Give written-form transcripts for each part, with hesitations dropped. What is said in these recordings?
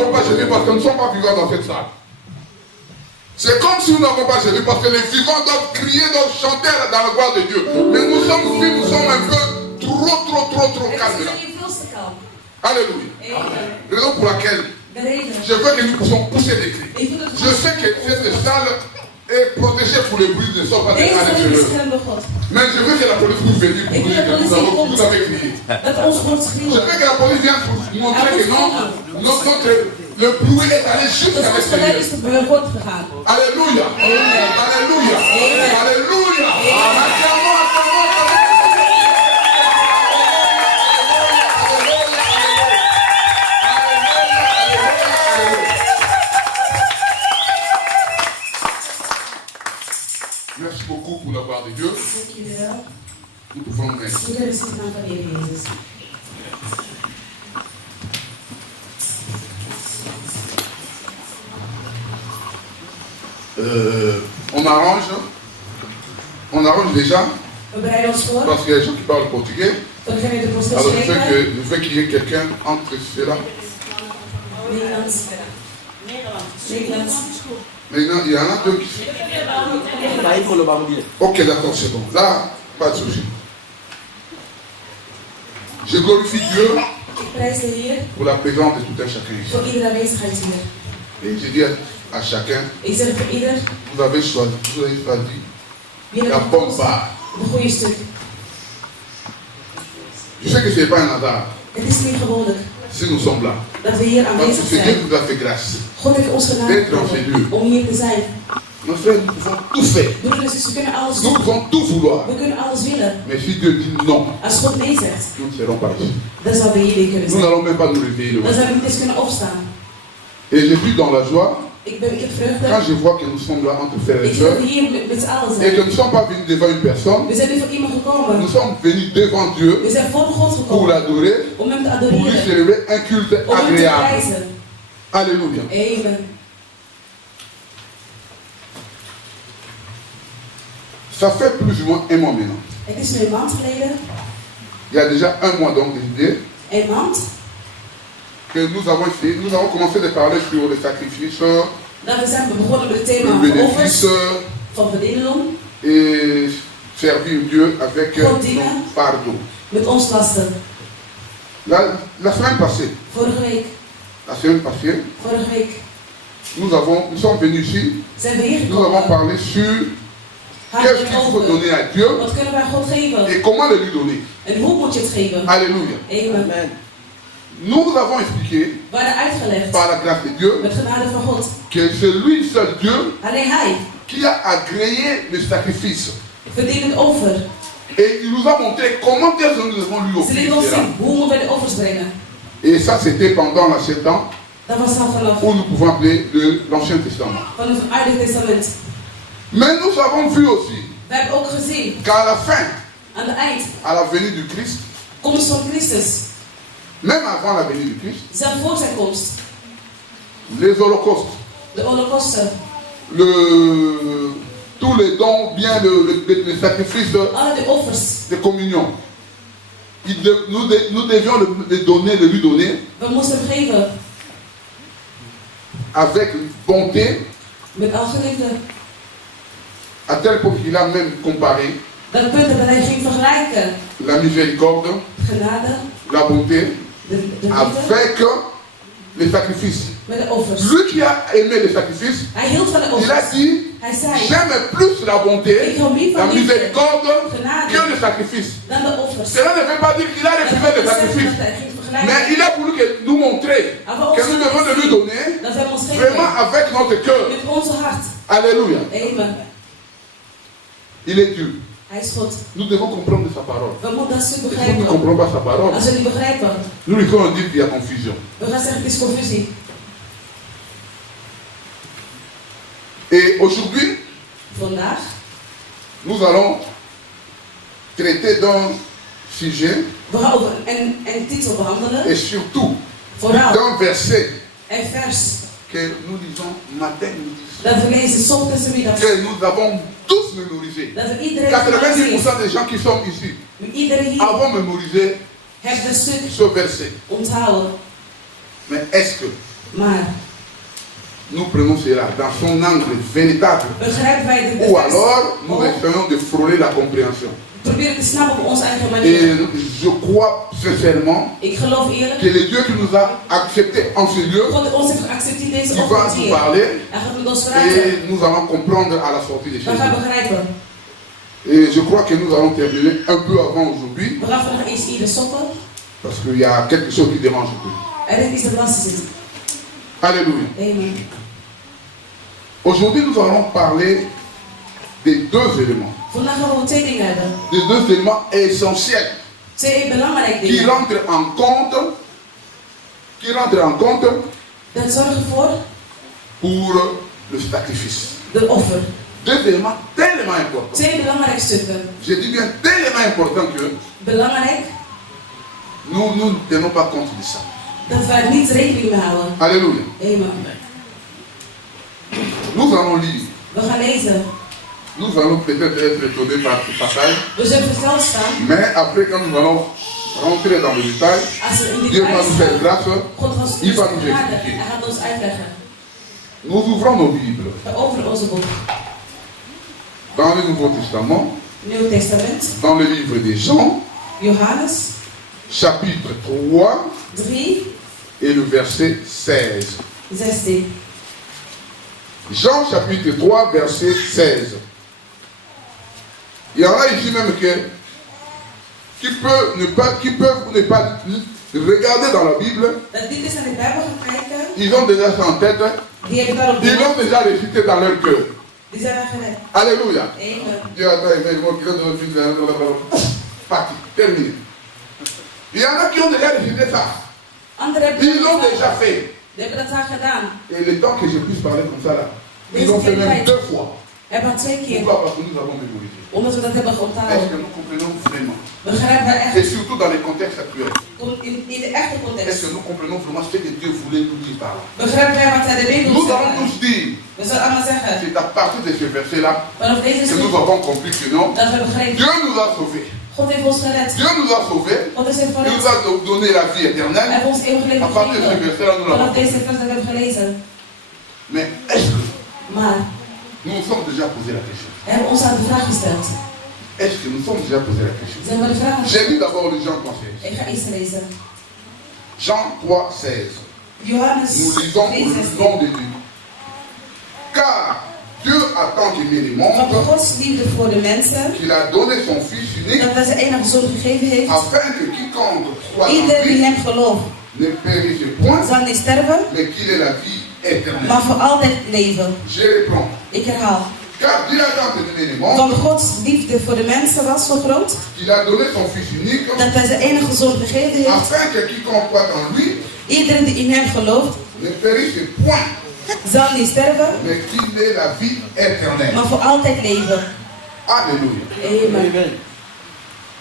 n'avons pas Jésus parce que nous ne sommes pas vivants dans cette salle. C'est comme si nous n'avons pas Jésus parce que les vivants doivent crier, doivent chanter dans la gloire de Dieu. Mais nous sommes ici, nous sommes un peu trop calmes là. Alléluia. Raison pour laquelle je veux que nous puissions pousser des cris. Je sais que cette salle est protégée pour les bruits ne sont pas des à l'intérieur. Mais je veux que la police vous vienne pour dire que vous avez crié. Je veux que la police vienne pour montrer que non, le bruit est allé jusqu'à l'extérieur. Alléluia. Alléluia. Alléluia. Merci beaucoup pour la part de Dieu. Nous pouvons nous mettre. On arrange déjà. Parce qu'il y a des gens qui parlent portugais. Alors je veux qu'il y ait quelqu'un entre ceux-là. Maintenant, il y en a deux qui... Ok, d'accord, c'est bon. Là, pas de souci. Je glorifie Dieu pour la présence de tout un chacun ici. Et je dis à chacun, vous avez choisi la bonne part. Je sais que ce n'est pas un hasard. Si nous sommes là. Parce que Dieu nous a fait grâce d'être en ces lieux. Mon frère, nous pouvons tout faire. Nous pouvons tout vouloir. Mais si Dieu dit non, nous ne serons pas ici. Nous n'allons même pas nous réveiller. Et je vis dans la joie quand je vois que nous sommes là entre frères et sœurs et que nous ne sommes pas venus devant une personne, nous sommes venus devant Dieu pour l'adorer, pour lui célébrer un culte agréable. Alléluia. Ça fait plus ou moins un mois maintenant. Il y a déjà un mois donc d'idée que nous avons commencé à parler sur les sacrifices, le bénéfice et servir Dieu avec nos fardeaux. La semaine passée, nous sommes venus ici, nous avons parlé sur qu'est-ce qu'il faut donner à Dieu et comment le lui donner. Alléluia. Amen. Nous avons expliqué par la grâce de Dieu que c'est lui seul Dieu qui a agréé le sacrifice. Et il nous a montré comment nous devons lui offrir. Et ça c'était pendant l'ancien temps où nous pouvons appeler l'Ancien Testament. Mais nous avons vu aussi qu'à la fin, à la venue du Christ, même avant la venue du Christ, les holocaustes, tous les dons, bien le sacrifice de communion, nous devions le lui donner avec bonté, à tel point qu'il a même comparé la miséricorde, la bonté, avec les sacrifices. Lui qui a aimé les sacrifices, il a dit, j'aime plus la bonté, la miséricorde que le sacrifice. Cela ne veut pas dire qu'il a refusé le sacrifice, mais il a voulu nous montrer que nous devons lui donner vraiment avec notre cœur. Alléluia. Il est Dieu. Nous devons comprendre sa parole. Si nous ne comprenons pas sa parole, nous lui pouvons dire qu'il y a confusion. Et aujourd'hui, nous allons traiter d'un sujet et surtout d'un verset que nous lisons matin, que nous avons tous mémorisé. 90% des gens qui sont ici avons mémorisé ce verset. Mais est-ce que Maar nous prenons cela dans son angle véritable. begrijpen wij Ou alors, nous essayons de frôler la compréhension. Proberen te snappen op onze eigen manier. Et je crois sincèrement Ik geloof eerlijk. que le Dieu qui nous a acceptés en ce lieu, God ons heeft geaccepteerd deze il va ochtend nous hier. parler Hij gaat met ons praten. et nous allons comprendre à la sortie des We gaan choses. begrijpen. Et je crois que nous allons terminer un peu avant aujourd'hui, We gaan vandaag eens hier stoppen. parce qu'il y a quelque chose qui dérange un peu. Er is iets dat lastig zit. Alléluia. Amen. Aujourd'hui, nous allons parler des deux éléments. Vandaag gaan we twee dingen hebben. Des deux éléments essentiels Twee belangrijke qui dingen. rentrent en compte Dat zorgen voor pour le sacrifice. de offer. Deux éléments tellement importants. Twee belangrijke stukken. Je dis bien tellement importants que Belangrijk nous ne tenons pas compte de ça. dat we er niet rekening mee houden. Alléluia. Amen. Nous allons lire. We gaan lezen. Nous allons peut-être être étonnés par ce passage. We zullen versteld staan. Mais après, quand nous allons rentrer dans le détail, Als we in Dieu dit va nous faire grâce. God gaat ons Il va nous genade. expliquer. Hij gaat ons uitleggen. Nous ouvrons nos Bibles We openen onze boek. dans le Nouveau Testament, Nieuw Testament. dans le livre de Jean, Johannes chapitre 3 3, et le verset 16. 16. Jean chapitre 3, verset 16. Il y en a ici même qui peuvent ne pas regarder dans la Bible. Dat dit is naar de Bijbel gaan kijken. Ils ont déjà ça en tête. Die hebben daarop Ils l'ont déjà récité dans leur cœur. Die zijn er gered. Alléluia. Amen. Dieu a aimé le mot qui donne une partie. Terminé. Il y en a qui ont déjà récité ça. Anderen hebben Ils l'ont déjà fait. Die hebben dat al gedaan. Et le temps que je puisse parler comme ça là, ils l'ont fait même 2 fois. Hebben we 2 keer. Pourquoi? Parce que nous avons mémorisé. Omdat we dat hebben Est-ce onthouden. que nous comprenons vraiment? Begrijpen we Et echt. surtout dans les contextes actuels. In de echte Est-ce context. que nous comprenons vraiment ce que Dieu voulait nous dire par là? Begrijpen wij wat hij de Bijbel Nous allons zegt? tous dire, We zullen allemaal zeggen. c'est à partir de ce verset-là Vanaf deze que nous schrift avons compris que non, dat we begrepen. Dieu nous a sauvés. God heeft ons gered. Dieu nous a sauvés. God is heeft Il nous gered. a donné la vie Hij éternelle. heeft ons eeuwig À leven partir de ce gegeven. verset-là, nous l'avons Vanaf compris. deze vers dat we hebben gelezen. Mais est-ce que Maar nous nous sommes déjà posé la question? we hebben ons aan de vraag gesteld. Est-ce que nous sommes déjà posé la question? Zijn we de vraag J'ai gesteld? lu d'abord le Jean 3,16. Ik ga eerst lezen. Jean 3,16. Johannes Nous lisons 3, au 16. nom de Dieu. Car Dieu a tant aimé les Want mondes Gods liefde voor de mensen, qu'il a donné son Fils unique dat hij zijn enige zoon gegeven heeft. afin que quiconque croit en Ieder die lui hem gelooft, ne périsse point, zal niet sterven, mais qu'il ait la vie éternelle. maar voor altijd leven. Je reprends. Ik herhaal. Car Dieu a tant aimé les mondes Want Gods liefde voor de mensen was zo groot, qu'il a donné son Fils unique dat hij zijn enige zoon gegeven heeft. afin que quiconque croit en lui Iedereen die in hem gelooft, ne périsse point, zal niet sterven, mais qu'il ait la vie éternelle. maar voor altijd leven. Alléluia. Amen.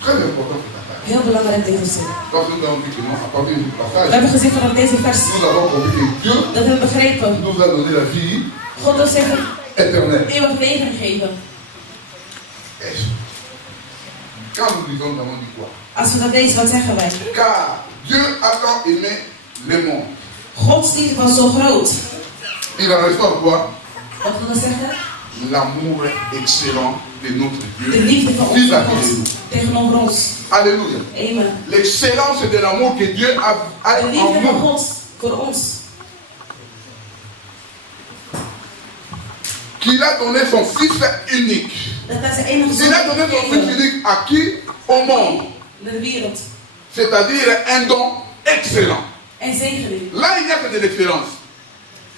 Très important ce passage. Heel belangrijk deze zin. Parce que nous avons dit que non, à partir de ce We passage, hebben gezien vanaf deze vers nous avons compris que Dieu dat we begrepen. nous a donné la vie God ons heeft een éternelle. eeuwig leven gegeven. Est-ce quand nous disons, nous avons dit quoi? Als we dat lezen, wat zeggen wij? Car Dieu a tant aimé le monde. Gods liefde was zo groot. Il en ressort quoi? Wat wil dat zeggen? L'amour excellent de notre De Dieu liefde van onze vis-à-vis de God nous. tegenover ons. Alléluia. Amen. L'excellence de l'amour que Dieu a De en liefde van nous. God voor ons. Qu'il a donné son Fils unique. Dat hij zijn enige zoon Il a donné son Fils gegeven unique à qui? Au monde. naar de wereld. C'est-à-dire un don excellent. En zegening. Là, il n'y a que de l'excellence.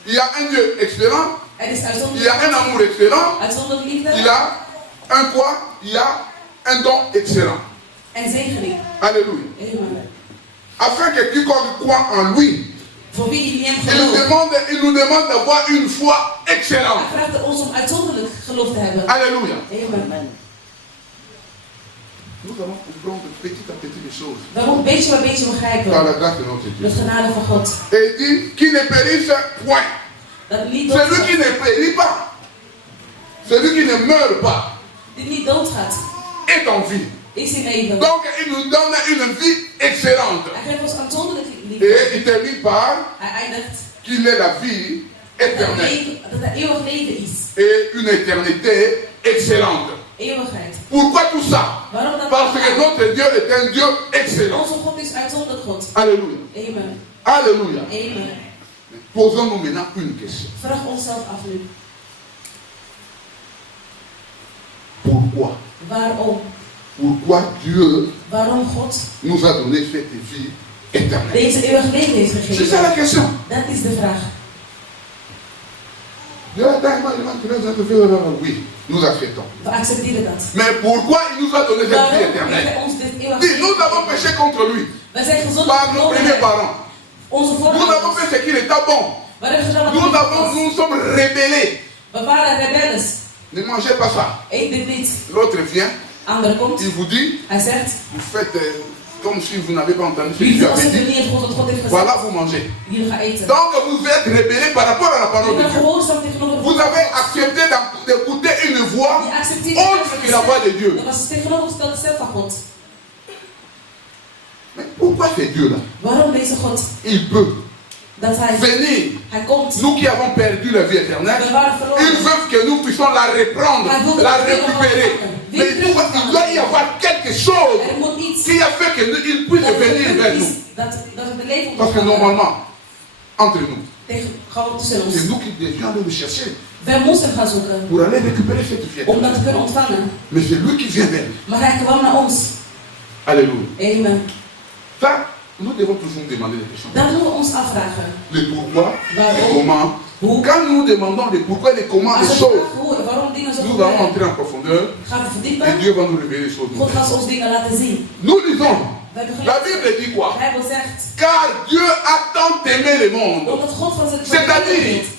Il y a un Dieu excellent. Er is Il y a uitzonderlijk, un amour excellent. uitzonderlijk Il liefde a un quoi? Il y a un don excellent. en zegening. Alléluia. Amen. Afin que quiconque croit en lui, Voor wie in hem il gelooft. nous demande d'avoir une foi Hij excellente. vraagt ons om uitzonderlijk geloof te hebben. Alléluia. Amen. Nous allons comprendre petit à petit les choses We moeten beetje bij beetje par begrijpen. la grâce de notre Dieu. Met genade van God. Et il dit qu'il ne périsse point. Dat niet Celui qui doodgaat. ne périt pas, celui qui ne meurt pas, Die niet doodgaat. est en vie. Is in leven. Donc il nous donne une vie excellente. Hij geeft ons uitzonderlijk liefde. Et il termine par Hij eindigt. qu'il est la vie Dat éternelle er eeuwig leven is. et une éternité excellente. Eeuwigheid. Pourquoi tout ça? Waarom dat? Parce que notre Dieu est un Dieu excellent. Onze God is uitzonderlijk God. Alléluia. Amen. Alléluia. Amen. Posons-nous maintenant une question. Vraag onszelf af nu. Pourquoi? Waarom? Pourquoi Dieu Waarom God nous a donné cette vie éternelle? deze eeuwig leven heeft C'est ça la gegeven? question. Dat is de vraag. Oui, nous acceptons. We accepteren dat. Mais pourquoi il nous a donné cette vie Waarom heeft éternelle? hij ons dit eeuwig Dit, nous avons gegeven? péché contre lui Wij zijn gezond par nos premiers parents. Onze Nous avons voorouders. fait ce qu'il était bon. We hebben gedaan wat Nous goed avons, was. nous sommes rebellés. We waren rebelles. Ne mangez pas ça. Eet dit niet. L'autre vient, Andere komt. il vous dit, Hij zegt. vous faites comme si vous n'avez pas entendu ce que Jullie Dieu doen avait alsof je dit. niet God het God heeft gezegd. Voilà, vous mangez. Jullie gaan eten. Donc vous êtes rebellés par rapport à la parole de Jullie Dieu. gehoorzaam tegenover Vous avez accepté d'écouter une voix Je accepteert autre que la voix de Dieu. Dat was het tegenovergestelde stem van God. Mais pourquoi ce Dieu-là? Waarom deze God? Il peut Dat hij venir, komt. nous qui avons perdu la vie éternelle, We waren verloren. il veut que nous puissions la reprendre, la récupérer. Mais il doit y avoir quelque chose Er moet iets. qui a fait qu'il puisse Dat venir er vers is. nous. Dat we de leven Parce que normalement, entre nous, Gewoon tussen c'est ons. nous qui devions aller le chercher Wij moesten gaan zoeken. pour aller récupérer cette vie Om dat te éternelle. kunnen ontvangen. Mais c'est lui qui vient vers nous. Maar hij kwam naar ons. Alléluia. Amen. Ça, nous devons toujours demander des questions. Dat moeten we ons afvragen. Le pourquoi, Waarom? le comment. Hoe? Quand nous demandons le pourquoi, le comment, les Als we choses, vragen hoe, waarom dingen zo nous allons gebeuren, entrer en profondeur gaan we et verdiepen. Dieu va nous révéler les choses. God gaat ons dingen laten zien. Nous lisons, We hebben la gelezen. Bible dit quoi? De Bijbel zegt. Car Dieu a tant aimé le monde. Omdat God van zijn C'est-à-dire, heeft.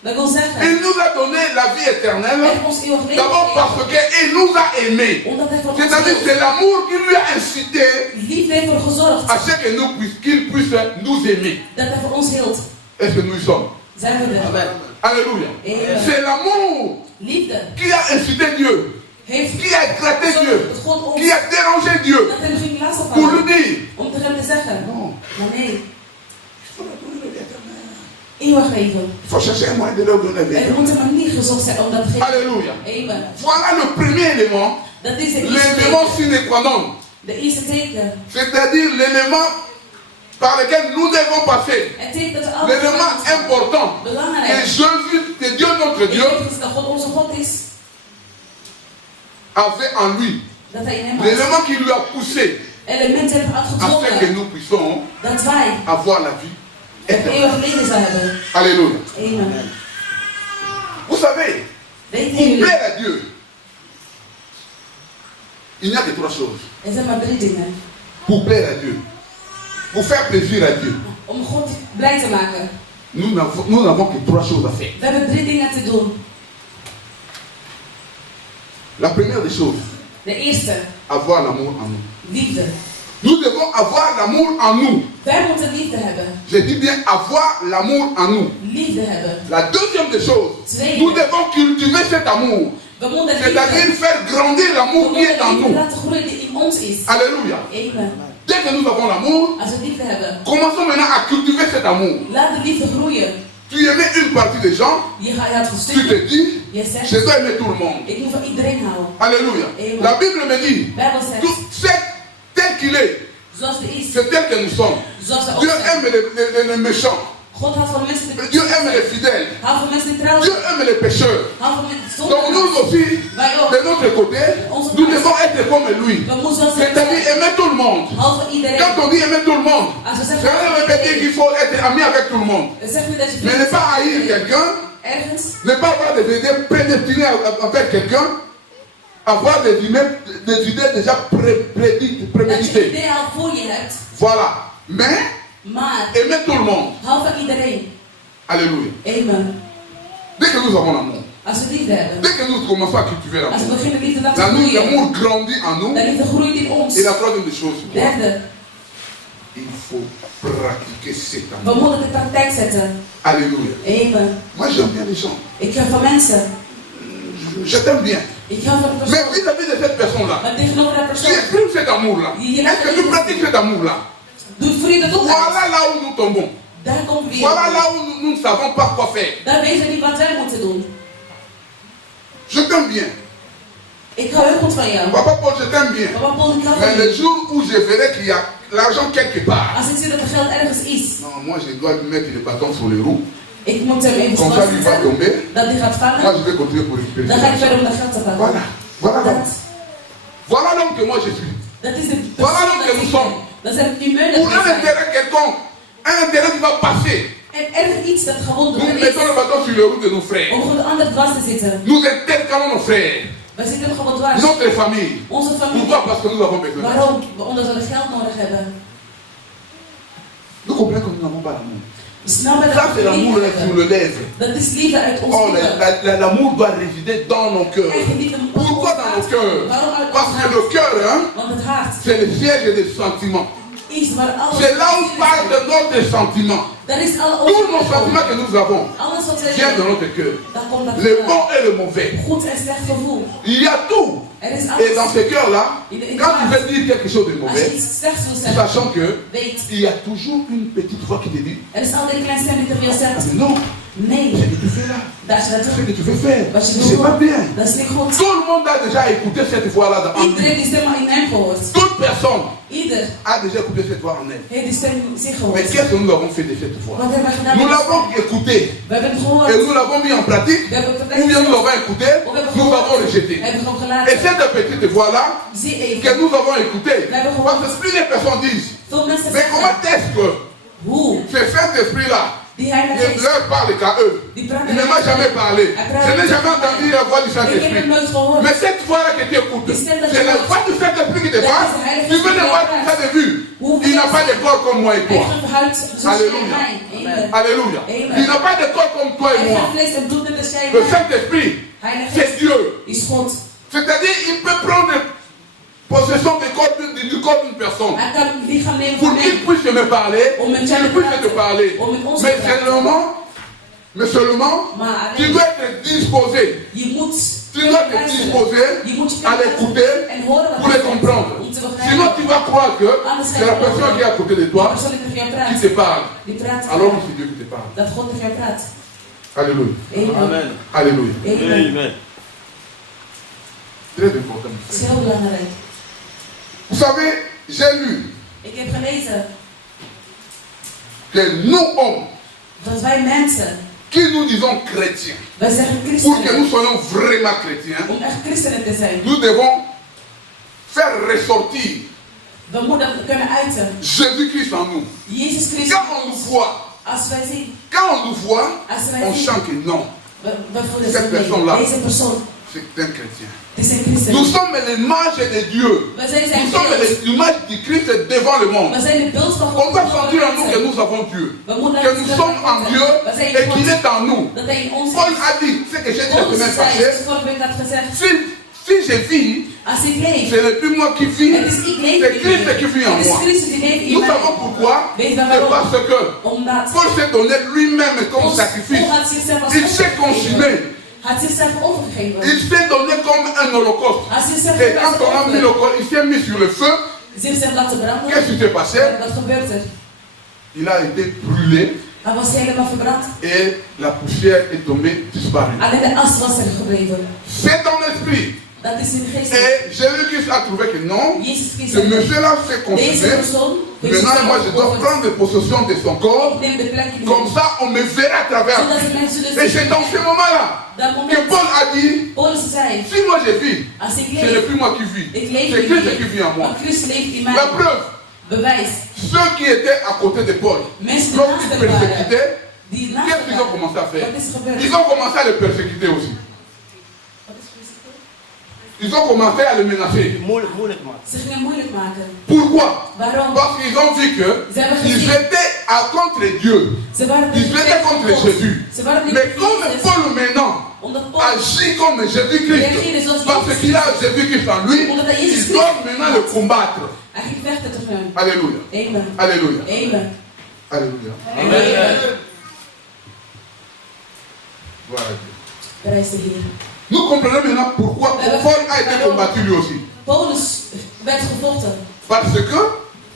Dat wil zeggen. il nous a donné la vie Hij éternelle, heeft ons eeuwig leven d'abord parce gegeven. qu'il nous a aimés. Omdat hij voor ons C'est-à-dire, c'est l'amour qui lui a incité liefde heeft voor gezorgd. à ce que nous qu'il puisse nous aimer. Dat hij voor ons hield. Est-ce que nous y sommes? Zijn we er? Alléluia. Amen. C'est l'amour Liefde qui a incité Dieu, heeft qui a éclaté Dieu, dat God ons qui a dérangé Dieu dat hem ging lastig pour lui vallen. dire Om tegen hem te zeggen. non, Maar nee, il faut leur donner la vie éternelle. eeuwig leven. Il faut chercher un moyen de leur donner la vie Er éternelle. moet een manier gezocht zijn om dat te geven. Alléluia. Amen. Voilà le premier élément, Dat is de eerste l'élément teken. sine qua non. De eerste teken. C'est-à-dire l'élément par lequel nous devons passer. Het teken dat we altijd L'élément important que belangrijk. Jésus, que Dieu notre Dieu, is dat God onze God is. avait en lui. Dat hij in hem had. L'élément qui lui a poussé Elementen hebben afin que uitgezonden. nous puissions Dat wij avoir la vie het éternelle. eeuwig leven zouden hebben. Alléluia. Amen. Vous savez, Weten pour jullie? plaire à Dieu, il n'y a que trois choses. Er zijn maar 3 dingen. Pour plaire à Dieu, pour faire plaisir à Dieu, Om God blij te maken. nous n'avons que trois choses à faire. We hebben 3 dingen te doen. La première des choses, De eerste, avoir l'amour en nous. liefde. Nous devons avoir l'amour en nous. Wij moeten liefde hebben. Je dis bien avoir l'amour en nous. Liefde hebben. La deuxième des choses, Tweede. nous devons cultiver cet amour. We moeten C'est-à-dire liefde. faire grandir We l'amour qui est en moeten liefde nous. laten groeien die in ons is. Alléluia. Amen. Dès que nous avons l'amour, Als we liefde hebben, commençons maintenant à cultiver cet amour. laat de liefde groeien. Tu aimais une partie des gens, Je had tu gestuurd. te dis, Je je zegt, dois aimer tout le monde. ik moet van iedereen houden. Alléluia. Amen. La Bible me dit, De Bijbel zegt, tout c'est tel qu'il est, zoals de is, c'est tel que nous sommes. zoals de ook Dieu zijn. aime les méchants. God houdt van mensen die Dieu aime les fidèles. houdt van mensen die trouw Dieu zijn. aime les pécheurs. Houdt van mensen Donc nous zonder. aussi, Wij ook. de notre côté, nous devons être comme lui. We moeten zoals C'est-à-dire hij aimer tout le monde. houdt van iedereen. Quand on dit aimer tout le monde, Als we ça zeggen, veut pas dire qu'il faut être ami avec tout le monde. zeg niet dat je Mais ne pas haïr quelqu'un, ergens, ne pas avoir des idées prédestinées avec quelqu'un, avoir des idées déjà dat je préméditées. idee al voor je hebt, Voilà. Mais maar aimer tout le monde. hou van iedereen. Alléluia. Amen. Dès que nous avons l'amour, Als we liefde hebben, dès que nous commençons à cultiver als we l'amour, beginnen liefde laten groeien, l'amour grandit en nous. de liefde groeit in ons. Et la troisième des choses, c'est quoi? Derde, Il faut pratiquer cet we amour. moeten de praktijk zetten. Alléluia. Amen. Moi j'aime bien les gens. Ik hou van mensen. Je t'aime bien. Ik hou van de Mais persoon. vis-à-vis de cette personne-là, Maar tegenover dat tu persoon, exprimes cet amour-là. Est-ce que tu pratiques cet amour-là? doe voor je dat ook uit. Voilà là où nous tombons. Daar komt weer. Voilà là où nous ne savons pas quoi faire. Daar weten we niet wat wij moeten doen. Je t'aime bien. Ik hou heel goed van jou. Papa Paul, je t'aime bien. Papa Paul, ik hou Mais van le je. jour où je verrai qu'il y a l'argent quelque part, Als ik zie dat er geld ergens is, non, moi je dois lui mettre les bâtons sur les roues. ik moet hem even Comme ça, lui va vastzetten, tomber. dat hij gaat Moi vallen, je vais continuer pour récupérer. dan ga ik verder om dat geld te pakken. Voilà. Voilà l'homme. Dat, Voilà l'homme que moi je suis. dat is de Voilà persoon donc dat que nous ik sommes. ben. Dat is het humeur Pour dat un we zijn. intérêt quelconque, un intérêt qui va passer, En er is iets dat gewoon nous doen mettons le is bâton sur les roues de nos frères. om gewoon de ander dwars te zitten. Nous intercalons nos frères, Wij zitten hem gewoon dwars. notre famille. Onze familie. Pourquoi? Parce que nous avons besoin. Waarom? Omdat we geld nodig hebben. Nous comprenons que nous n'avons pas l'amour. We snappen Ça dat c'est we l'amour liefde sur hebben. le lèvre. Dat is liefde uit ons Oh, lippen. l'amour doit résider dans nos cœurs. Echt liefde moet Pourquoi dans nos cœurs? Waarom uit Parce ons que hart? le cœur, hein, Want het hart c'est le siège des sentiments. is waar alles C'est là où parle de notre sentiment. Daar is alle Tous nos sentiments que nous avons Alles wat wij viennent de doen, notre cœur. daar komt dat Le vandaan. bon et le mauvais. Goed en slecht gevoel. Il y a tout. Er is Et dans alles. ce cœur-là, quand tu veux dire quelque chose de Als je mauvais, iets slechts wil zeggen, sachant que weet, il y a toujours une petite voix qui te dit, er is altijd een klein stem die tegen jou ah, zegt, mais non, nee, ce que tu fais là, dat je dat ce doet, que tu veux faire, wat je c'est pas wil bien. doen, dat is niet goed. Tout le monde a déjà écouté cette voix-là en lui. Iedereen die stem al in hem gehoord. Toute personne Ieder a déjà écouté cette voix en elle. heeft die stem in zich Mais gehoord. qu'est-ce que nous avons fait de cette voix? Wat hebben wij gedaan? Nous met die l'avons stem? écouté We hebben het gehoord. et nous l'avons mis en pratique, We hebben het ou bien nous l'avons écouté, We hebben nous gehoord. l'avons rejeté. We hebben het gewoon Et gelaten. cette petite voix-là Zie even. que nous avons écoutée, l'avons parce que plusieurs personnes disent, Veel mensen mais comment zeggen, est-ce que hoe? ce Saint-Esprit-là Die Heilige ne Geest, leur parle qu'à eux? die praat Il ne m'a jamais parlé. Je n'ai jamais entendu la voix du Ik heb hem Saint-Esprit. nooit gehoord. Mais cette voix-là que tu écoutes, c'est la voix du Saint-Esprit qui te parle. Tu veux ne voir comme ça de vue. Il n'a pas de corps comme moi et Hij toi. heeft een huid zoals jij en mij. Amen. Alléluia. Amen. Il n'a pas de corps comme toi et Hij moi. heeft vlees en bloed net als jij en Le mij. Saint-Esprit, Heilige c'est Geest Dieu. is God. C'est-à-dire, il peut prendre possession du corps d'une personne Hij kan het lichaam nemen pour van qu'il mij. puisse me parler, Om met qu'il jou te puisse te praten. parler. Om met ons Mais te praten. seulement, Maar tu alleen, dois être disposé. je moet Tu dois te luisteren. disposer Je moet je à l'écouter en horen wat pour hij les zegt. comprendre. Om te begrijpen. Sinon, tu vas croire que c'est la personne qui est à côté de Die toi persoon die tegen jou qui praat, te parle. die praat tegen Alors jou. que c'est Dieu qui te parle. Dat God tegen jou praat. Alléluia. Amen. Alléluia. Amen. Amen. Très important. Dat is heel belangrijk. Vous savez, j'ai lu Ik heb gelezen que nous, hommes, dat wij mensen, qui nous disons chrétiens, wij zeggen pour que nous christenen, soyons vraiment chrétiens, om echt christenen te zijn. nous devons faire ressortir We moeten kunnen uiten. Jésus-Christ en nous. Jezus Christus. Quand on nous voit, Als wij zien, quand on nous voit, als wij on zien, sent que non, we voelen Cette zo personne-là. nee. Deze persoon, c'est un chrétien. het is een Nous christen. sommes l'image de Dieu. We zijn zijn Nous sommes beeld. l'image du Christ devant le monde. We zijn het beeld van On God. doit sentir en nous que nous avons Dieu. We moeten Que nous sommes en Dieu We zijn et qu'il est en nous. dat hij in ons Paul is. a dit, ce que j'ai dit la Ons semaine zijn, passée, zoals vorige week had gezegd. si je vis, Als ik leef, ce n'est plus moi qui vis, het is ik leef c'est niet Christ meer. qui vit en Het is moi. Christus die leeft in Nous mij. savons pourquoi. Weet je C'est waarom? parce que Omdat Paul s'est donné lui-même comme ons sacrifice. God had zichzelf als Il s'est consumé. Had zichzelf overgegeven. Il s'est donné comme un holocauste. Had zichzelf Et quand on a mis le corps, il s'est mis sur le feu. zichzelf laten branden. Qu'est-ce qui s'est passé? Wat gebeurt er? Il a été brûlé Hij was helemaal verbrand. et la poussière est tombée, disparue. Alleen de as was er gebleven. C'est ton esprit. Dat is in de geest. Et Jésus-Christ a trouvé que non, Jezus ce Christus. monsieur-là s'est Deze consumé. persoon. Maintenant, moi, je dois prendre possession de son corps. Ik neem de plek in. Comme ça, on me verra à travers. Zodat ze mij zullen Et c'est dans ce moment-là Dat que moment. Paul a dit, Paulus zei. si moi je vis, Als ik ce n'est leef. plus moi qui vis. Ik leef C'est niet Christ qui meer. vit en moi. Maar Christus leeft in La mij. preuve, Bewijs. ceux qui étaient à côté de Paul, Mensen die lorsqu'ils naast hem waren. persécutaient, Die naast qu'est-ce qu'ils hem ont commencé à faire? Wat is er gebeurd? Ils ont commencé à le persécuter aussi. Wat is er gebeurd? Ils ont commencé à le menacer. Moeilijk man. Ze gingen moeilijk maken. Pourquoi? Waarom? Parce qu'ils ont vu que ils étaient à contre Dieu. Ze waren Ils étaient contre Jésus. Ze waren niet Mais comme Paul maintenant Omdat Paul agit comme Jésus-Christ, parce qu'il a Jésus-Christ en lui, ils doivent maintenant le combattre. hij ging vechten tegen hem. Alléluia. Amen. Alléluia. Amen. Alléluia. Amen. Gloire à Dieu. Prijs de Heer. Nous comprenons maintenant pourquoi Paul a été combattu lui aussi. Paulus werd gevochten. Parce que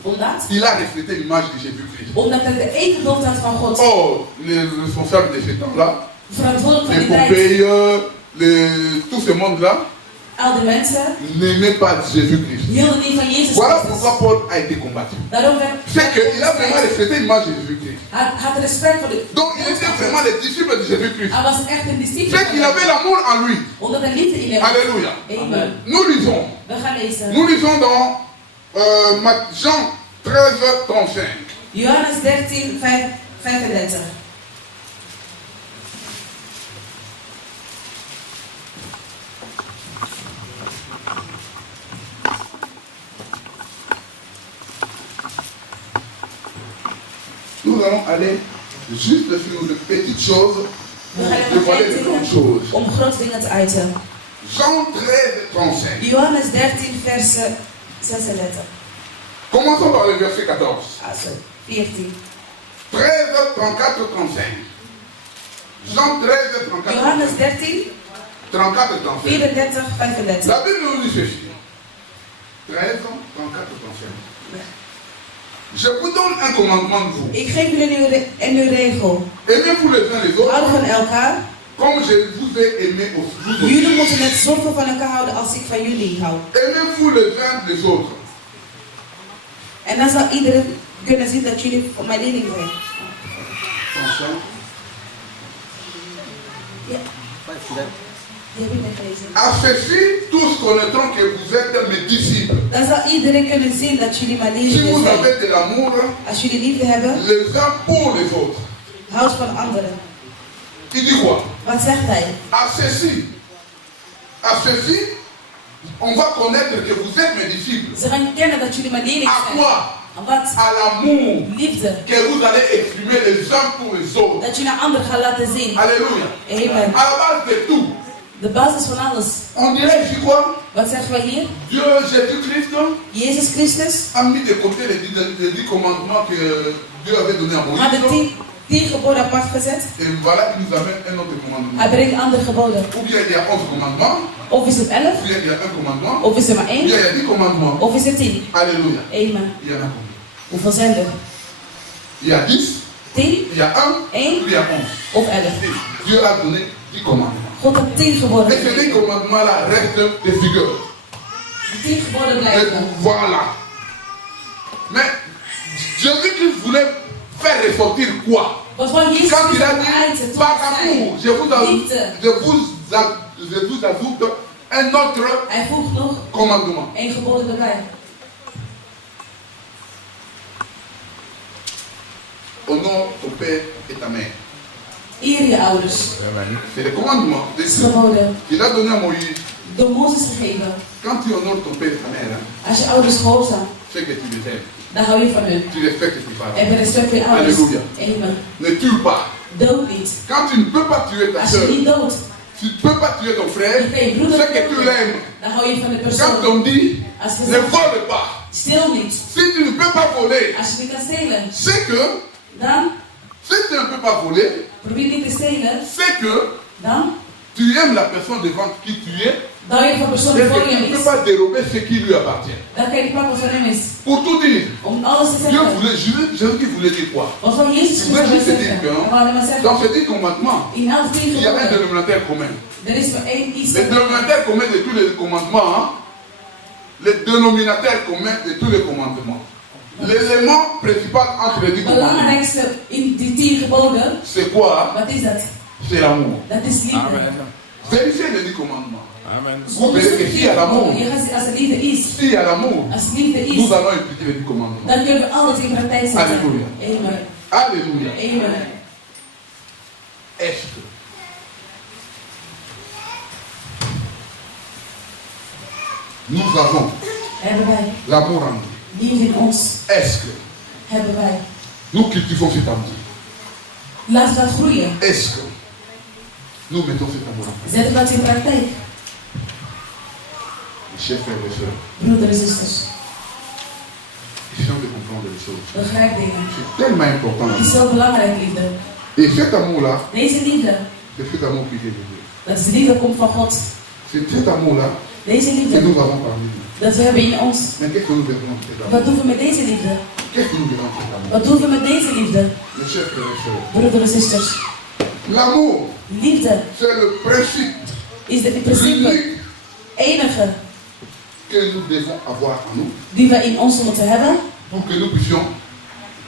Omdat? il a reflété l'image de Jésus-Christ. Omdat het de evenbeeld had van God. Oh, les responsables de ce temps-là, Verantwoordelijk van les die tijd. Pompéi, tout ce monde-là, Al die mensen n'aimaient pas Jésus-Christ. hielden niet van Jezus Voilà Christus. pourquoi Paul a été combattu. Daarom werd C'est qu'il a vraiment reflété l'image de Jésus-Christ. hij had respect voor de. Donc il était vraiment le disciple de Jésus-Christ. Hij was echt een discipel. C'est qu'il avait l'amour en lui. Omdat hij liefde in hem had. Alléluia. Amen. Nous lisons. We gaan lezen. Nous lisons dans Jean 13, 35. Johannes 13, 35. Nous allons aller juste sur de petites choses We pour gaan even dévoiler de grandes choses. om grote dingen te uiten. Jean 13, 35. Johannes 13, vers 36. Commençons par le verset 14. Ah, sorry. 14. 13, 34, 35. Jean 13, 34. Johannes 13, 34, 35. 34, 35. La Bible nous dit ceci. 13, 34, 35. Je vous donne un commandement de vous. Ik geef jullie een regel. Aimez-vous les uns les Houden van autres elkaar. comme je vous ai aimé aussi. Jullie moeten net zoveel van elkaar houden als ik van jullie hou. Aimez-vous les uns les autres. En dan zal iedereen kunnen zien dat jullie van mijn leerling zijn. Attention. Ja. Die heb ik net gelezen. À ceci, tous connaîtront que vous êtes mes disciples. Dan zal iedereen kunnen zien dat jullie mijn Si leerlingen vous zijn. avez de l'amour Als jullie liefde hebben, les uns pour les autres. houd van anderen. Il dit quoi? Wat zegt hij? À ceci, on va connaître que vous êtes mes disciples. Ze gaan kennen dat jullie mijn leerlingen À zijn. quoi? Wat? À l'amour Liefde. que vous allez exprimer les uns pour les autres. Dat jullie aan anderen gaan laten zien. Alléluia. Amen. À la base de tout. De basis van alles. On dirait ici quoi? Wat zeggen wij hier? Dieu, Jésus-Christ, Jezus Christus a mis de côté les 10 commandements que Dieu avait donnés à had de Moïse. 10 geboden apart gezet. Et voilà, il nous amène un autre commandement. Hij brengt andere geboden. Ou bien il y a 11 commandements, Of is het 11, ou bien il y a un commandement, of is er maar ou bien il 1, y a 10 commandements. of is er 10. Alléluia. Amen. Il y en a combien? Hoeveel zijn er? Il y a 10, 10, il y a 1, ou 1 il y a 11. of 11. Dieu a donné 10 commandements. God had 10 geboden Et ces 10 gegeven. commandements-là restent des figures. De 10 geboden Et blijven. voilà. Mais Jésus-Christ voulait faire ressortir quoi? Wat wil Jezus Quand il a Christus uiten dit, toen par hij amour, zei, liefde. je vous ajoute un autre Hij voegt nog commandement. 1 geboden erbij. Honore ton père et ta mère. Eer je ouders. C'est le commandement de Dat is Dieu geboden. qu'il a donné à Moïse. Door Mozes gegeven. Quand tu honores ton père et ta mère, Als je ouders gehoorzaam, c'est que tu les aimes. dan hou je van hun. Tu respectes tes parents. En je respect voor je ouders. Halleluja. Amen. Ne tue pas. Dood niet. Quand tu ne peux pas tuer ta Als je soeur, niet doodt, tu ne peux pas tuer ton frère, je kan je broeder c'est que tu l'aimes. dan hou je van de Quand persoon. on dit Als je ne zegt, vole pas, stil niet. si tu ne peux pas voler, Als je niet kan stelen, c'est que, dan si tu ne peux pas voler, probeer niet te stelen. c'est que Dan tu aimes la personne devant qui tu es, hou je van de persoon et die voor que tu je ne peux is. pas dérober ce qui lui appartient. Dan kan je niet pakken wat van hem is. Pour tout dire, Om alles te Dieu zeggen. voulait, Jésus voulait dire quoi? Wat wil Jezus Je voulais Christus juste zeggen? dire Hij wil alleen maar que zeggen. dans ces 10 commandements, In elke 10 il y a un geboden. dénominateur commun. Er is maar één iets. Le dénominateur commun de tous les commandements, hein? Le dénominateur commun de tous les commandements. L'élément principal entre les 10 Het commandements, belangrijkste in die 10 geboden, c'est quoi? wat is dat? C'est l'amour. Dat is liefde. Vérifiez les 10 commandements. Amen. Vous verrez que s'il y a l'amour, Je gaat zien, als er liefde is, s'il y a l'amour, als er liefde is, nous allons impliquer les 10 commandements. dan kunnen we alles in praktijk zetten. Halleluja. Amen. Alléluia. Amen. Est-ce que nous avons Hebben wij l'amour en nous? liefde in ons? Est-ce que Hebben wij. nous cultivons cet amour? Laten we dat groeien. Est-ce que nous mettons cet amour en place? Zetten we dat in praktijk. Mes chers frères et sœurs, Broeders en zusters, essayons de comprendre les choses. begrijp dingen. C'est tellement important. Het is zo belangrijk, liefde. Et cet amour-là, Deze liefde, c'est cet amour qui vient de Dieu. dat is de liefde komt van God. C'est cet amour-là Deze que liefde, nous avons parmi nous. dat we hebben in ons. Mais qu'est-ce que nous devons faire? Wat doen we met deze liefde? Qu'est-ce que nous devons faire? Wat doen we met deze liefde? Mes chers frères et sœurs, Broeders en zusters. l'amour, Liefde c'est le principe is het principe unique enige que nous devons avoir en nous die we in ons moeten hebben. pour que nous puissions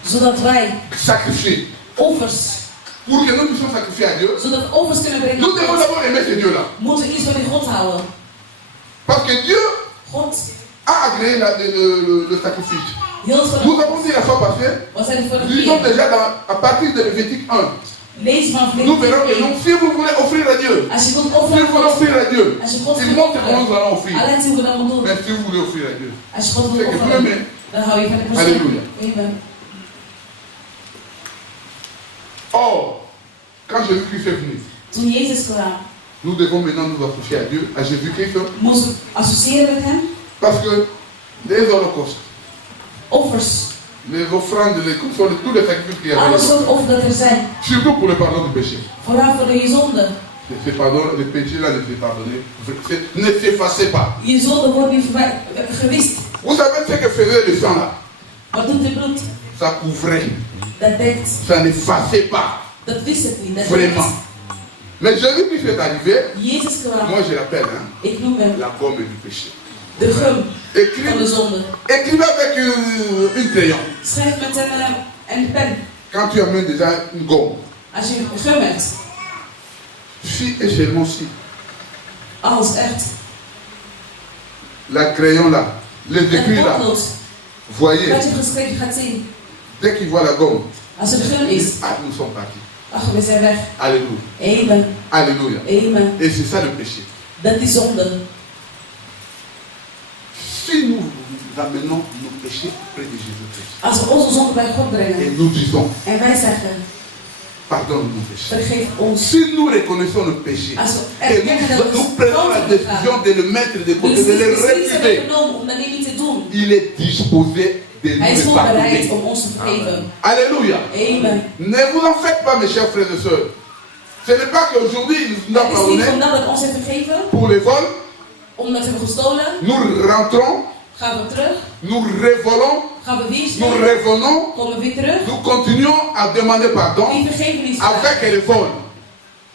Zodat wij sacrifier. offers, Pour que nous puissions sacrifier à Dieu, zodat we offers kunnen brengen nous aan devons God, d'abord aimer ce Dieu-là. moeten we iets van die God houden. Parce que Dieu God a agréé le sacrifice. hield van Nous het. avons dit la fois passée, We zijn de vorige lisons keer. déjà à partir de Lévitique 1. Lees vanaf Nous verrons que Leviticus non, si vous voulez offrir à Dieu, 1. Als je wilt si vous offeren aan voulez God, offrir à Dieu, als je God il wilt montre comment nous offeren, allons offrir. alleen hoe we dat moeten doen. Mais si vous voulez offrir à Dieu, Als je God c'est wilt que vous offeren, l'aimez. dan hou je van de persoon. Halleluja. Amen. Or, quand Jésus-Christ est venu, Toen Jezus kwam, nous devons maintenant nous associer à Dieu, à Jésus-Christ, moesten we associëren met hem. parce que les holocaustes, Offers, les offrandes, les consoles, tous les sacrifices qu'il y alle avait, soorten offers dat er zijn. surtout pour le pardon du péché. Vooral voor je zonde. Le péché là ne s'est pardonné, ne s'effaçait pas. Je zonde wordt niet gewist. Vous savez ce que faisait le sang là? Wat doet de bloed? Ça couvrait, Dat dekt. ça n'effaçait pas, Dat wist het niet. Dat vraiment. dekt. Mais Jésus-Christ est arrivé, Jezus kwam. moi je l'appelle, hein, Ik noem hem la gomme du péché. de gum van de Écrivez zonde. avec une crayon. Schrijf met een pen. Quand tu amènes déjà une gomme, Als je een gum hebt. si et seulement si, Als echt. la crayon là, les Het écrits là, potlood. voyez, Wat je geschreven gaat zien. dès qu'il voit la gomme, Als er gum is. ah, nous sommes partis. Ach, we zijn weg. Alléluia. Amen. Alléluia. Amen. Et c'est ça le péché. Dat is zonde. Si nous amenons nos péchés près de Jésus-Christ Als we onze zonde bij God et brengen. nous disons, En wij zeggen. pardonne nos péchés. Vergeef ons. Si nous reconnaissons nos péchés Als we et erkennen dat nous we prenons la fouten décision gaan. de le mettre de côté, Dus de de le beslissing hebben refuser, genomen om dat niet te doen. il est disposé de Hij is nous goed bereid pardonner. om ons te vergeven. Alléluia. Amen. Ne vous en faites pas, mes chers frères et sœurs. Ce n'est pas qu'aujourd'hui il nous a Het is niet pardonné omdat het ons heeft vergeven, pour les vols. omdat we hebben gestolen, Nous rentrons, gaan we terug, nous revolons, gaan we weer nous stelen, revenons, komen we weer terug, nous continuons à demander pardon die vergevenis avec les vols.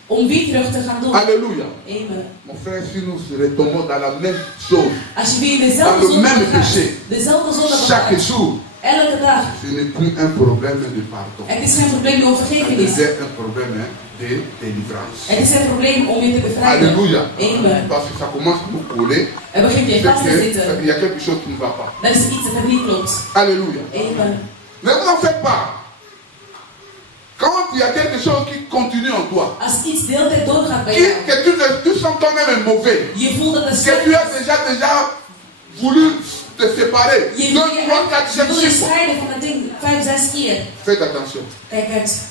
om weer terug te gaan doen. Alléluia. Amen. Mon frère, si nous retombons dans la même chose, Als je weer dans dezelfde le zonde même gaat, péché, dezelfde zonde chaque gaat, jour, elke dag, ce n'est plus un problème de pardon. het is geen probleem om Ça vergevenis. devient un problème de délivrance. Het is een probleem om je te bevrijden. Alléluia. Amen. Parce que ça commence à nous coller. Er begint je C'est vast te qu'il zitten. y a quelque chose qui ne va pas. Dat is iets dat er niet klopt. Alléluia. Amen. Ne vous en faites pas. Quand il y a quelque chose qui continue en toi, Als iets de hele tijd doorgaat bij jou, que tu sens toi-même mauvais, je voelt dat het que slecht tu is. as déjà voulu te séparer, Je 2, wil 3, 4, je 5, wil je 6 fois. scheiden van dat ding 5, 6 keer. Faites attention. Kijk uit.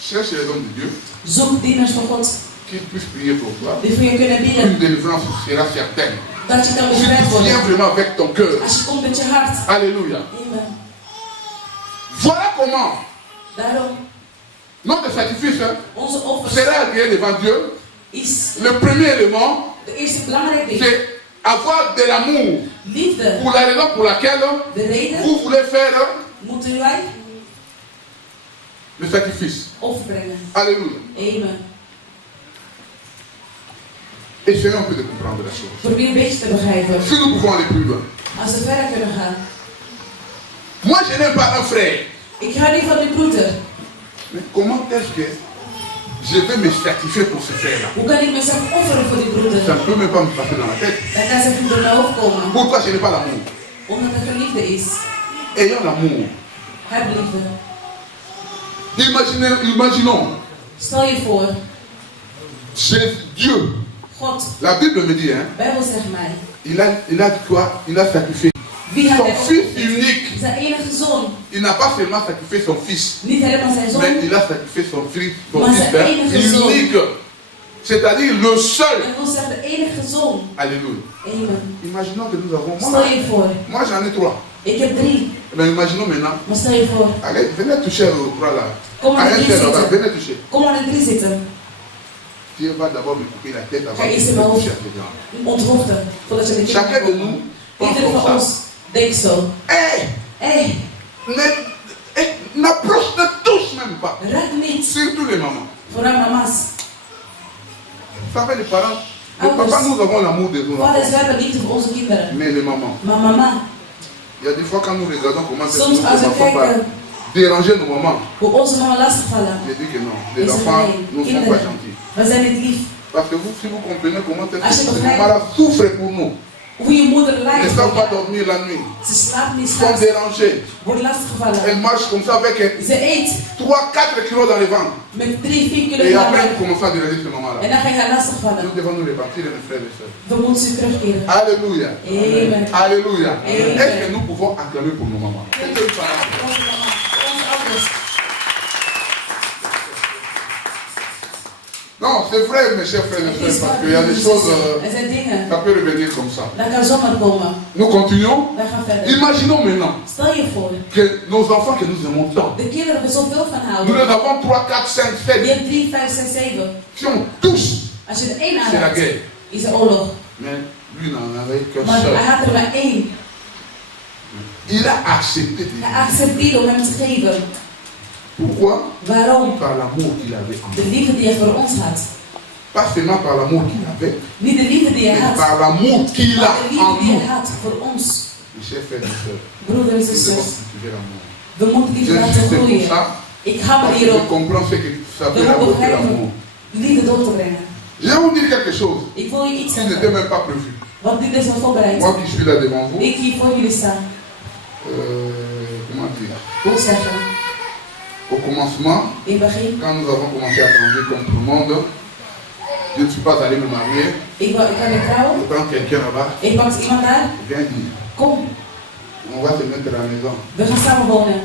Cherche les hommes de Dieu Zoek dieners van God qui puissent prier pour toi. die voor je kunnen Une bidden. délivrance sera certaine. Dat je kan Si bevrijd tu viens worden. vraiment avec ton cœur. Als je komt met je hart. Alléluia. Amen. Voilà comment Daarom, notre sacrifice onze offers sera agréé devant Dieu. is Le premier élément, de eerste belangrijk ding. c'est avoir de l'amour. Liefde. Pour la raison pour laquelle De reden vous voulez faire moeten wij le sacrifice. offer brengen. Alléluia. Amen. Essayons un peu de comprendre la chose. Probeer een beetje te begrijpen. Si nous pouvons aller plus loin. Als we verder kunnen gaan. Moi, je n'aime pas un frère. Ik ga niet van die broeder. Mais comment est-ce que je vais me sacrifier pour ce frère-là? Hoe kan ik mezelf offeren voor die broeder? Ça ne peut même pas me passer dans la tête. Dat kan zelfs niet door mijn hoofd komen. Pourquoi je n'ai pas l'amour? Omdat er geen liefde is. Ayons l'amour. Heb liefde. Imaginons, Stel je voor, c'est Dieu. God, La Bible me dit, hein, Bijbel zegt mij. il a quoi? Il a sacrifié Wie had son hij fils opgegeven? unique. Zijn enige zoon. Il n'a pas seulement sacrifié son fils, Niet helemaal zijn zoon. mais il a sacrifié son fils Maar zijn enige zoon. unique. C'est-à-dire le seul. Dat wil zeggen de enige zoon. Alléluia. Amen. Imaginons que nous avons. Stel je voor, Moi j'en ai 3. ik heb 3. Mais imaginons maintenant. Maar stel je voor, Allez, venez toucher aux 3 là. kom À aan un de 3 tel là-bas, zitten. venez toucher. Kom aan de 3 zitten. Dieu va d'abord me couper la tête avant Ga de eerst in me mijn coucher hoofd à tes grands. onthoofden voordat je de kinderen Chacun de komt. nous pense Iedereen van comme ons ça. denkt zo. Hey, Hé, n'approche, ne touche même pas. raak niet. Surtout les mamans. Vooral mama's. Vous savez, les parents, les Ouders. papas, nous avons l'amour des nos Vaders, enfants. we hebben liefde voor onze kinderen. Mais les mamans, Maar mama, il y a des fois quand nous regardons comment ces soms als we enfants parlent, kijken déranger nos mamans, hoe onze mama lastigvallen, je dis que non, les is enfants er ne nee, sont pas kinderen, gentils. we zijn niet lief. Parce que vous, si vous comprenez comment Als je ces begrijpt- mamans-là souffrent pour nous, Hoe je moeder elles lijdt ne voor savent pas jou. dormir la nuit, Ze slaapt niet sont s'nachts, dérangées. wordt lastiggevallen. Elles marchent comme ça avec Ze eet 3-4 kilos dans les ventres. met 3-4 Et kilo après, van vous commencez à déranger ces mamans-là. en dan ga je haar lastigvallen. Nous devons nous repentir, mes frères et sœurs. We moeten ze terugkeren. Alléluia. Amen. Alléluia. Amen. Est-ce que nous pouvons acclamer pour nos mamans? Onze mama, onze ouders. Non, c'est vrai, mes chers frères et Het sœurs, is parce waar, qu'il y a des choses, er zijn dingen, ça peut revenir comme ça. dat kan zomaar komen. Nous continuons. Wij gaan verder. Imaginons maintenant Stel je voor, que nos enfants que nous aimons tant, de kinderen waar we zoveel van nous houden. les avons 3, 4, 5, Je 7. hebt 3, 5, 6, 7. Si on touche, Als je er één c'est la aanraakt, guerre. is er oorlog. Mais lui n'en avait qu'un Maar seul. hij had er maar één. Il a accepté de Hij accepteerde om hem te geven. Pourquoi? Waarom? Par l'amour qu'il avait en De nous. liefde die hij voor ons had. Pas seulement par l'amour qu'il avait, Niet de liefde die hij mais had, par l'amour qu'il a maar de en liefde die nous. hij had voor ons. Mes chers frères et sœurs, Broeders en nous devons zusters, cultiver l'amour. we moeten Je liefde laten suis pour groeien. ça, Ik ga me parce que je hierop. comprends ce que ça We veut moeten apporter begrijpen l'amour. liefde door te brengen. Je vais vous dire quelque chose Ik wil je iets qui n'était zeggen, même pas prévu. want dit is al voorbereid. Moi qui suis là devant vous, Ik hier voor jullie sta. comment dire, Hoe zeggen? au commencement, In het begin, quand nous avons commencé à changer comme tout le monde, je ne suis pas allé me marier. ik kan weer Je trouwen. prends quelqu'un là-bas, Ik pak iemand daar. viens dire, Kom, on va se mettre à la maison. we gaan samen wonen.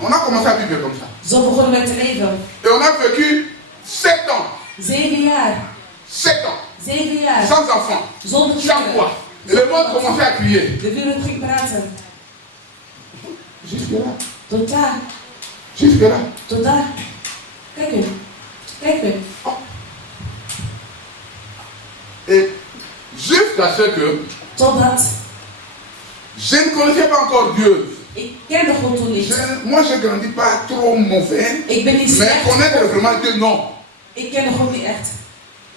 On a commencé à vivre comme ça. Zo begonnen wij te leven. Et on a vécu 7 ans. 7 jaar. 7 ans. 7 jaar. Sans enfants. Zonder Chaque kinderen. fois. Et le monde commençait à crier. De wereld ging praten. Jusque là. Tot daar. Jusque là. Tot daar. Kijk u. Kijk u. Et jusqu'à ce que Totdat. je ne connaissais pas encore Dieu. Ik kende God toen niet. Moi, je ne grandis pas trop mauvais. Ik ben niet Mais slecht. connaître vraiment Dieu, non. Ik kende God niet echt.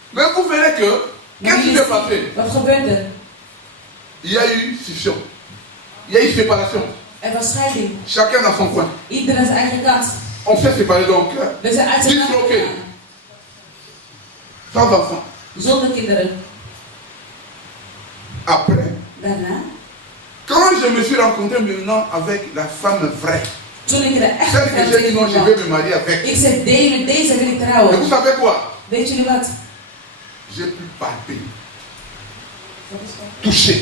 Mais vous verrez que, qu'est-ce qui s'est passé? Wat gebeurde? Il y a eu scission. Il y a eu séparation. Er was scheiding. Chacun dans son coin. Ieder aan zijn eigen kant. On s'est séparés donc. We zijn uit zijn Disloqué. kant gegaan. Sans enfants. Zonder kinderen. Après, Daarna, quand je me suis rencontré maintenant avec la femme vraie, toen ik de echte celle que vrouw j'ai dit non, je tegenkwam, vais me marier avec. ik zei, met deze wil ik Et trouwen. vous savez quoi? Weet jullie wat? J'ai pu palper, toucher.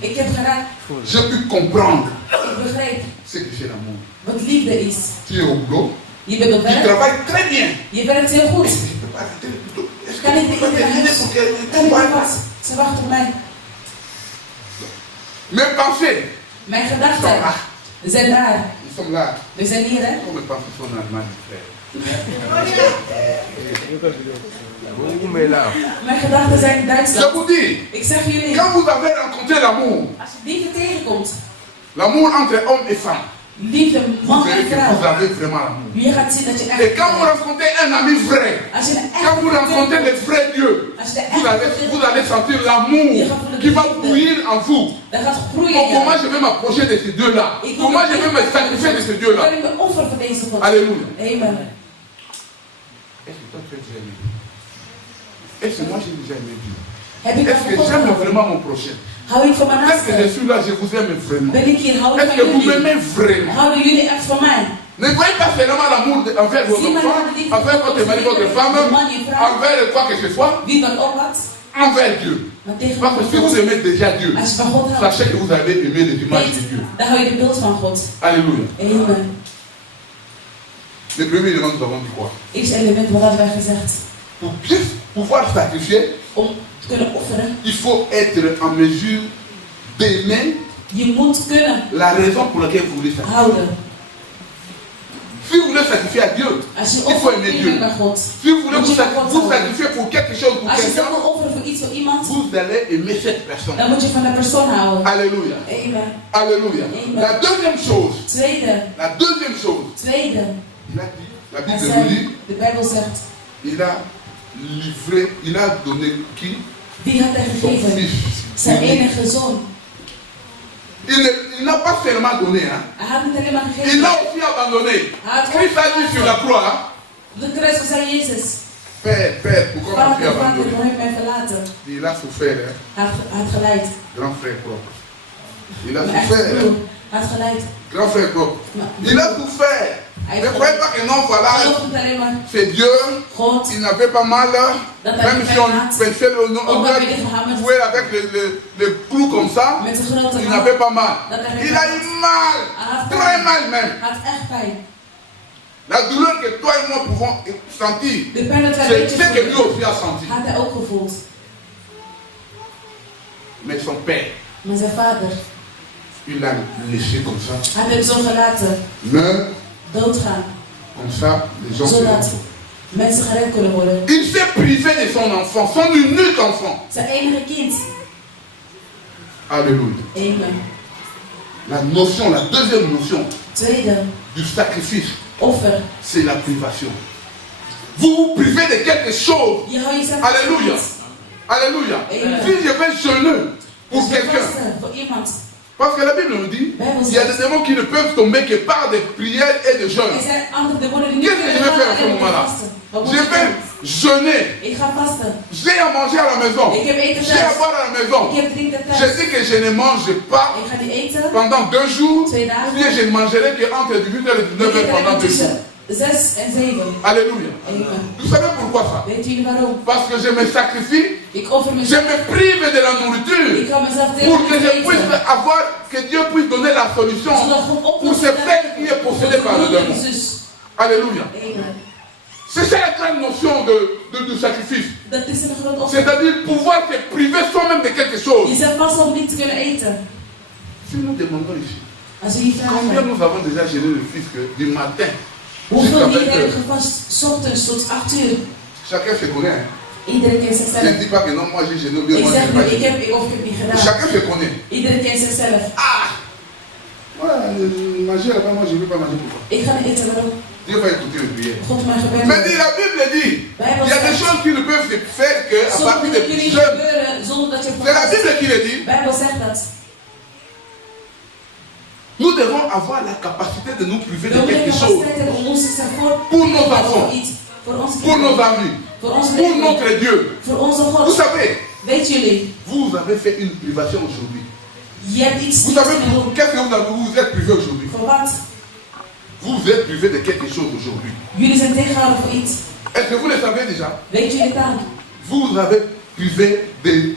Ik heb geraakt. J'ai pu comprendre Ik begreep ce que c'est l'amour. wat liefde is. Tu es au boulot, Je bent op tu werk. travailles très bien. Je werkt heel goed. Je ne peux pas arrêter le boulot. Est-ce que Kan ik tu niet peux in terminer huis? pour Kan ik que tu niet vois? wat? Ze wachten op mij. Mes pensées Mijn sont là. gedachten zijn daar. Nous sommes là. We zijn hier, hè? Comme mes pensées sont en Allemagne, frère. Mijn gedachten zijn in Je Duitsland. vous dis, Ik zeg jullie, quand vous avez rencontré l'amour, als je liefde tegenkomt, l'amour entre hommes et femmes, liefde vous man verrez en que vous vrouw, avez vraiment l'amour. je gaat zien dat je Et echt quand vous rencontrez un ami vrai, als je een quand vous rencontrez echte le vrai Dieu, als je de vous echte allez sentir l'amour qui va bouillir en vous. dat gaat groeien Oh, in comment jou. je vais m'approcher de ces deux-là? Comment je vais me sacrifier de ces deux-là? Kan ik me offeren voor deze God? Alléluia. Amen. Est-ce que toi tu as déjà aimé Dieu? Est-ce que moi j'ai déjà aimé Dieu? Heb ik Est-ce que dat j'aime gevonden? vraiment mon prochain? Hou ik van mijn Est-ce que je naaste? suis là, je vous aime vraiment? Ben ik hier? Hou ik Est-ce van que vous jullie? m'aimez vraiment? Houden jullie echt van mij? Ne voyez pas seulement l'amour envers vos Zie maar enfants, naar de liefde envers van votre mari, onze votre liefde, femme, man, je vrouw. envers quoi que ce soit, Wie wat ook had, envers Dieu. maar tegen Parce que si vous God. aimez déjà Dieu, Als je van God houdt, sachez que vous allez aimer les images de Dieu. weet, dan hou je de beeld van God. Alléluia. Amen. Le premier élément, nous avons dit quoi? Eerste element, wat hadden wij gezegd? Pour bien pouvoir sacrifier, Om te kunnen offeren, il faut être en mesure d'aimer je moet kunnen la raison pour laquelle vous voulez sacrifier. houden. Si vous voulez sacrifier à Dieu, Als je Il faut aimer offert Dieu. naar God. Si vous voulez vous sacrifier pour quelque chose, pour Als je quelqu'un, zelf wil offeren voor iets voor iemand, vous allez aimer cette personne. dan moet je van de persoon houden. Alléluia. Amen. Alléluia. Amen. La deuxième chose, Tweede, il a dit, la hij Bible nous dit, zei, de Bijbel zegt, il a livré, il a donné qui? wie had hij Son gegeven? fils. Zijn enige zoon. Il n'a pas seulement donné, hein. Hij had niet alleen maar Il gegeven. l'a aussi abandonné. Hij had Christ a dit sur la croix, hein, de kruis van zijn Jezus. Père, Père, pourquoi m'as-tu Vader, Vader, abandonné? waarom heb je mij verlaten? Il a souffert, hein, Hij had geleid. grand frère propre. Il a Mijn eigen souffert, broer. hein, Hij had geleid. grand frère propre. Il a souffert. Hij Ne heeft croyez pas que non, voilà, geloof niet alleen maar c'est Dieu. God. Il n'avait pas mal, même si on pensait le nom, on jouait avec les clous comme ça, Met zijn grote il hand. n'avait pas mal. Dat hij Il a eu mal, très mal même. Hij had echt pijn. La douleur que toi et moi pouvons sentir, De pijn dat wij c'est weten ce que lui voelen, aussi a senti. had hij ook gevoeld. Mais son père, Maar zijn vader il l'a laissé comme ça. had hem zo gelaten Mais doodgaan. comme ça, les gens se Zodat rendent. mensen gered kunnen worden. Il s'est privé de son enfant, son unique enfant. Zijn enige kind. Alléluia. Amen. La notion, la deuxième notion Tweede, du sacrifice, offer. c'est la privation. Vous vous privez de quelque chose. Je houdt jezelf Alléluia. vast. Alléluia. Amen. Si je vais jeûner pour Dus je quelqu'un, vasten voor iemand. parce que la Bible nous dit, il y a des démons qui ne peuvent tomber que par des prières et des jeûnes. Er zijn andere demonen die niet Qu'est-ce que je kunnen vais faire à gaan ce alleen moment-là? maar vasten. Wat moet Je ik vais doen? jeûner. Ik ga vasten. J'ai à manger à la maison. Ik heb eten J'ai à thuis. boire à la maison. Ik heb drinken Je thuis. dis que je ne mange pas Ik ga die eten. pendant 2 jours. 2 dagen. Bien, je ne mangerai qu'entre 18h et Ik 19h eet pendant alleen 2 jours. tussen 6 en 7. Alléluia. Amen. Vous savez pourquoi ça? Weet jullie waarom? Parce que je me sacrifie, Ik offer je mezelf. me prive de la Ik nourriture ga mezelf pour que je tegen puisse eten. avoir, que Dieu puisse donner la solution Zodat God pour oplossing ce frère heeft qui est possédé par le voor de démon. zus. Alléluia. Amen. C'est ça la grande notion du sacrifice. Dat is een groot offer. C'est-à-dire pouvoir se priver soi-même de quelque chose. Jezelf vast om niet te kunnen eten. Si nous demandons ici, Als we hier combien vragen. nous avons déjà gêné le fisc du matin Hoeveel jusqu'à hier 20 hebben heures? gevast? 's Ochtends tot 8 uur. Chacun se connaît. Hein? Iedereen kent Je ne zichzelf. dis pas que non, moi j'ai gêné ou bien Ik moi zeg j'ai nu, pas ik gêné. heb of ik heb niet gedaan. Chacun se connaît. Iedereen kent zichzelf. Ah! Ouais, manger là-bas, moi je ne veux pas manger pourquoi? Ik ga niet eten, waarom? Dieu va écouter les prières. God mijn gebed. Mais dit, la Bible dit, il y a des choses qui ne peuvent se faire qu'à Sommige partir dingen de kunnen niet jeunes. gebeuren zonder dat je C'est la vast. Bible qui le dit. De Bijbel zegt dat. Nous devons avoir la capacité de nous priver We de moeten quelque chose capaciteit hebben om ons te zijn voor pour nos enfants, iets. Voor onze pour nos kinderen. amis, Voor onze pour leven. notre Dieu. Voor onze Vous God. savez, Weet jullie? vous avez fait une privation aujourd'hui. Je hebt iets Vous niet savez, te doen. qu'est-ce que vous êtes privé aujourd'hui? Voor wat? Vous êtes privé de quelque chose aujourd'hui. Jullie zijn tegengehouden voor iets. Est-ce que vous le savez déjà? Weet jullie het aan? Vous avez privé de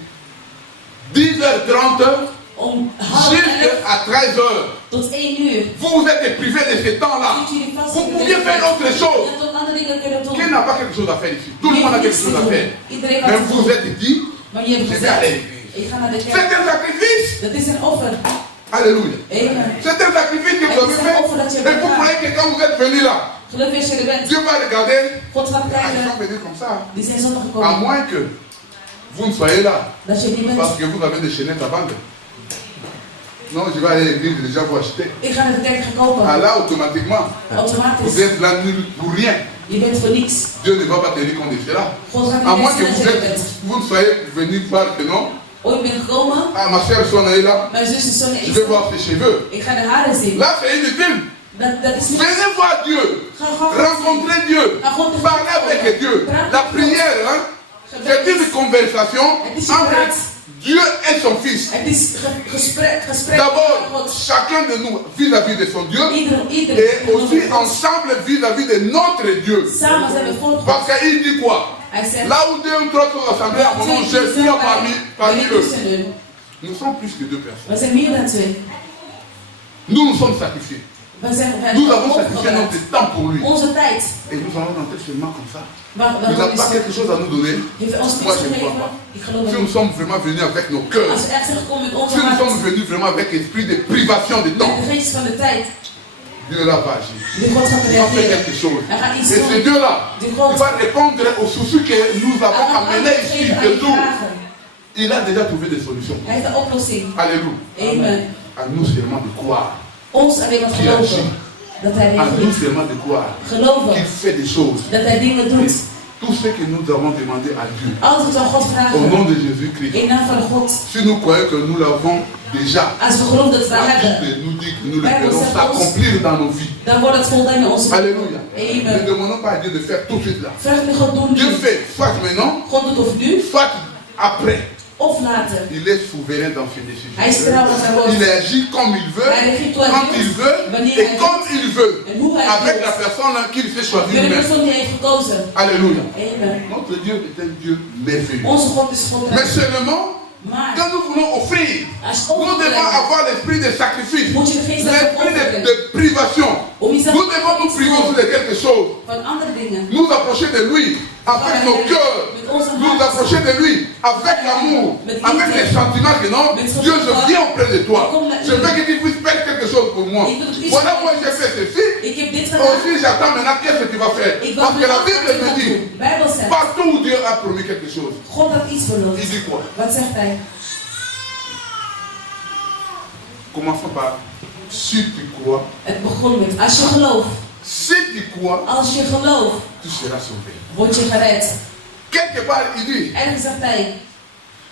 10h30 Om half 11 jusqu'à 13h. tot 1 uur. Vous vous êtes privé de ce temps-là. Weet jullie vast? Vous pouviez faire autre chose. Je hebt ook andere dingen kunnen doen. Qui n'a pas quelque chose à faire ici? Tout le monde a quelque chose à faire. Iedereen Mais wat te vous doen. êtes dit, Maar je hebt je vais aller à gezegd, l'église. ik ga naar de C'est kerk. un sacrifice. Dat is een offer. Alléluia. Amen. C'est un sacrifice que vous avez fait. Et vous croyez que quand vous êtes venu là, Gelukkig als je er bent. Dieu va regarder. God gaat Ah, ils kijken. sont venus comme ça. Die zijn zondag À gekomen. moins que vous ne soyez là. Dat je niet bent. Parce que vous avez des chaînettes à vendre. Non, je vais aller à l'église déjà vous acheter. Ik ga naar de kerk gaan kopen. Ah là, automatiquement, vous Automatisch. êtes là nul pour rien. Je bent voor niks. Dieu ne va pas tenir compte de cela. God gaat À niet moins que mensen dat je er bent. vous ne soyez venu voir que non. Oh, ik ben gekomen. Ah, ma soeur Sona est là. Mijn zus is zonne Je vais voir ses cheveux. Ik ga de haren zien. Là, c'est inutile. Dat is niet. Venez voir Dieu. Rencontrer Dieu. Parler avec Dieu. La prière, hein, c'est une conversation entre Dieu et son Fils. Het is gesprek met D'abord, God. chacun de nous vis-à-vis de son Dieu Iedereen. et aussi ensemble vis-à-vis de notre Dieu. Samen zijn we voor God. Parce qu'il dit quoi? Hij zegt. Là où deux ou trois sont rassemblés à mon nom, je suis là parmi eux. eux. Nous sommes plus que deux personnes. We zijn meer dan 2. Nous nous sommes sacrifiés. We zijn Nous avons sacrifié notre temps pour lui. Onze tijd. Et nous allons rentrer seulement comme ça. Maar Il n'a pas quelque chose à nous donner. heeft ons Moi, niets je ne crois gegeven. pas. Ik geloof Si het nous niet. sommes vraiment venus avec nos cœurs, Als we echt zijn gekomen met onze si nous sommes hart. venus vraiment avec esprit de privation de Met temps, de geest van de tijd. Dieu là va agir. Die God gaat Il va faire reageren. quelque chose. Hij gaat iets Et doen. ce Dieu-là, Die il God va répondre aux soucis que nous avons gaat amenés antwoord ici. geven aan die Jésus, vragen. il a déjà trouvé des solutions. Hij heeft de oplossing. Alléluia. Amen. À nous seulement de croire. Ons alleen maar Qui agit. geloven dat hij À nous reageert. seulement de croire Geloven qu'il fait des choses. dat hij dingen doet. Tout ce que nous avons demandé à Dieu, Als we het aan God au nom vragen, de Jésus-Christ, in naam van God. si nous croyons que nous l'avons déjà, Als we geloven dat we la dat hebben, Bible nous dit que nous le verrons s'accomplir dans nos vies. dan wordt het voldaan in onze Alléluia. Ne Amen. demandons pas à Dieu de faire tout de suite là. Vraag niet God doen Dieu nu. fait, soit maintenant, God doet of nu, soit après. of later. Il est souverain dans ses Hij is décisions. trouw wat hij wordt. Il agit comme il veut, Hij reageert hoe hij quand il wil, veut wanneer et hij comme wil. il veut. En hoe hij Avec wil. la personne qu'il fait choisir Met de lui-même. persoon die hij heeft gekozen. Alléluia. Amen. Notre Dieu est un Dieu merveilleux. Onze God is God. Mais seulement, Maar quand nous voulons offrir, als je nous devons overbrengt, avoir l'esprit de sacrifice, moet je de geest laten l'esprit overbrengen. de privation. Om jezelf Nous devons nous priver aussi de quelque chose. van andere dingen. Nous approcher de lui avec nos cœurs. Met onze Nous hart. approcher de lui avec l'amour, avec les sentiments que non, Dieu, je viens auprès de toi. Je veux que tu puisses faire quelque chose pour moi. Voilà moi j'ai fait ceci. Ik heb dit gedaan. Aussi j'attends maintenant qu'est-ce que tu vas faire. Ik Parce wil que la dat Bible God me dit, doet. Bijbel zegt, partout où Dieu a promis quelque chose, God had iets beloofd. il dit quoi? Wat zegt hij? Commençons par, si tu crois, Het begon met, als je gelooft. si tu crois, Als je gelooft, tu seras sauvé. word je gered. Quelque part, il dit, Ergens zegt hij,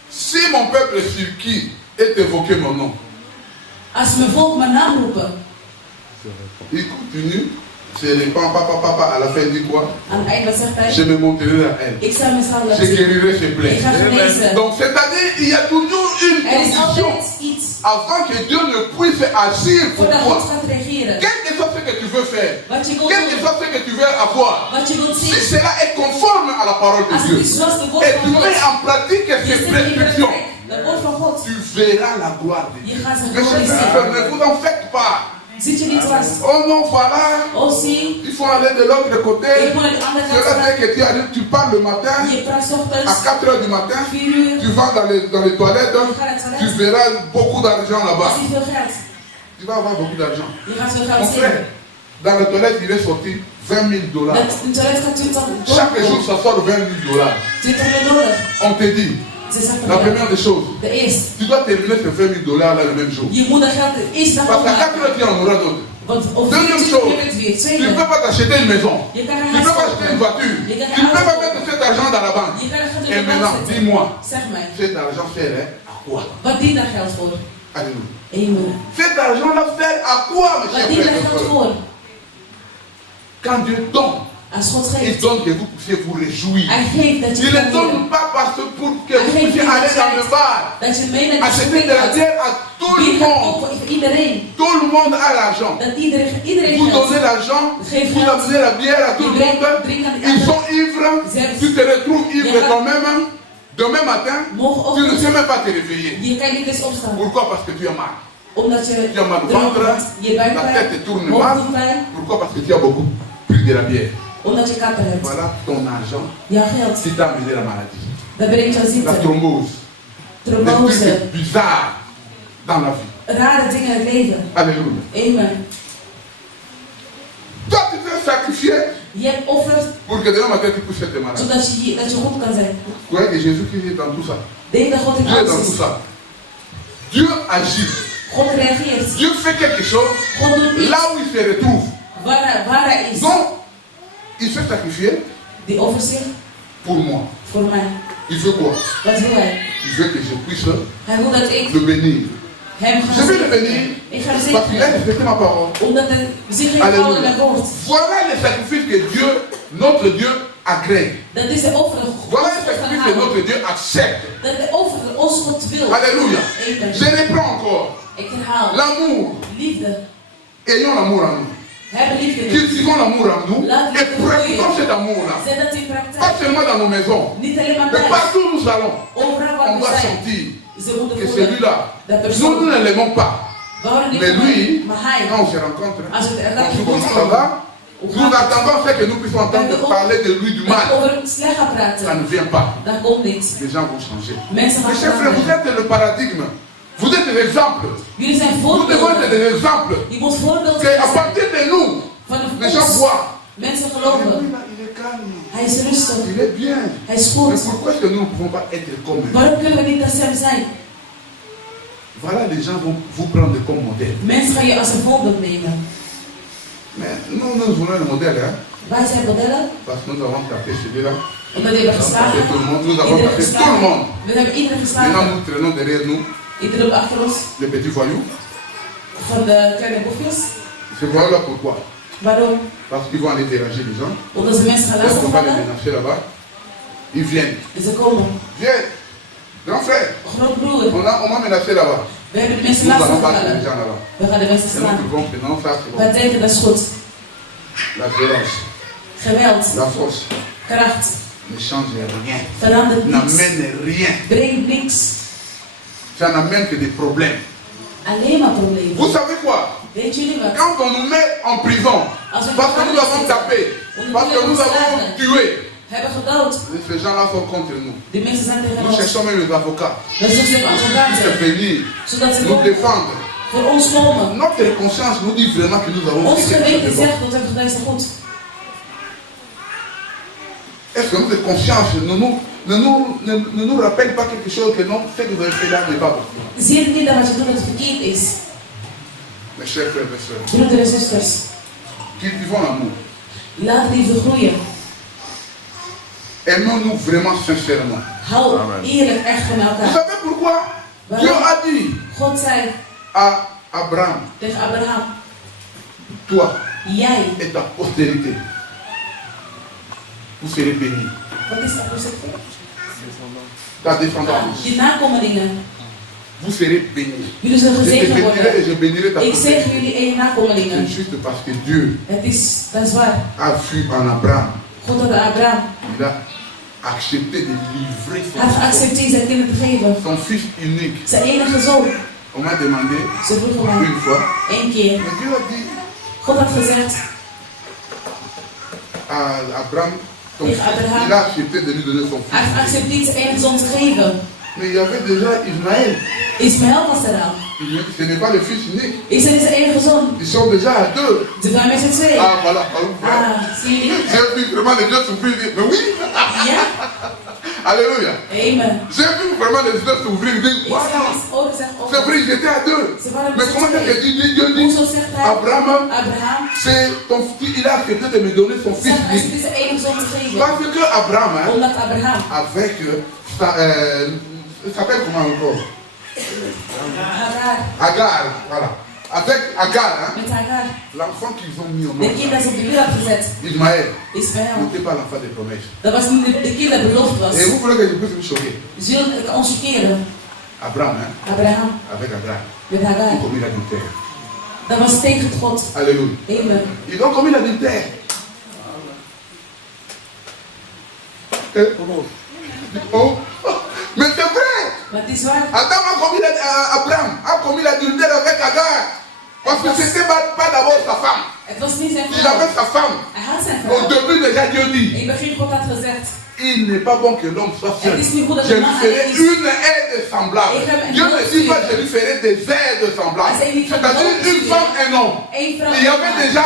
si mon peuple sur qui est évoqué mon nom, als mijn volk mijn naam roepen. il continue, c'est les papa, à la fin il dit quoi? Aan het eind, wat zegt hij? Je me montrerai à elle. Ik zal mijn zal Je laten zien. guérirai ses plaies. Ik ga genezen. Donc c'est-à-dire, il y a toujours une Er is condition altijd iets avant que Dieu ne puisse agir pour voordat God toi. gaat reageren. Quel que soit ce que tu veux faire, Wat je wilt quel que doen, soit ce que tu veux avoir, wat je wilt si zien. cela est conforme à la parole de Als het Dieu, is zoals de woord et van tu mets God. en pratique Je ces zet in prescriptions, praktijk de woord van God. tu verras la gloire de Je Dieu. gaat zijn Mais chers glorie frères et sœurs, zien. ne vous en faites pas. Zit je niet vast? Oh non, voilà, Oh, zie. il faut aller de l'autre Ik côté. moet naar de andere Cela kant fait que tu arrives, tu pars le matin, gaan. Je praat 's à ochtends, 4 h du matin, 4 uur. tu vas dans les toilettes, tu verras beaucoup d'argent Je là-bas. ziet veel geld. Tu vas avoir beaucoup d'argent. Je gaat veel Mon geld zien. frère, dans les toilettes, il est sorti 20 000 dollars. Dat in toilet gaat 20 Chaque jour, ça sort 20 000 dollars. 20 miljoen nodig. On te dit, Ze zegt la dat première des choses, de eerste. tu dois terminer ces 20 000 dollars là le même jour. Je moet dat geld de eerste dag Parce qu'à 4 opmaken. heures, tu en auras d'autres. Want op Deuxième 24 chose, uur het weer. tu ne Tweede. peux pas t'acheter une maison. Je kan Tu geen ne peux pas huis acheter une kopen. voiture. Je kan Tu ne geen peux pas auto mettre cet argent dans la banque. Je kan er geld Et op de maintenant, bank zetten. dis-moi, Zeg mij, cet argent sert à quoi? wat dient daar geld voor? Alléluia. Amen. Cet argent-là sert à quoi, mes Wat chers dient frères daar et geld sœurs? voor? Quand Dieu donne, Als God il geeft, donne que vous puissiez vous réjouir. hij geeft dat je Il ne kan donne leren. pas parce que pour que vous puissiez aller dans le bar, Dat je mee naar de acheter de la supermarkt bière à tout le Wie gaat monde. kopen voor iedereen? Tout le monde a l'argent. Dat iedereen Vous geld. donnez l'argent, Geef vous geld. amenez la bière à tout le monde. Ils sont ivres, tu te retrouves ivre toi-même. Demain matin, tu ne Morgenochtend, sais même pas te réveiller. je kan niet eens opstaan. Pourquoi? Parce que tu as mal. Omdat je Tu as mal au dronken ventre, bent, je la buikpijn, tête tourne mal. hoofdpijn, Pourquoi? Parce que tu as beaucoup pris de la bière. omdat je kater hebt. Voilà ton argent Jouw geld, qui t'a amené la maladie. dat brengt jou La ziekte, thrombose. Des trombose, trucs bizarres dans la vie. rare dingen in het leven. Alléluia. Amen. Toi, tu t'es sacrifié Je hebt offerd pour que demain matin tu puisses être malade. zodat je goed kan zijn. Vous voyez que Jésus-Christ est dans tout ça. Denk dat God in Dieu est alles dans tout is. ça. Dieu agit. God reageert. Dieu fait quelque chose God doet iets là où il se retrouve. waar hij is. Donc, il s'est sacrifié Die offert zich pour moi. voor mij. Il veut quoi? Wat wil hij? Il veut que je puisse Hij wil dat ik le bénir. hem ga Je vais le zegenen. bénir Ik ga hem parce qu'il a zegenen. respecté ma parole. Omdat hij zich heeft gehouden Alléluia. met woord. Voilà les sacrifices que Dieu, notre Dieu, agrée. Dat is de offer. Voilà les sacrifices que notre Dieu accepte. Dat de offer ons God wil. Alléluia. Amen. Je reprends encore. Ik herhaal. L'amour. Liefde. Ayons l'amour en nous. Hebben liefde. Cultivons l'amour en nous et pratiquons cet amour-là. Zet dat in Pas praktijk. seulement dans nos maisons, Niet alleen maar mais thuis. partout où nous allons, Overal on waar we doit zijn. sentir Ze moeten que voelen. celui-là, Dat nous persoon. ne l'aimons pas. We houden niet Mais van lui, hem. Maar hij. quand on se rencontre, Als we het elkaar bonjour, goed comment ça va? Hoe Nous gaat het? attendons fait que nous puissions entendre parler de lui du Dat we mal. over het slecht gaan Ça praten. ne vient pas. Dat komt niet. Les gens vont changer. Mensen Mes gaan chers frères, vous veranderen. êtes le paradigme Vous êtes des exemples. Jullie zijn Nous devons être voorbeelden. des exemples. Je moet voorbeeld Que à zijn. partir de nous, Vanaf les gens ons. voient. Mensen Et lui, geloven. là, il est calme. Hij is rustig. Il est bien. Hij is Mais goed. pourquoi est-ce que nous ne pouvons pas être comme eux? Waarom kunnen we niet als hem zijn? Voilà, les gens vont vous prendre comme modèle. Mensen gaan je als een voorbeeld nemen. Mais nous voulons le modèle, hein, Wij zijn modellen. parce que nous avons tapé celui-là. Omdat we hebben Nous avons geslagen. tapé tout le monde. Nous avons Iedereen tapé tout le monde. geslagen. We hebben iedereen Maintenant, geslagen. nous traînons derrière nous Iedereen achter ons. les petits voyous. Van de kleine boefjes. Ces voyous-là, pourquoi? Waarom? Parce qu'ils vont aller déranger les gens. Omdat ze mensen gaan Dès qu'on va les lastigvallen. menacer là-bas, ils viennent. En ze komen. Viens, grand frère, Grootbroer. on m'a menacé là-bas. We hebben mensen Nous allons battre les lastigvallen. gens là-bas. We gaan de mensen Et nous slaan. pouvons maintenant ça, c'est bon. Wij denken dat is goed. La violence, Geweld. la force Kracht. ne change rien. Verandert niets. N'amène rien. Brengt niks. Ça n'amène que des problèmes. Alleen maar problemen. Vous savez quoi? Weet jullie wat? Quand on nous met en prison, parce que nous avons tapé, parce que nous avons tué, Hebben gedood. ces gens-là sont contre nous. Die mensen zijn tegen Nous ons. cherchons même les avocats We zoeken pour advocaten. venir Zodat ze nous komen défendre. voor ons komen. Notre conscience nous dit vraiment que nous avons Ons fait quelque chose geweten de bon. zegt dat we hebben gedaan is goed. Est-ce que notre conscience ne nous rappelle pas quelque chose que non, ce que vous avez fait là n'est pas bon? Zie je niet dat wat je doet dat het verkeerd is? Mes chers frères et sœurs, Broeders en zusters, cultivons l'amour. laat liefde groeien. Aimons-nous vraiment sincèrement. Hou eerlijk echt van Vous elkaar. savez pourquoi? Dieu a dit God zei à Abraham, tegen Abraham, toi jij, et ta postérité, vous serez bénis. wat is dat voor zin? Ta descendance, Je nakomelingen, vous serez bénis. jullie zullen Je te gezegend bénirai et worden. je bénirai ta Ik zeg postérité. jullie en je C'est nakomelingen. juste parce que Dieu Dat is waar. a vu en Abraham, God had Abraham, il a accepté de livrer hij had geaccepteerd zijn kinderen te geven. son fils unique. Zijn enige zoon. On m'a demandé Ze vroegen mij une fois, 1 keer. mais Dieu a dit God had gezegd à Abraham, ton Tegen fils, Abraham. il a accepté de lui donner son hij heeft fils. geaccepteerd zijn enige zoon te geven. Mais il y avait déjà Ismaël. Ismaël was er al. Ce n'est pas le fils unique. Is er zijn enige zoon. Ils sont déjà à deux. Ze waren met z'n tweeën. Ah voilà, pardon, frère. Ah, zie je niet? J'ai vu vraiment les yeux s'ouvrir. Mais oui, Ja? alléluia. Amen. J'ai vu vraiment les yeux s'ouvrir. Ik Dire, zag voilà. iets ogen zeggen C'est over. vrai, j'étais à deux. Ze waren Mais met comment z'n est-ce que tweeën. Dieu dit Hoezo zegt hij? Abraham, Abraham. c'est ton fils, il a accepté de me donner son fils Zegt hij unique. is zijn enige zoon te geven. Parce que Abraham, hein, Omdat Abraham. avec ça s'appelle comment encore? Hagar. Agar, voilà. Avec Agar, hein, Met Hagar. l'enfant qu'ils ont mis au De monde, kinderen ze op de wereld gezet. Ismaël, Ismaël. n'était pas l'enfant des promesses. Dat was niet de kind dat beloofd was. Et vous voulez que je puisse vous choquer? Zullen ik ons choqueren? Abraham, hein, Abraham. avec Agar, Met Hagar. ils ont commis l'adultère. Dat was tegen God. Alléluia. Amen. Ils ont commis l'adultère. Oh, mais c'est vrai. Maar het is waar. Adam a commis Abraham a commis l'adultère avec Agar. Parce que ce n'était pas d'abord sa femme. Het was niet zijn Il vrouw. avait sa femme. Hij had zijn Au vrouw. début déjà Dieu dit, In het begin God had gezegd. il n'est pas bon que l'homme soit seul. Het is niet goed dat Je de lui man ferai alleen is. une aide semblable. Dieu ne dit pas je lui ferai des aides semblables. C'est-à-dire une femme et un homme. Eén vrouw. Il y avait déjà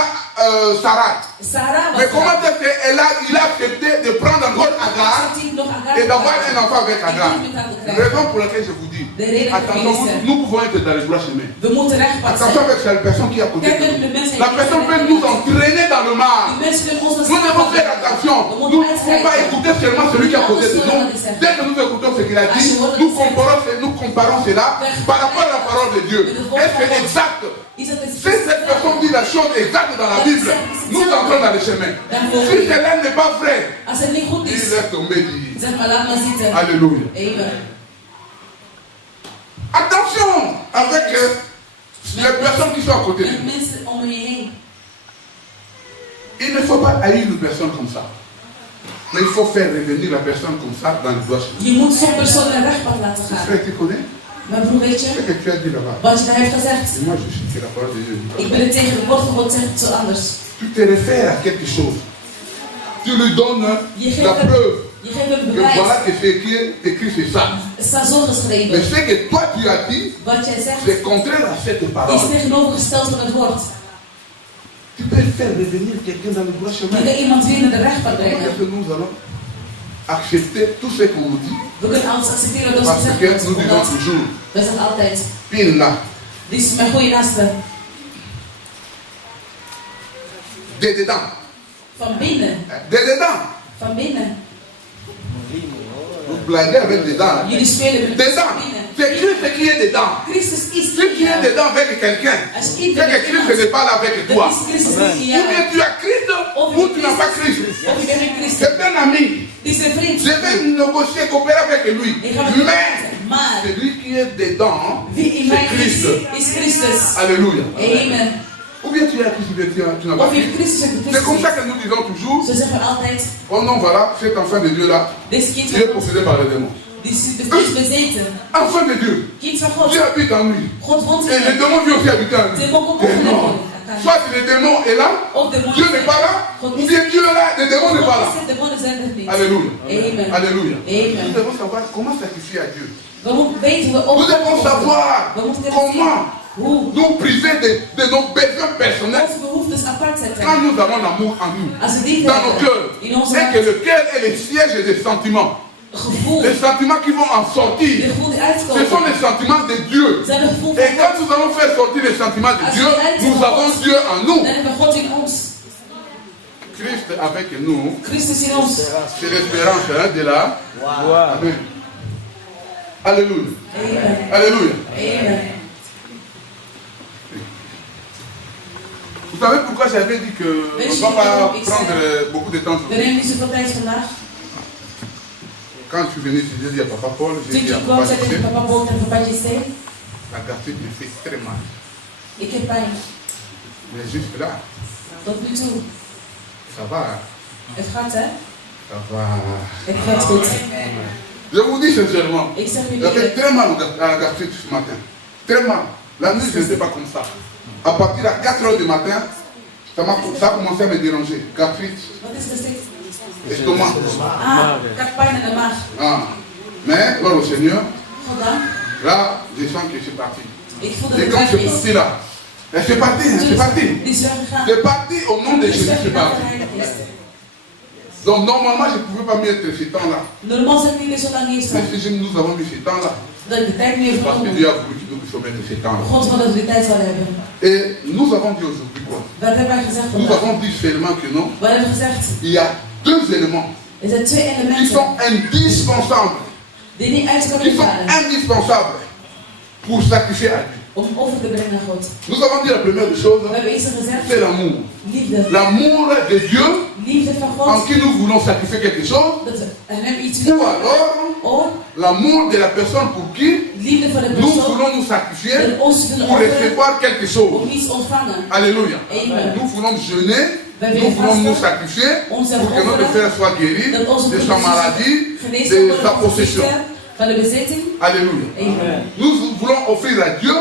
Sarah. Sarah was Mais comment er. est-ce qu'il a accepté de prendre encore Agar Accepteert nog Hagar. et d'avoir un enfant avec Agar? En kind met haar te krijgen. Raison pour laquelle je vous dis, De reden voor attention, minister. nous pouvons être dans le droit chemin. We moeten rechtpad Attention zijn. avec la personne qui est à côté Kijk de met de nous. mensen. La personne peut nous entraîner dans le mal. Die mensen kunnen ons Nous devons faire attention. Nous ne pouvons pas écouter seulement celui qui est à côté de nous. Dès que nous écoutons ce qu'il a dit, nous comparons cela par rapport à la parole de Dieu. Est-ce que c'est exact? Is het een Si cette personne dit la chose exacte dans la Bible, nous entrons dans le chemin. Si cela n'est pas vrai, Als het niet goed il is, laisse tomber. Dit. zeg maar laat maar zitten. Alléluia. Amen. Attention avec les personnes qui sont à côté de Met nous. mensen om je heen. Il ne faut pas haïr une personne comme ça. Mais il faut faire revenir la personne comme ça dans le droit chemin. Je moet zo'n persoon naar rechtpad laten gaan. Frère, tu connais Maar broer, weet ce je, que tu as dit là-bas? wat je daar heeft gezegd. Et moi, je suis que la parole de Dieu. Ik ben het tegen het woord van God, zegt het zo anders. Tu te réfères à quelque chose. Tu lui donnes Je geeft la hem, preuve je geeft hem que voilà bewijs. que c'est écrit, c'est ça. Het staat zo Mais geschreven. ce que toi tu as dit, Wat jij zegt c'est contraire à cette parole. is tegenovergesteld van het woord. Tu peux faire revenir quelqu'un dans le droit Je chemin. kan iemand weer naar de rechtpad Est-ce brengen. que nous allons accepter tout ce qu'on nous dit? We kunnen alles accepteren dat Parce ze que zeggen. nous disons toujours, We zeggen altijd. pile là, Dit is mijn goede naaste. de dedans, Van binnen. de dedans. Van binnen. Vous blaguez avec dedans. Hein? Jullie spelen met Dedans, van binnen. c'est Christ qui est dedans. Christus is Si tu es in dedans avec quelqu'un, Als c'est ik ben que Christ n'est pas là avec dan toi. is Christus niet in Ou bien jou. tu as Christ ou tu n'as pas Christ. Of je bent geen Christus. C'est un ami. Dit is een vriend. Je vais négocier, coopérer avec lui. Ik ga met hem praten. Mais Maar celui qui est dedans, wie in mij c'est is, Christ. is Christus. Alléluia. Amen. Ou bien tu as Christ ou bien tu n'as pas Of je Christ. Christus hebt C'est comme Christus. ça que nous disons toujours, Zo zeggen we altijd. oh non, voilà, cet enfant de Dieu là, Deze kind il est van God. possédé par les démons. Die is bezeten. Enfant de Dieu, Kind van God. Dieu habite en lui. God woont Et in les hem. démons viennent aussi habiter en lui. Démon komt Et ook in non. hem. Soit le démon est là, Of demon Dieu n'est pas là, ou bien Dieu est là, le démon n'est pas là. Demonen zijn er niet. Alléluia. Amen. Alléluia. Amen. Nous devons savoir comment sacrifier à Dieu. We moeten weten hoe we Nous devons opkomen. savoir We moeten weten comment hoe nous priver de nos besoins personnels onze behoeftes apart quand zetten. nous avons l'amour en nous, Als we die dans nos cœurs, in onze et que hart, le cœur est le siège des sentiments. gevoel, Les sentiments qui vont en de sortir, gevoel die ce sont uitkomen, les sentiments de Dieu. zijn de gevoel Et van quand God. nous allons faire sortir les sentiments de Dieu, nous avons Dieu en nous. Dan hebben we God in ons. Christ avec nous, Christus in ons. c'est l'espérance hein, de la. Amen. Alléluia. Amen. Alléluia. Amen. Vous savez pourquoi j'avais dit que on ne va pas prendre beaucoup de temps We aujourd'hui. nemen niet zoveel tijd vandaag. Quand je suis venu ici, j'ai dit à Papa Paul, j'ai Toen dit à ik kwam, Papa zei ik tegen Gisèle, papa Bolt en papa Gisèle. la gastrite me fait très mal. Ik heb pijn. Mais juste là, Tot nu toe. ça va. Het gaat hè? Ça va. Het gaat goed. Je vous dis sincèrement, Ik zeg jullie j'avais eerlijk. très mal à la gastrite ce matin. Très mal. La nuit, je n'étais pas comme ça. À partir de 4 heures du matin, ça a commencé à me déranger. Gastrite, Wat is de steek? estomac. Ah, ik heb pijn in de maag. Ah. Mais, gloire au Seigneur, Goddank. là, je sens que c'est parti. Ik voel dat Et het quand weg c'est is. parti là, et c'est parti, hein, c'est parti. Die is weggegaan. C'est parti au nom de Die is Jésus, c'est weggegaan. parti. Heilig is. Donc normalement, je ne pouvais pas mettre ce temps-là. Normaal zou ik niet meer zo lang hier Mais staan. si nous avons mis ce temps-là, Dat ik de tijd meer c'est parce que voor Dieu a voulu que nous puissions mettre ce temps-là. God wil dat we die tijd zouden hebben. Et nous avons dit aujourd'hui quoi? Wat hebben wij gezegd Nous vandaag? avons dit seulement que non. We hebben gezegd, Il y a deux éléments er zijn twee qui elementen sont indispensables, die niet uit qui kunnen sont varen indispensables pour sacrifier à Dieu. om over te brengen naar God. Nous avons dit la première des choses, We hebben eerst gezegd, c'est l'amour. liefde. L'amour de Dieu Liefde van en God, qui nous voulons sacrifier quelque chose, dat we hem iets ou willen. alors Of l'amour de la personne pour qui liefde van de nous persoon voulons nous sacrifier dat ons willen pour offeren recevoir quelque chose. om iets ontvangen. Alléluia. Amen. Nous voulons jeûner, Wij nous willen voulons nous vasten sacrifier om zijn pour que notre offeren, frère soit guéri dat onze de sa broeders maladie, genezen de worden sa van possession. ziekte, van de bezetting. Alléluia. Amen. Nous voulons offrir à Dieu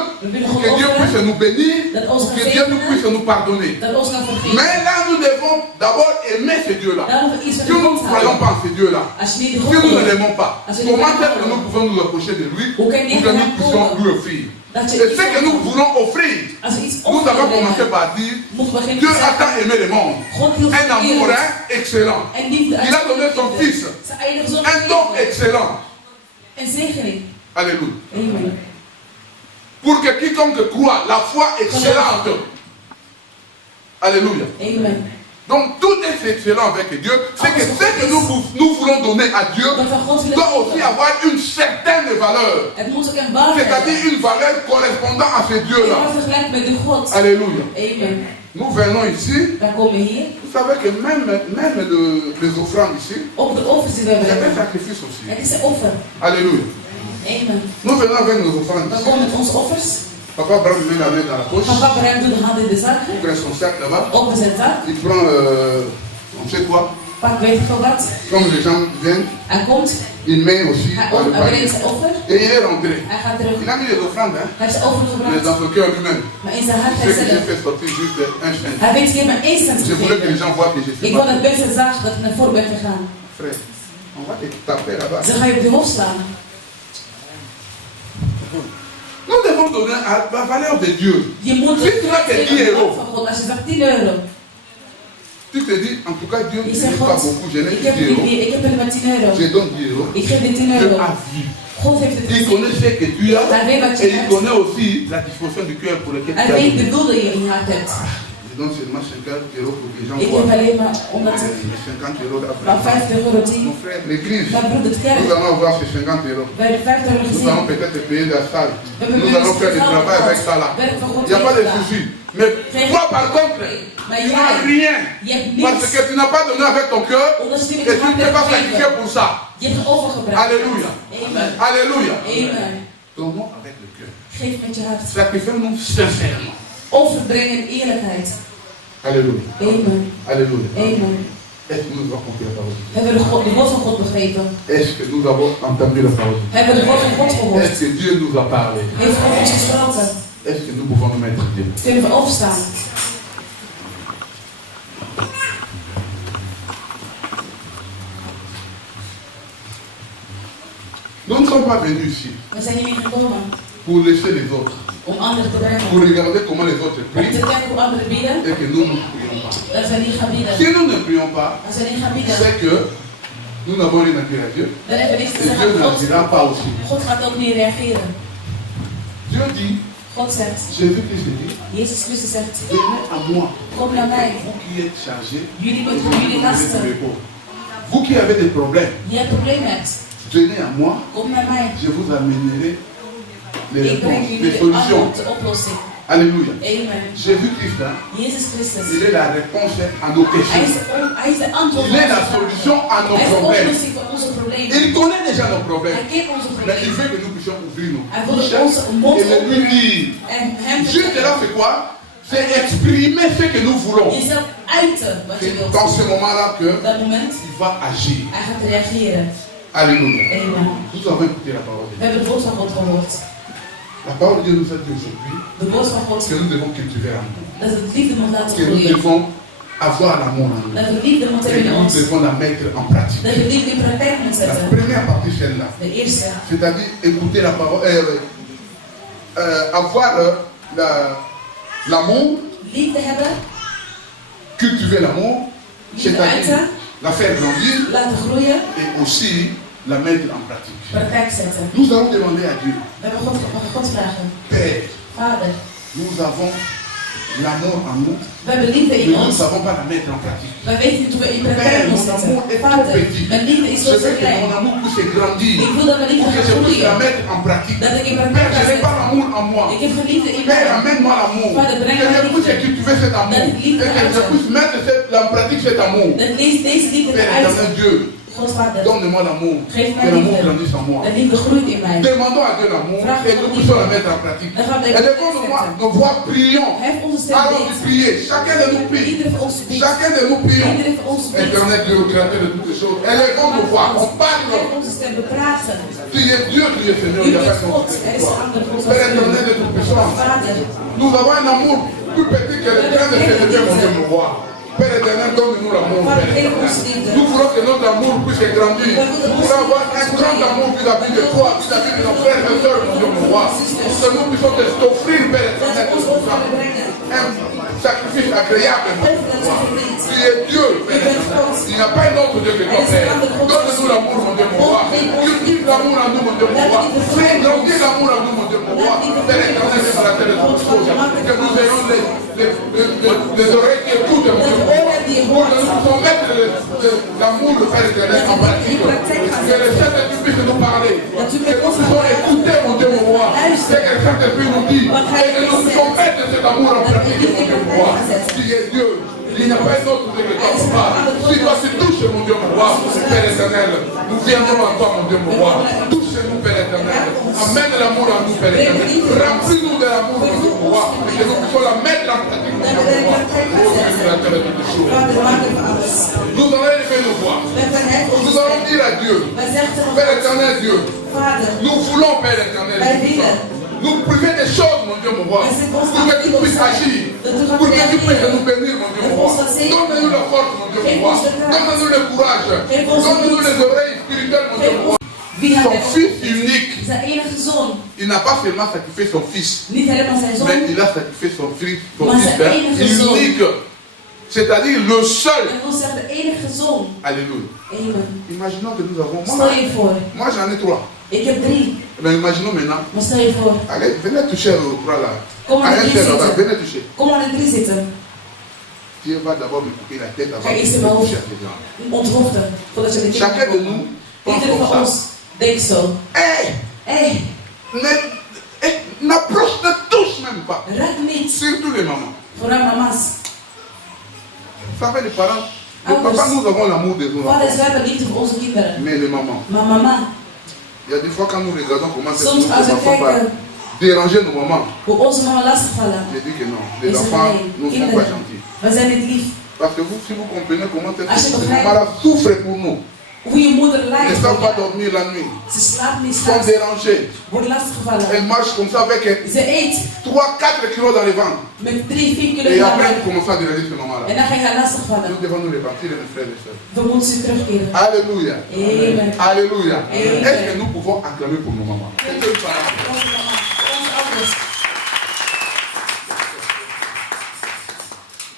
pour que Dieu puisse nous bénir, pour que Dieu nous puisse nous pardonner. Dat ons kan vergeven. Mais là, nous devons d'abord aimer ce Dieu-là. Daar moeten we iets Si van nous ne God croyons houden. pas en ce Dieu-là, Als je niet de si God nous ne hebt, l'aimons pas, comment est-ce que nous pouvons nous approcher de lui pour que nous puissions lui offrir? dat je Et iets ce que nous voulons offrir, als we iets nous avons commencé overbrengen, par dire, moeten we geen Dieu a zeggen, tant aimé le monde. God hield Un van de amour wereld. hein, excellent. En liefde Il a donné son fils. Zijn eigen zoon Un don gegeven. excellent. En zegening. Alléluia. Amen. Pour que quiconque croit, la foi excellente. Alléluia. Amen. Donc tout est excellent avec Dieu. C'est que ce que nous voulons donner à Dieu Wat we God willen doit aussi geven. avoir une certaine valeur. Het moet ook een waarde hebben. C'est-à-dire une valeur correspondant à ce Die Dieu-là. wordt vergelijkt met de God. Alléluia. Amen. Nous venons ici. Wij komen hier. Vous savez que même les offrandes ici, Ook de offers die we c'est un hebben. sacrifice aussi. Het is een offer. Alléluia. Amen. Nous venons avec nos offrandes We ici. komen met onze offers. Papa Abraham met la main dans la poche. Papa Abraham doet de hand in de zak. Il prend son sac là-bas. Open zijn zak. Il prend, on sait quoi. Pak weet ik veel wat. Comme les gens viennent, Hij komt. il met aussi Hij dans le brengt panier. zijn offer. Et il est rentré. Hij gaat terug. Il a mis les offrandes, hein, Hij heeft zijn offer mais gebracht. dans son cœur lui-même. Maar in zijn hart C'est hij que j'ai zelf. fait sortir juste un cent. Hij weet, ik heb maar 1 cent Je voulais que les gegeven. gens voient que je sais Ik wil pas. dat mensen zagen dat ik naar voren ben gegaan. Frère, on va te taper là-bas. Ze ga je op je hoofd slaan. Nous devons donner à la valeur de Dieu. Je moet Si tu as que 10 euros, van God. Als je zegt 10 euro. tu te dis, en tout cas, Dieu ne Je me zeg pas God, beaucoup, je n'ai ik que heb 10 euros. er maar 10 euro. Je donne 10 euros. Ik geef de 10 Dieu euro. a vu. God heeft het Il gezien. connaît ce que tu as Hij weet wat je et il hebt. connaît aussi la disposition du cœur pour lequel tu Hij as weet de donné. doel die je in je hart hebt. Je donne seulement 50 euros pour que les gens Ik voient. heb alleen maar omdat ik 50 euros maar d'après. 50 euro Mon zie. frère, l'église, Mijn broeder, het kerk. nous allons avoir ces 50 euros. Bij de 50 euro Nous gezien. allons peut-être payer la salle. We hebben Nous allons faire du travail avec ça là. Werk voor God Il n'y a pas de gedaan. souci. Mais toi, par contre, Maar tu n'as jij, rien. je hebt Parce niets. que tu n'as pas donné avec ton cœur Omdat je et niet tu met je ne hart t'es pas hebt sacrifié gegeven. pour ça. Je hebt overgebracht. Alléluia. Amen. Alléluia. Amen. Donnons avec le cœur. Geef met je hart. Sacrifions-nous sincèrement. Overbreng in eerlijkheid. Alléluia. Amen. Alléluia. Amen. Est-ce que nous avons compris la parole? Hebben we de woord van God begrepen? Est-ce que nous avons entendu la parole? Hebben we de woord van God gehoord? Est-ce que Dieu nous a parlé? Heeft God ons gesproken? Est-ce que nous pouvons nous mettre Dieu? Kunnen we opstaan? Nous ne sommes pas venus ici We zijn hier gekomen pour laisser les autres, om anderen te brengen. pour regarder comment les autres Om prient te kijken hoe anderen bieden. et que nous ne prions pas. Dat we niet gaan bieden. Si nous ne prions pas, Als we niet gaan bieden, c'est que nous n'avons rien à dire à Dieu. dan hebben we niets te Et Dieu zeggen. n'agira pas aussi. God gaat ook niet reageren. Dieu dit, God zegt, Jésus-Christ dit, Jezus Christus zegt, venez à moi, kom naar mij. vous qui êtes chargés, Jullie met vous jullie qui avez lasten. du repos. Vous qui avez des problèmes, Je hebt problemen hebt. venez à moi, Kom naar mij. je vous amènerai les Ik breng réponses, jullie les de solutions. antwoord, de oplossing. Alléluia. Amen. Jésus-Christ, hein, Jezus Christus. il est la réponse à nos Hij questions. is de antwoord. Il est la solution à nos Hij is de problèmes. oplossing voor onze problemen. Il connaît déjà nos problèmes. Hij kent onze Mais il problemen. veut que nous puissions ouvrir nos Hij wil bouches onze mond et les lui openen. dire. En hem Juste là, c'est quoi? C'est exprimer ce que nous voulons. jezelf uiten wat je C'est wilt. dans ce moment-là que Op dat moment, il va agir. hij gaat reageren. Alléluia. Amen. Nous avons écouté la parole de We Dieu. hebben het woord van God gehoord. La parole de Dieu nous a dit aujourd'hui De woord van God que nous devons cultiver l'amour. dat we het liefde moet laten Que nous groeien. devons avoir l'amour en nous. Dat we liefde moeten Et hebben in nous ons. devons la mettre en pratique. Dat we liefde in praktijk moeten La zetten. première partie, celle-là. De eerste. C'est-à-dire écouter la parole, avoir l'amour, Liefde hebben. cultiver l'amour, Liefde c'est-à-dire uiten. la faire grandir Laten groeien. et aussi la mettre en pratique. Praktijk zetten. Nous allons demander à Dieu, We hebben God vragen. Père, Vader. nous avons l'amour en nous, We hebben liefde mais in nous ne ons. savons pas la mettre en pratique. Wij weten niet hoe we in Père, praktijk mon moeten amour zetten. est trop Vader, petit. mijn liefde is Je zo veux que klein. mon amour puisse grandir, Ik wil dat mijn liefde pour que gaat je puisse la groeien. mettre en pratique. Dat ik in Père, praktijk je ga n'ai pas zetten. l'amour en moi. Ik heb geen liefde in Père, mij. amène-moi l'amour. Vader, breng Que mij je puisse liefde. cultiver cet amour. Dat ik liefde Et que je uiten. puisse mettre en pratique cet amour. Dat deze liefde Père eruit. éternel Dieu, God Vader, donne-moi l'amour. geef Que mij l'amour liefde. grandisse en moi. Dat liefde groeit in mij. Demandons à Dieu l'amour et nous puissions la mettre en pratique. Dan gaan we Et devant nos voix, prions. Hef onze stem Allons beet. prier. Chacun de nous prie. Iedereen van ons biedt. Chacun de nous prions. Iedereen van ons biedt. Éternel Dieu, le créateur de toutes les choses. Élevons nos voix. On parle. Hef onze stem, we praten. Tu es Dieu, tu es Seigneur. U Il n'y a bent pas God, de er is een ander God Père als éternel de u. toute puissance. Vader, Nous avons un amour plus petit que le train de s'élever, mon Dieu, me voir. Père éternel, donne-nous l'amour, Père éternel. Nous voulons que notre amour puisse grandir. Nous voulons avoir un grand amour vis-à-vis de toi, vis-à-vis de nos frères et sœurs, mon Dieu, me voir. Pour que nous puissions t'offrir, Père dat éternel, we ons over kunnen brengen. un sacrifice agréable, mon Dieu, me voir. Tu es Dieu, Père éternel. Il n'y a pas un autre Dieu que toi, Père. Donne-nous l'amour, mon Dieu, me voir. Cultive l'amour en nous, mon Dieu, me voir. Fais grandir l'amour en nous, mon Dieu, me voir. Père éternel, c'est la terre de toutes choses. Que nous ayons les oreilles qui écoutent, mon Dieu, me voir. Pour que nous puissions mettre l'amour, le Père éternel, en pratique. Que le Saint-Esprit puisse nous parler. Que nous puissions écouter, mon Dieu, me voir. Ce que le Saint-Esprit nous dit. Et que nous puissions mettre cet amour en pratique, mon Dieu, me voir. Tu es Dieu. Il n'y a pas un autre Dieu que toi, papa. Si toi tu touches, mon Dieu, me voir, Père éternel, nous viendrons à toi, mon Dieu, me voir. Touche-nous, Père éternel. Amène l'amour à nous, Père éternel. Remplis-nous de l'amour, mon Dieu, me voir. Et que nous puissions la mettre en pratique, mon Dieu, me voir. Oh, Dieu, la terre de toutes choses. Vader, maak het voor alles. Nous allons élever nos voix. We verheffen Nous onze allons stem. dire à Dieu, Wij zeggen Père tegen éternel Dieu, God, Vader, nous voulons, Père éternel, nous priver des choses, mon Dieu, me voir. Pour que tu puisses agir. Pour que tu puisses nous bénir, mon Dieu, me voir. Donne-nous la force, mon Dieu, me voir. Donne-nous le courage. Donne-nous les oreilles spirituelles, mon Dieu, me voir. wie Son heeft fils unique, zijn enige zoon, il n'a pas seulement sacrifié son fils, Niet helemaal zijn zoon, mais il a sacrifié son fils Maar zijn père, enige zoon. unique. C'est-à-dire le seul. dat wil zeggen de enige zoon. Alléluia. Amen. Imaginons que nous avons. Stel je voor, Moi j'en ai 3. ik heb 3. Mais imaginons maintenant. Maar stel je voor, Allez, venez toucher aux 3 là. kom aan de Allez, 3 là-bas, zitten. venez toucher. Kom aan de 3 zitten. Dieu va d'abord me couper la tête avant Ga de eerst in mijn toucher hoofd à ces gens. onthoofden, voordat je de Chacun de kinderen nous komt. pense Ieder comme van ça. ons denkt zo. Hey, Hé, n'approche, ne touche même pas. raak niet. Surtout les mamans. Vooral mama's. Vous savez, les parents, les Ouders. papas, nous avons l'amour des nos Vaders, enfants. wij hebben liefde voor onze kinderen. Mais les mamans, Maar mama, il y a des fois quand nous regardons comment ces soms als we enfants par kijken déranger nos mamans, hoe onze mama lastigvallen, je dis que non, ik les zeg enfants nee, ne sont pas kinderen, gentils. we zijn niet lief. Parce que vous, si vous comprenez comment Als je ces begrijpt mamans-là souffrent pour nous, hoe je moeder ne lijdt, savent pas dormir la nuit, ze slaapt niet, sont dérangés, wordt lastiggevallen. elles marchent comme ça avec Ze eet 3-4 kilos dans les ventres. met 3-4 kilo Et après, magen vous commencez à déranger ces mamans-là. en dan ga je haar lastigvallen. Nous devons nous repentir, mes frères et sœurs. We moeten ze terugkeren. Alléluia. Amen. Alléluia. Amen. Est-ce que nous pouvons acclamer pour nos mamans? Onze mama, onze ouders.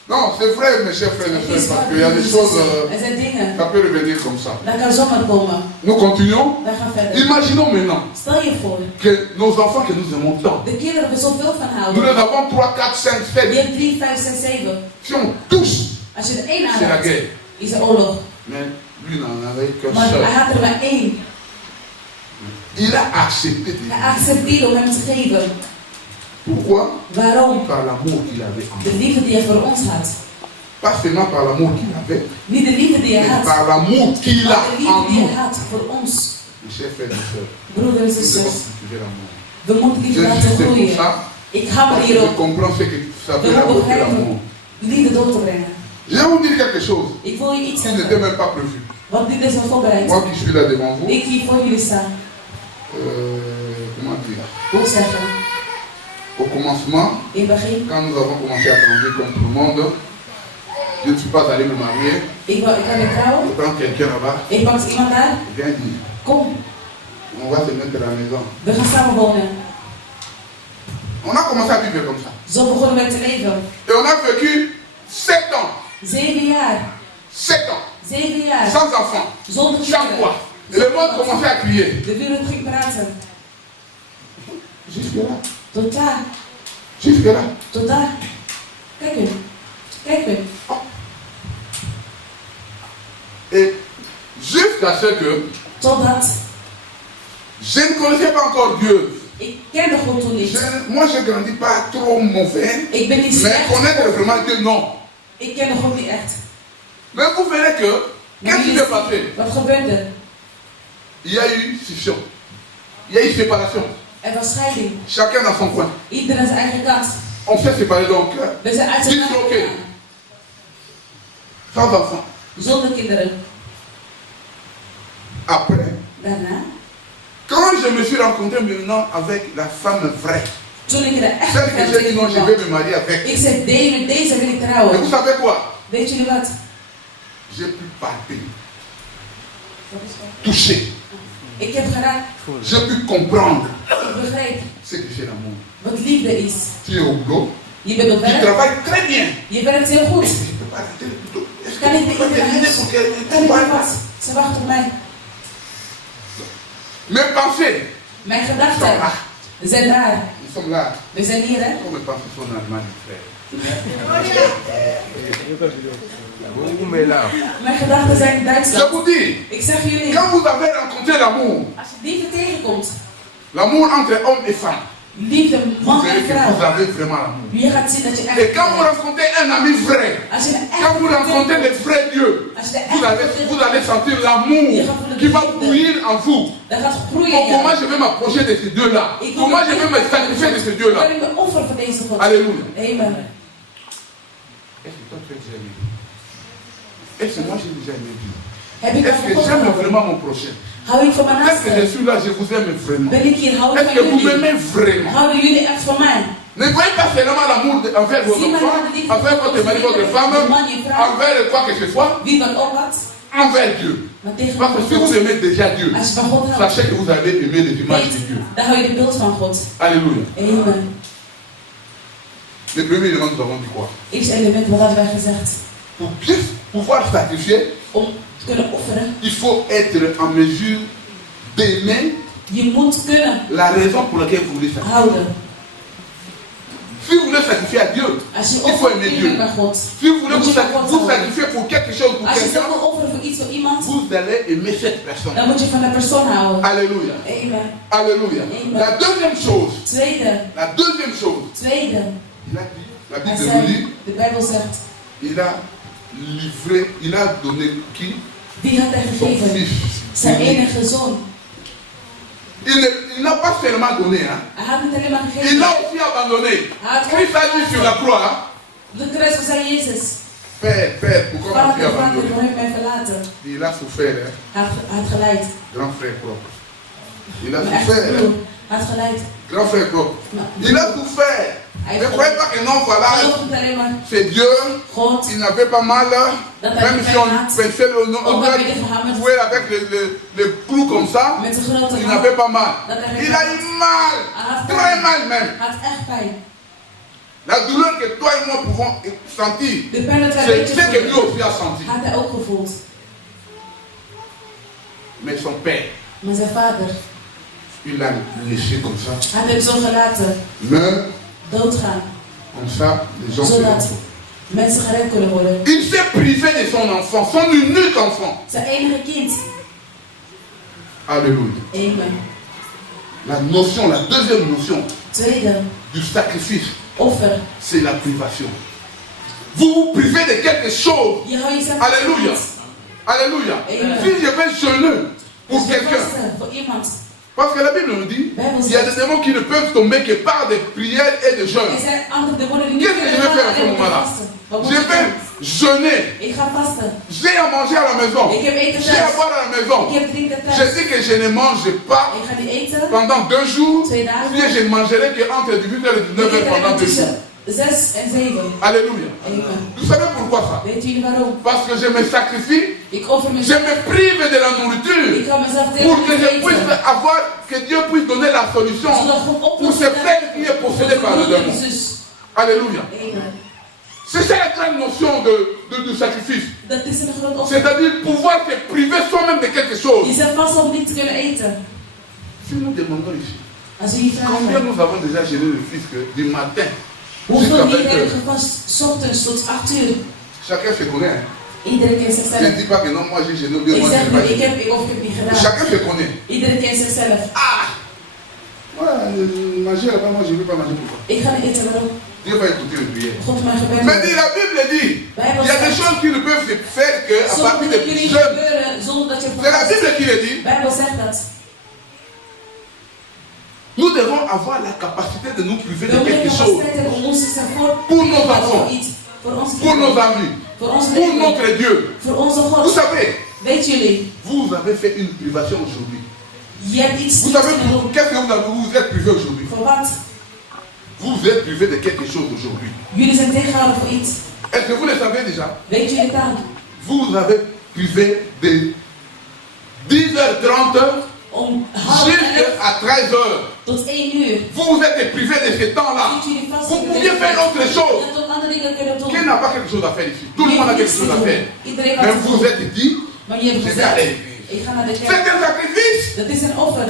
Non, c'est vrai, mes chers frères et Het is sœurs, parce waar, qu'il y a des broers en choses, zussen. Er zijn dingen, ça peut revenir comme ça. dat kan zomaar komen. Nous continuons. Wij gaan verder. Imaginons maintenant Stel je voor, que nos enfants que nous aimons tant, de kinderen waar we zoveel van nous les houden. avons 3, 4, 5, Je 7. hebt 3, 5, 6, 7. Si on touche, Als je er één c'est la aanraakt, guerre. is er oorlog. Mais lui n'en avait qu'un Maar seul. hij had er maar één. Il a accepté de Hij accepteerde om hem te geven. Pourquoi? Waarom? Par l'amour qu'il avait en De nous. liefde die hij voor ons had. Pas seulement par l'amour qu'il avait, Niet de liefde die hij mais had, par l'amour qu'il maar a de liefde en die nous. hij had voor ons. Mes chers frères et sœurs, Broeders en nous devons zusters, cultiver l'amour. we moeten Je liefde laten suis pour groeien. ça, Ik ga me parce que je hierop. comprends ce que ça We veut moeten apporter l'amour. begrijpen liefde door te brengen. Je vais vous dire quelque chose Ik wil je iets qui n'était zeggen, même pas prévu. want dit is nog voorbereid. Moi qui suis là devant vous, Ik hier voor jullie sta. comment dire, Hoe zeggen? au commencement, In het begin, quand nous avons commencé à grandir comme tout le monde, je ne suis pas allé me marier. ik kan weer Je trouwen. prends quelqu'un là-bas, Ik pak iemand daar. viens dire, Kom, on va se mettre à la maison. we gaan samen wonen. On a commencé à vivre comme ça. Zo begonnen wij te leven. Et on a vécu 7 ans. 7 jaar. 7 ans. 7 jaar. Sans enfant. Zonder Chaque kinderen. fois. Et le monde commençait à crier. De wereld ging praten. Jusque là. Tot daar. Jusque là. Tot daar. Kijk u. Kijk u. Et jusqu'à ce que Totdat. je ne connaissais pas encore Dieu. Ik kende God toen niet. Moi, je ne grandis pas trop mauvais. Ik ben niet Mais slecht. connaître vraiment Dieu, non. Ik kende God niet echt. Mais vous verrez que, qu'est-ce qui s'est passé? Wat gebeurde? Il y a eu scission. Il y a eu séparation. Er was scheiding. Chacun dans son coin. Ieder aan zijn eigen kant. On s'est séparés donc. We zijn uit zijn Disloqué. kant. Sans enfant. Zonder kinderen. Après, Daarna, quand je me suis rencontré maintenant avec la femme vraie, toen ik er echt celle que j'ai dit non, je kwam, vais me marier avec. ik zei, met deze wil ik Et vous trouwen. savez quoi? Weet jullie wat? J'ai pu palper, toucher. Ik heb geraakt. J'ai pu comprendre Ik begreep ce que c'est l'amour. wat liefde is. Tu es au boulot, Je bent op tu werk. travailles très bien. Je werkt heel goed. Je ne peux pas rentrer plutôt. Est-ce Kan que ik tu niet peux in terminer huis? pour Kan qu'elle ik ne niet wat? Ze wacht op mij. Mes pensées Mijn sont là. gedachten zijn daar. Nous sommes là. We zijn hier, hè? Comme mes pensées sont en Allemagne, frère. Mijn gedachten zijn in Je Duitsland. vous dis, Ik zeg jullie, quand vous avez rencontré l'amour, als je liefde tegenkomt, l'amour entre hommes et femmes, liefde vous man verrez en que vous vrouw, avez vraiment l'amour. je gaat zien dat je Et echt... quand vous rencontrez un ami vrai, Als je een quand vous rencontrez echt... le vrai Dieu, Als je de vous echt... allez sentir l'amour qui va bouillir en vous. Dat gaat groeien Oh, in comment jou. je vais m'approcher de ces deux-là? Comment je vais me sacrifier de ces deux-là? Kan ik me offeren voor deze God? Alléluia. Amen. Est-ce que toi tu as déjà aimé Dieu? Est-ce que moi j'ai déjà aimé Dieu? Heb ik Est-ce que dat j'aime gevoel? vraiment mon prochain? Hou ik van mijn Est-ce que je naasten? suis là, je vous aime vraiment? Ben ik hier? Hou ik Est-ce van que vous jullie? m'aimez vraiment? Houden jullie echt van mij? Ne voyez pas seulement l'amour envers vos enfants, envers votre mari, votre femme, envers quoi que ce soit. Wie wat op had, envers Dieu. maar tegen Parce que si vous aimez déjà Dieu, Als je van God houdt, sachez que vous avez aimé les images de Dieu. dan hou je de beeld van God. Alléluia. Amen. Le premier élément, nous avons dit quoi? Eerste element, wat hadden wij gezegd? Pour bien pouvoir sacrifier, Om te kunnen offeren, il faut être en mesure d'aimer je moet kunnen la raison pour laquelle vous voulez sacrifier. houden. Si vous voulez sacrifier à Dieu, Als je il faut offert aimer in Dieu. bent bij God. Si vous voulez vous sacrifier pour quelque chose, pour Als je quelqu'un, zelf wil offeren voor iets, voor iemand, vous allez aimer cette personne. dan moet je van de persoon houden. Alléluia. Amen. Alléluia. Amen. La deuxième chose, Tweede, il a dit, la hij Bible nous dit, zei, de Bijbel zegt, il a livré, il a donné qui? wie had hij Son gegeven? fils. Zijn enige zoon. Il n'a pas seulement donné, hein. Hij had niet alleen maar Il gegeven. a aussi abandonné. Hij had Christ a dit sur la croix, hein, de kruis zei Jezus. Père, pourquoi tu as Vader, abandonné? waarom heb je mij verlaten? Il a souffert, hein, Hij had geleid. grand frère propre. Il a Mijn echte souffert, broer, hein, hij had geleid. grand frère propre. Il a souffert. Hij Ne heeft croyez pas que non, voilà, geloof niet alleen maar c'est Dieu. God. Il n'avait pas mal. Dat Même hij si on pijn had. pensait le nom, on Ook doit al werd hij gehamerd jouer avec les clous comme ça. met zijn grote Il hand. n'avait pas mal. Dat hij Il a eu mal. Hij had Très pijn. mal même. Hij had echt pijn. La douleur que toi et moi pouvons sentir, De pijn dat wij c'est weten ce que lui voelen, aussi a senti. had hij ook gevoeld. Mais son père, Maar zijn vader il l'a laissé comme ça. had hem zo gelaten Mais doodgaan. comme ça, les gens se Zodat rendent. mensen gered kunnen worden. Il s'est privé de son enfant, son unique enfant. Zijn enige kind. Alléluia. Amen. La notion, la deuxième notion Tweede, du sacrifice, offer. c'est la privation. Vous vous privez de quelque chose. Je houdt jezelf Alléluia. vast. Alléluia. Amen. Si je vais jeûner pour Dus je quelqu'un, vasten voor iemand. parce que la Bible nous dit, Bijbel il y a zegt, des démons qui ne peuvent tomber que par des prières et des jeûnes. er zijn andere demonen die niet Qu'est-ce que kunnen je vais faire à gaan ce alleen maar moment-là? vasten. Wat moet Je ik vais doen? jeûner. Ik ga vasten. J'ai à manger à la maison. Ik heb eten J'ai à thuis. boire à la maison. Ik heb drinken Je thuis. dis que je ne mange pas Ik ga niet eten. pendant 2 jours. 2 dagen. Puis je ne mangerai qu'entre 18h et Ik 19h eet pendant alleen 2 jours. tussen 6 en 7. Alléluia. Amen. Vous savez pourquoi ça? Weet jullie waarom? Parce que je me sacrifie, Ik offer je mezelf. me prive de la Ik nourriture ga mezelf pour que je tegen puisse eten. avoir, que Dieu puisse donner la solution Zodat God pour oplossing ce frère qui est possédé par le démon. zus. Alléluia. Amen. C'est ça la grande notion du sacrifice. Dat is een groot offer. C'est-à-dire pouvoir se priver soi-même de quelque chose. Jezelf vast om niet te kunnen eten. Si nous demandons ici, Als we hier combien vragen. nous avons déjà gêné le fisc du matin Hoeveel jusqu'à hier 20 hebben heures? gevast? 's ochtends tot 8 uur. Chacun se connaît. Hein? Iedereen kent Je ne zichzelf. dis pas que non, moi j'ai gêné ou bien Ik moi je zeg n'ai pas niet, ik gêné. heb of ik heb niet gedaan. Chacun se connaît. Iedereen kent zichzelf. Ah! Moi, manger là-bas, moi je ne veux pas manger pourquoi? Ik ga niet eten, waarom? Dieu va écouter le prière. God mijn gebed. Mais dit, la Bible dit, il y a des choses qui ne peuvent se faire qu'à Sommige partir dingen de kunnen niet jeunes. gebeuren zonder dat je C'est la vast. Bible qui le dit. Bijbel zegt dat. Nous devons avoir la capacité de nous priver We de moeten quelque de chose capaciteit hebben om ons te voor pour nos enfants, iets. Voor onze pour nos kinderen. amis, Voor ons pour leven. notre Dieu. Voor onze Vous God. savez, Weet jullie? vous avez fait une privation aujourd'hui. Je hebt iets Vous niet savez, kunnen doen. qu'est-ce que vous êtes privé aujourd'hui? Voor wat? Vous êtes privé de quelque chose aujourd'hui. Jullie zijn tegengehouden voor iets. Est-ce que vous le savez déjà? Weet jullie het dan? Vous avez privé de 10h30 Om half 11 jusqu'à 13h. tot 1 uur. Vous vous êtes privé de ce temps-là. Ziet jullie vast. Vous pouviez faire autre chose. Je hebt ook andere dingen kunnen doen. Qui n'a pas quelque chose à faire ici? Tout le monde a quelque chose à faire. Iedereen Mais kan vous vous êtes dit, Maar je hebt je vais aller à gezegd, l'église. ik ga naar de C'est kerk. un sacrifice. Dat is een offer.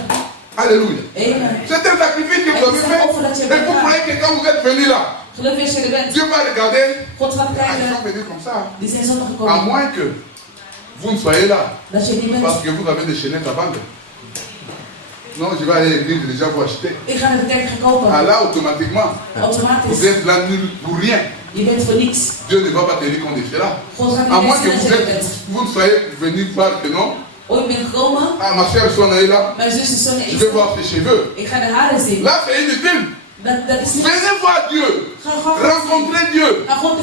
Alléluia. Amen. C'est un sacrifice que vous avez fait. Et vous croyez que quand vous êtes venu là, Gelukkig als je er bent. Dieu va regarder. God gaat Ah, ils sont kijken. venus comme ça. Die zijn zondag À gekomen. moins que vous ne soyez là Dat je niet bent. parce que vous avez déchaîné ta bande. Non, je vais aller à l'église, j'ai déjà vous acheter. Ik ga naar de kerk gaan kopen. Ah là, automatiquement, vous Automatisch. êtes là nul pour rien. Je bent voor niks. Dieu ne va pas tenir compte de cela. God gaat À niet moins que weten dat je er bent. vous ne soyez venu voir que non. Ooit ben ik gekomen. Ah, ma soeur Sona est là. Mijn zus is zo Je vais voir ses cheveux. Ik ga de haren zien. Là, c'est inutile. Dat is niet. Venez voir Dieu. Ga gewoon Rencontrer Dieu.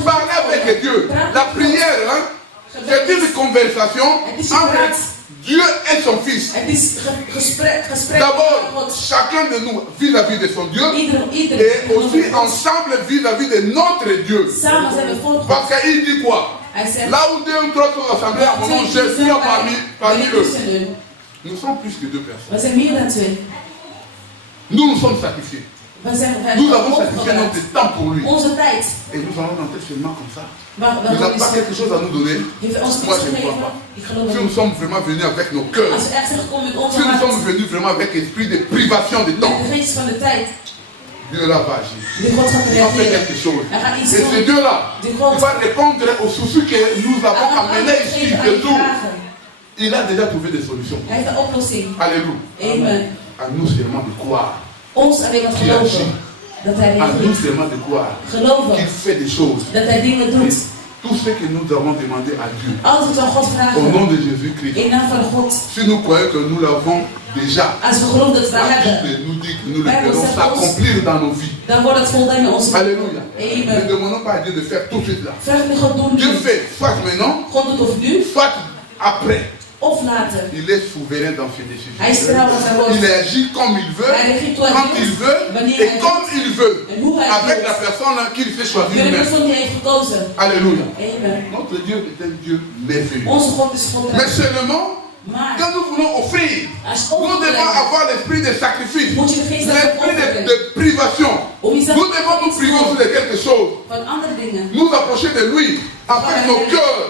Parler avec Dieu. La prière, hein, c'est une conversation entre Dieu et son Fils. Het is gesprek met D'abord, God. chacun de nous vis-à-vis de son Dieu Iedereen. et aussi ensemble vis-à-vis de notre Dieu. Samen zijn we voor God. Parce qu'il dit quoi? Hij zegt, là où 2 ou 3 sont assemblés à un moment, je suis parmi eux. tussen hun. Nous sommes plus que 2 personnes. We zijn meer dan 2. Nous nous sommes sacrifiés. Nous avons sacrifié notre temps pour lui. Onze tijd. Et nous allons rentrer seulement comme ça. Maar Il n'a pas quelque chose à nous donner. heeft ons Moi, iets je ne crois gegeven? pas. Ik geloof Si het nous niet. sommes vraiment venus avec nos cœurs, Als we echt zijn gekomen met onze si nous sommes hart, venus vraiment avec esprit de privation de temps, met de geest van de tijd, Dieu là va agir. de God gaat Il va faire reageren. quelque chose. Hij gaat iets Et ce doen. Dieu-là, De il God va répondre aux soucis que nous avons gaat amenés antwoord ici geven aan ce die jour. vragen. Il a déjà trouvé des solutions. Hij heeft een oplossing. Alléluia. Amen. À nous seulement de croire. Ons alleen maar Qui agit. geloven dat hij À nous reageert. seulement de croire Geloven qu'il fait des choses. dat hij dingen Et doet. tout ce que nous avons demandé à Dieu, Alles wat we aan God au vragen, nom de Jésus-Christ, in naam van God. si nous croyons que nous l'avons déjà, Als we geloven dat we la dat hebben, Bible nous dit que nous le verrons s'accomplir dans nos vies. dan wordt het voldaan in onze Alléluia. Ne Amen. demandons pas à Dieu de faire tout de suite là. Vraag niet God doen Dieu nu. fait, soit maintenant, God doet of nu, soit après. of later. Il est souverain dans ses Hij is décisions. trouw wat hij Il wil. agit comme il veut, Hij reageert hoe hij quand il wil, veut wanneer et hij comme wil. il veut, En hoe hij avec la wil. personne qu'il s'est choisi Met de lui-même. persoon die hij heeft gekozen. Alléluia. Amen. Notre Dieu est un Dieu merveilleux. Onze God is God. Mais seulement, Maar quand nous voulons offrir, als nous devons overbrengen, avoir l'esprit de sacrifice, moet je de geest laten l'esprit overbrengen. de privation. Om jezelf Nous devons nous priver aussi de quelque chose, van andere dingen. nous approcher de lui avec nos cœurs,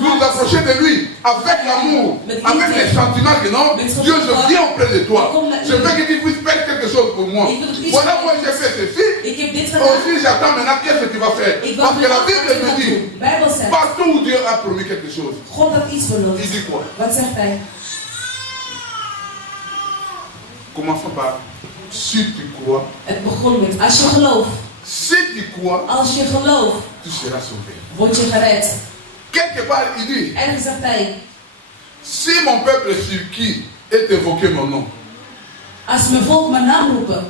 nous approcher de lui avec l'amour, avec les sentiments que non, Dieu, je viens auprès de toi. Je veux que tu puisses faire quelque chose pour moi. Voilà moi j'ai fait ceci. Ik heb dit gedaan. Aussi j'attends maintenant qu'est-ce que tu vas faire. Ik Parce wil que la Bible me dit, De Bijbel zegt, partout où Dieu a promis quelque chose, God had iets beloofd. il dit quoi? Wat zegt hij? Commençons par, si tu crois, Het begon met, als je gelooft, si tu crois, als je gelooft, tu seras sauvé. word je gered. Quelque part, il dit, Ergens zegt hij, si mon peuple sur qui est évoqué mon nom, als mijn volk mijn naam roepen,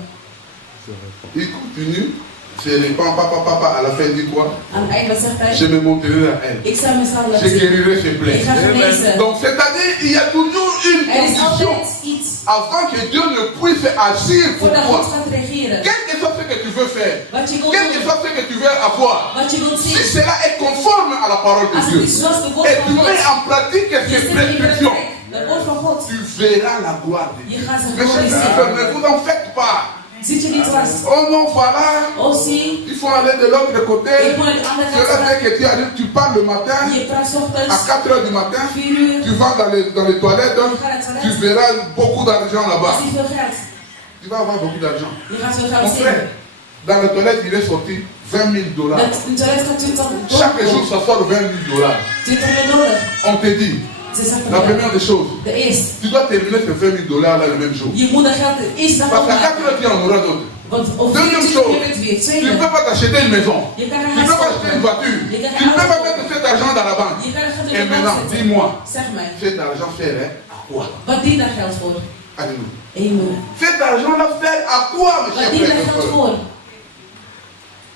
il continue, c'est les papa, à la fin il dit quoi? aan het eind wat zegt hij? Je me monterai à elle. Ik zal mezelf Je laten zien. guérirai ses plaies. Ik ga genezen. Donc, c'est-à-dire, il y a toujours une Er is condition altijd iets avant que Dieu ne puisse agir pour voordat God toi. gaat reageren. Quel que soit ce que tu veux faire, Wat je wilt quel que doen, soit ce que tu veux avoir, wat je wilt si zien, cela est conforme à la parole de als het Dieu, is zoals de woord et van tu God, mets en pratique je ces zet in prescriptions, praktijk het woord van God, tu verras la gloire de je Dieu. gaat zijn Mais glorie chers frères, zien. ne vous en faites pas. Zit je niet vast? Oh non, voilà, Oh zie, il faut aller de l'autre côté. ik moet aan de andere Cela kant fait que tu arrives, tu parles le matin, gaan. Je praat 's à ochtends, 4 heures du matin, 4 uur, tu vas dans les toilettes, tu verras beaucoup d'argent je là-bas. ziet veel geld. Tu vas avoir beaucoup d'argent. Je gaat veel Mon geld frère, zien. dans les toilettes, il est sorti 20 000 dollars. Dat een toilet gaat 20 Chaque jour, ça sort 20 000 dollars. 20 miljoen nodig. On te dit, Ze zegt la dat première des choses, de eerste. tu dois terminer ces 20 000 dollars là le même jour. Je moet dat geld de eerste dag Parce qu'à 4 opmaken. heures, tu en auras d'autres. Want over Deuxième 24 chose, uur heb je het weer. tu ne Tweede, peux pas t'acheter une maison. je kan Tu een ne peux huis pas acheter une kopen. voiture. Tu ne peux pas mettre cet argent dans la banque. Je kan het geld Et in de maintenant, bank zetten. dis-moi, Zeg mij, cet argent sert à quoi? wat dient dat geld voor? Alléluia. Amen. Cet argent-là sert à quoi, mes Wat chers dient frères dat et geld sœurs? voor?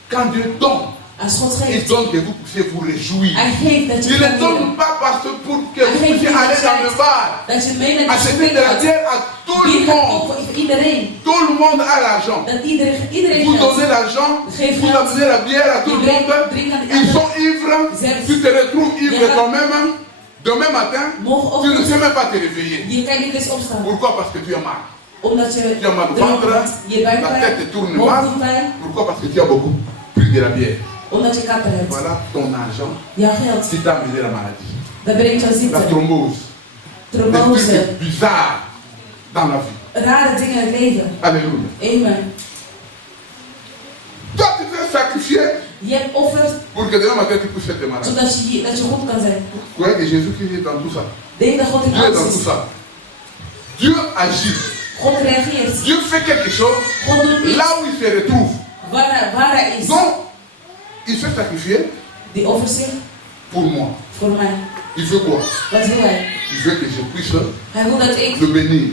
Quand Dieu donne, Als God il geeft, donne que vous puissiez vous réjouir. hij geeft dat je Il ne kan donne leren. pas parce que pour que vous puissiez aller dans le bar, Dat je mee naar de acheter de la supermarkt bière à tout le bier gaat monde. kopen voor iedereen. Tout le monde a l'argent. Dat iedereen Vous geld. donnez l'argent, Geef vous geld. amenez la bière à tout le monde. Drink aan de Ils anderen. sont ivres, tu te retrouves ivre Ja. quand même. Demain matin, tu ne Morgenochtend, sais même pas te réveiller. je kan niet eens opstaan. Pourquoi? Parce que tu as mal. Omdat je Tu as mal au dronken ventre, bent, je buik la pijn, tête tourne mal. hoofdpijn, Pourquoi? Parce que tu as beaucoup pris de la bière. omdat je kater hebt. Voilà ton argent Jouw geld, qui t'a amené la maladie. dat brengt jou La ziekte, thrombose. Des trombose, trucs bizarres dans la vie. rare dingen in het leven. Alléluia. Amen. Toi, tu t'es sacrifié Je hebt offerd pour que demain matin tu puisses être malade. zodat je goed kan zijn. Vous voyez que Jésus-Christ est dans tout ça. Denk dat God in Dieu est dans alles tout is. ça. Dieu agit. God reageert. Dieu fait quelque chose God doet iets là où il se retrouve. waar hij is. Donc, il s'est sacrifié Die offert zich pour moi. voor mij. Il veut quoi? Wat wil hij? Il veut que je puisse Hij wil dat ik le bénir.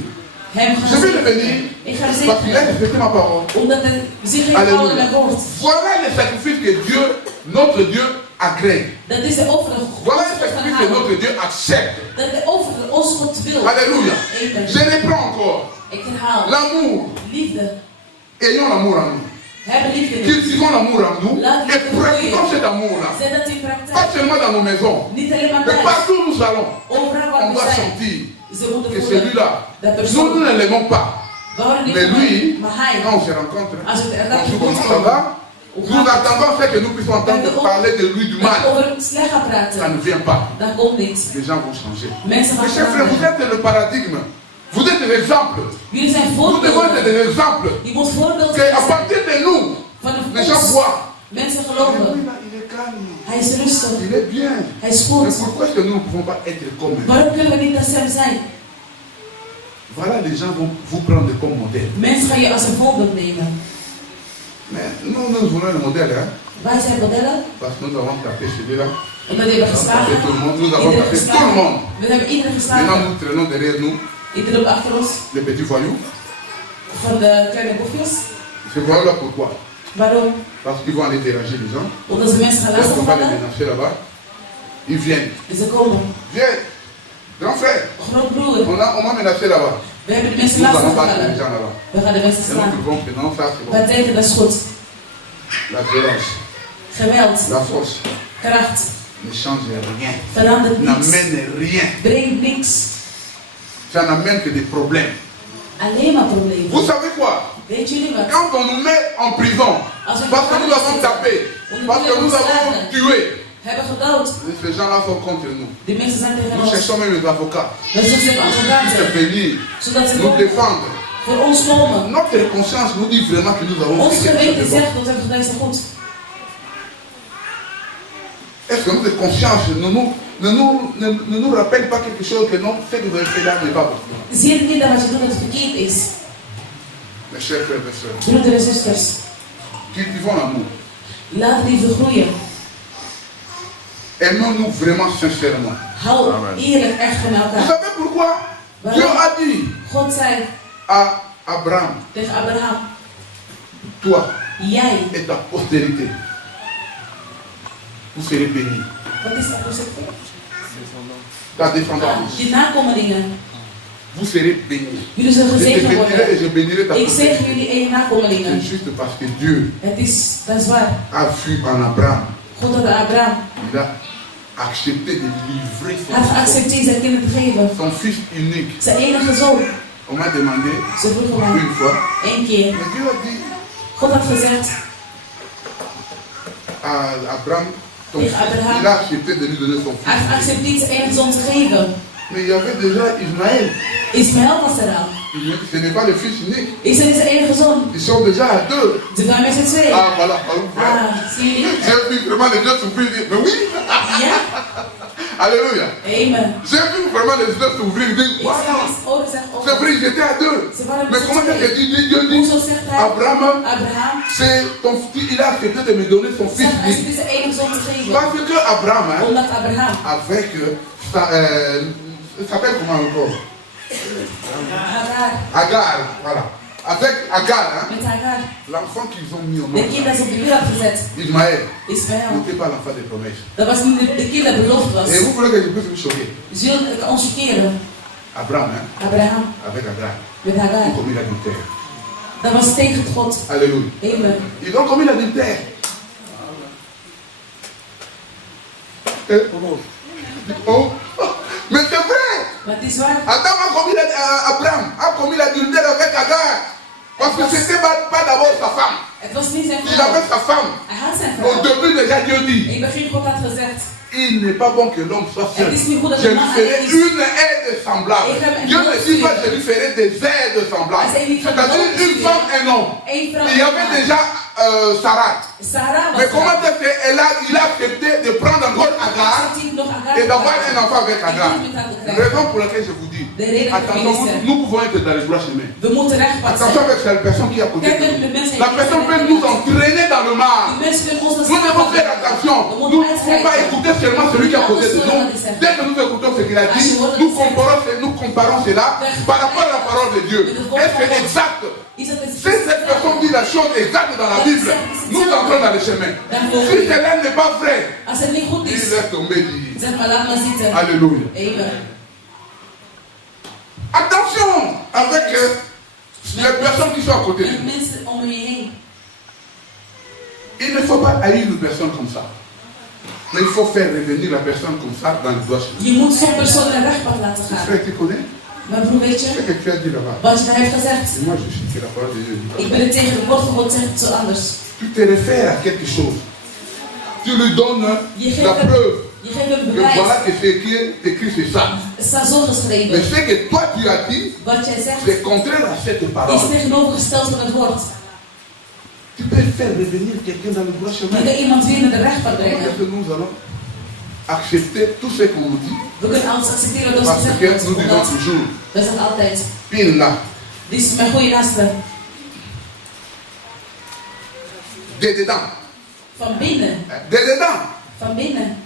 hem ga Je vais le zegenen. bénir Ik ga hem parce qu'il a zegenen. respecté ma parole. Omdat hij zich heeft gehouden aan Alléluia. mijn woord. Voilà les sacrifices que Dieu, notre Dieu, agrée. Dat is de offer die Voilà les God sacrifices van que houdt. notre Dieu accepte. Dat de offer die ons God wil. Alléluia. Je Amen. reprends encore. Ik herhaal. L'amour. Liefde. Ayons l'amour en nous. Hebben liefde niet. Cultivons l'amour en nous Laat et liefde pratiquons groeien. cet amour-là. Zet dat in Pas praktijk. seulement dans nos maisons, Niet alleen maar mais thuis. partout où nous allons, Overal waar on we doit zijn. sentir Ze moeten que voelen. celui-là, Dat nous persoon. ne l'aimons pas. We houden niet Mais van lui, hem. Maar hij. quand on se rencontre, Als we het elkaar bonjour, comment ça tegenkomen. va? Nous attendons fait que nous puissions entendre parler de lui du Als mal. we over hem slecht gaan Ça praten. ne vient pas. Dat komt niet. Les gens vont changer. Mensen Mes gaan chers frères, vous veranderen. êtes le paradigme. Vous êtes l'exemple. Jullie zijn Nous devons être voorbeelden. des exemples. Je moet voorbeelden Que à zijn. partir de nous, Van les de gens ons. voient. Mensen Lui, geloven. là, il est calme. Hij is rustig. Il est bien. Hij is Mais goed. pourquoi est-ce que nous ne pouvons pas être comme eux? Waarom kunnen we niet als hem zijn? Voilà, les gens vont vous prendre comme modèle. Mensen gaan je als een voorbeeld nemen. Mais nous voulons le modèle, hein, Wij zijn modellen. parce que nous avons tapé celui-là. Omdat we hebben Nous avons tapé geslagen. tout le monde. Nous avons Iedereen tapé tout le geslagen. monde. We hebben iedereen Maintenant, geslagen. nous traînons derrière nous Iedereen op achter ons. les petits voyous. Van de kleine boefjes. Ces voyous-là, pourquoi? Waarom? Parce qu'ils vont aller déranger les gens. Omdat ze mensen gaan Lorsqu'on va les lastigvallen. dénoncer là-bas, ils viennent. Ze komen. Viens, grand frère, Grootbroer. on m'a menacé là-bas. We hebben de mensen Nous allons battre les lastiggevallen. gens là-bas. We gaan de mensen Et nous slaan. trouvons que non, ça c'est bon. Wij denken dat is goed. La violence, Geweld. la force Kracht. ne change rien. Verandert niks. N'amène rien. Brengt niks. Ça n'amène que des problèmes. Alleen maar problemen. Vous savez quoi? Weet jullie wat? Quand on nous met en prison, parce que nous avons tapé, parce que nous avons tué, Hebben gedood. ces gens-là sont contre nous. Die mensen zijn tegen Nous ons. cherchons même les avocats We zoeken pour advocaten. venir Zodat ze nous komen défendre. voor ons komen. Notre conscience nous dit vraiment que nous avons Ons fait quelque chose geweten de bon. zegt dat we hebben gedaan is goed. Est-ce que notre conscience ne nous rappelle pas quelque chose que non, ce que vous avez fait là n'est pas bon? Zie je niet dat wat je doet dat het verkeerd is? Mes chers frères et sœurs, Broeders en zusters, cultivons l'amour. laten die vergroeien. Aimons-nous vraiment sincèrement. Hou eerlijk echt van Vous elkaar. savez pourquoi? Dieu a dit God zei à Abraham, tegen Abraham, toi jij, et ta postérité, vous serez bénis. wat is dat voor zin? Ta descendance, Je nakomelingen, vous serez bénis. jullie zullen Je te gezegend bénirai et worden. je bénirai ta Ik zeg postérité. jullie één C'est nakomelingen. juste parce que Dieu Dat is waar. a vu en Abraham, God had Abraham il a accepté de livrer had geaccepteerd zijn kind te geven. son fils unique. Zijn enige zoon. On m'a demandé Ze vroegen mij une fois, één keer. mais Dieu a dit God had gezegd à Abraham, ton Tegen fils, Abraham. il a accepté de lui donner son hij had fils. geaccepteerd zijn enige zoon te geven. Mais il y avait déjà Ismaël. Ismaël was er al. Ce n'est pas le fils unique. Ismaël is zijn enige zoon. Ils sont déjà à deux. Ze gaan met z'n tweeën. Ah voilà, oh, voilà. Ah, zie je? J'ai vu vraiment les deux s'ouvrir. Mais oui, Ja? alléluia. Amen. J'ai vu vraiment les deux s'ouvrir. Dire, Ik voilà, zeg ogen zeg c'est ogen. vrai, j'étais à deux. Ze waren Mais met comment z'n est-ce que tweeën. Dieu dit, Hoezo zegt hij? Abraham, Abraham. c'est ton fils, il a accepté de me donner son fils Zegt hij unique. is zijn enige zoon te geven. Parce que Abraham, hein, Omdat Abraham. avec ça s'appelle comment encore? Hagar. Agar, voilà. Avec Agar, hein, Met Hagar. l'enfant qu'ils ont mis au De monde, kind dat ze op de wereld gezet. Ismaël, Ismaël. n'était pas l'enfant des promesses. Dat was niet de kind dat beloofd was. Et vous voulez que je puisse vous choquer? Zul ik ons choqueren. Abraham, hein, Abraham. avec Agar, Met ils Hagar. ont commis l'adultère. Dat was tegen God. Alléluia. Amen. Ils ont commis l'adultère. Oh, mais c'est vrai. Maar het is waar. Adam a commis Abraham a commis l'adultère avec Agar. Parce que c'était pas d'abord sa femme. Het was niet zijn Il vrouw. avait sa femme. Hij had zijn Au vrouw. début déjà Dieu dit, In het begin God had gezegd. il n'est pas bon que l'homme soit seul. Het is niet goed dat Je de lui man ferai alleen is. une aide semblable. Ik heb een Dieu ne man dit pas sturen. je lui ferai des aides semblables. Hij zei niet van C'est-à-dire man une sturen. femme et un homme. Eén vrouw. Il y avait déjà Sarah. Sarah was Mais comment er. est-ce qu'il a accepté de prendre encore Agar Zegt hij nog Hagar et d'avoir te un enfant avec krijgen. Agar? En kind met haar te krijgen. Raison pour laquelle je vous dis, De reden dat attention, we nous pouvons être dans le droit chemin. We moeten rechtpad Attention zijn. avec cette personne qui est à côté Kijk de met de nous. mensen. La personne peut nous entraîner dans le mal. Die mensen kunnen ons Nous devons faire attention. Nous ne pouvons pas écouter seulement celui qui est à côté de nous. Dès que nous écoutons ce qu'il a dit, nous comparons cela par rapport à la parole de Dieu. Est-ce que c'est exact? Is het een Si cette personne dit la chose exacte dans la Bible, nous entrons dans le chemin. Si cela n'est pas vrai, Als het niet goed il is, laisse tomber. Dit. zeg maar laat maar zitten. Alléluia. Amen. Attention avec les personnes qui sont à côté de Met nous. mensen om je heen. ne faut pas haïr une personne comme ça. Mais il faut faire revenir la personne comme ça dans le droit chemin. Je moet zo'n persoon naar rechtpad laten gaan. Frère, tu connais? Maar broer, weet Ce je que tu as dit là-bas. wat je daar heeft gezegd? Et moi, je sais que la parole de Dieu dit Ik pas. ben het tegen het woord van God, zegt het zo anders. Tu te réfères à quelque chose. Tu lui donnes Je la preuve. Je geeft hem Que bewijs. voilà que ce qui est écrit, c'est ça. Het staat zo Mais geschreven. ce que toi tu as dit, Wat jij zegt c'est contraire à cette is parole. tegenovergesteld van het woord. Tu peux faire revenir quelqu'un dans le droit Je chemin. kan iemand weer naar de rechtpad brengen. Est-ce que nous allons accepter tout ce qu'on nous dit? We kunnen alles accepteren dat Parce ze que zeggen. nous disons toujours, We zeggen altijd. pile là, Dit is mijn goede naaste. de dedans. Van binnen. De dedans. Van binnen.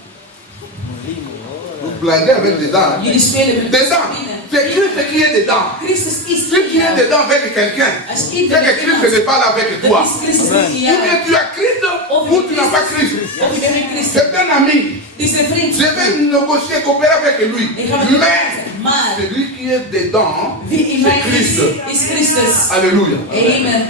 Vous blaguez avec dedans. Hein? Jullie spelen met Dedans. van binnen. C'est Christ qui est dedans. Christus is Si tu es in dedans avec quelqu'un, Als c'est ik ben que Christ n'est pas là avec dan toi. is Christus niet in Ou bien jou. tu as Christ ou tu n'as pas Christ. Of je bent met Christus. C'est un ami. Het is een vriend. Je vais négocier, coopérer avec lui. Ik ga met hem Mais praten. Maar celui qui est dedans, wie in mij c'est Christ. is Christus. Alléluia. Amen.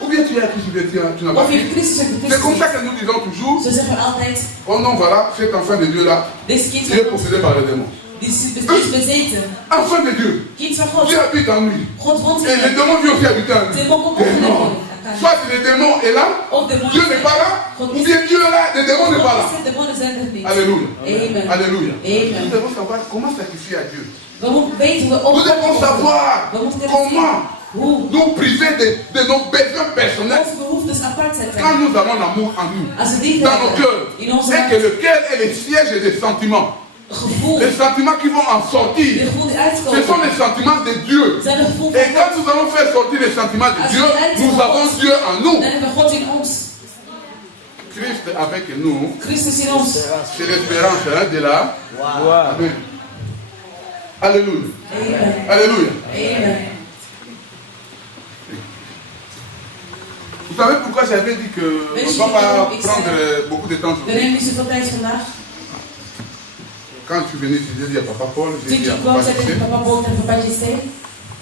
Ou bien tu as Christ ou bien tu n'as pas Of je Christ. Christus hebt, C'est comme ça Christus. que nous disons toujours, Zo zeggen we altijd. oh non, voilà, cet enfant de Dieu là, Deze kind il est van God, possédé par les démons. die is bezeten. Enfant de Dieu, Kind van God. Dieu habite en lui. God woont Et in les hem. démons viennent aussi habiter en lui. Demon komt Et ook non. in hem. Soit le démon est là, Of demon Dieu n'est pas là, ou bien Dieu est là, le démon n'est pas là. de demonen zijn er niet. Alléluia. Amen. Alléluia. Amen. Nous devons savoir comment sacrifier à Dieu. We moeten weten hoe we Nous devons opgaan. savoir We moeten kunnen comment zien hoe nous priver de nos besoins personnels onze behoeftes apart zetten. quand nous avons l'amour en nous, Als we die dans nos cœurs, in onze et que hart, le cœur est le siège des sentiments. gevoel, Les sentiments qui vont en de sortir, gevoel die ce sont uitkomen, les sentiments de Dieu. zijn de gevoel Et van quand God. nous allons faire sortir les sentiments de Dieu, nous avons Dieu en nous. Dan hebben we God in ons. Christ avec nous, Christus in ons. c'est l'espérance hein, de la. Amen. Alléluia. Amen. Alléluia. Amen. Vous savez pourquoi j'avais dit qu'on ne va pas prendre beaucoup de temps We aujourd'hui. nemen niet zoveel tijd vandaag. Quand je suis venu, je dis à Papa Paul, j'ai Toen dit à ik kwam, Papa zei ik Gisèle, tegen papa Paul en papa Gisèle,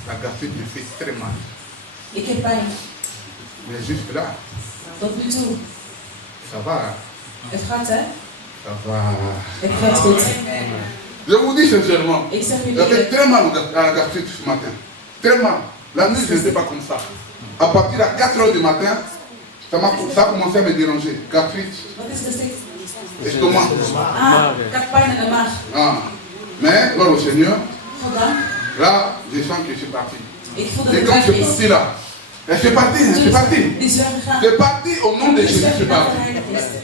la gastrite me fait très mal. ik heb pijn. Mais juste là, Tot nu toe. ça va. Hein? Het gaat hè? Ça va. Het gaat goed. Je vous dis sincèrement, Ik zeg jullie j'avais eerlijk. très mal à la gastrite ce matin. Très mal. La nuit, je n'étais pas comme ça. À partir de 4 heures du matin, ça a commencé à me déranger. Gastrite, Wat is de steek? estomac. Ah, ik heb pijn in de maag. Ah. Mais, gloire au Seigneur, Goddank. là, je sens que c'est parti. Ik voel dat Et het quand weg c'est is. parti là, et c'est parti, hein, c'est parti. Die is weggegaan. C'est parti au nom de Die is Jésus, c'est weggegaan. parti.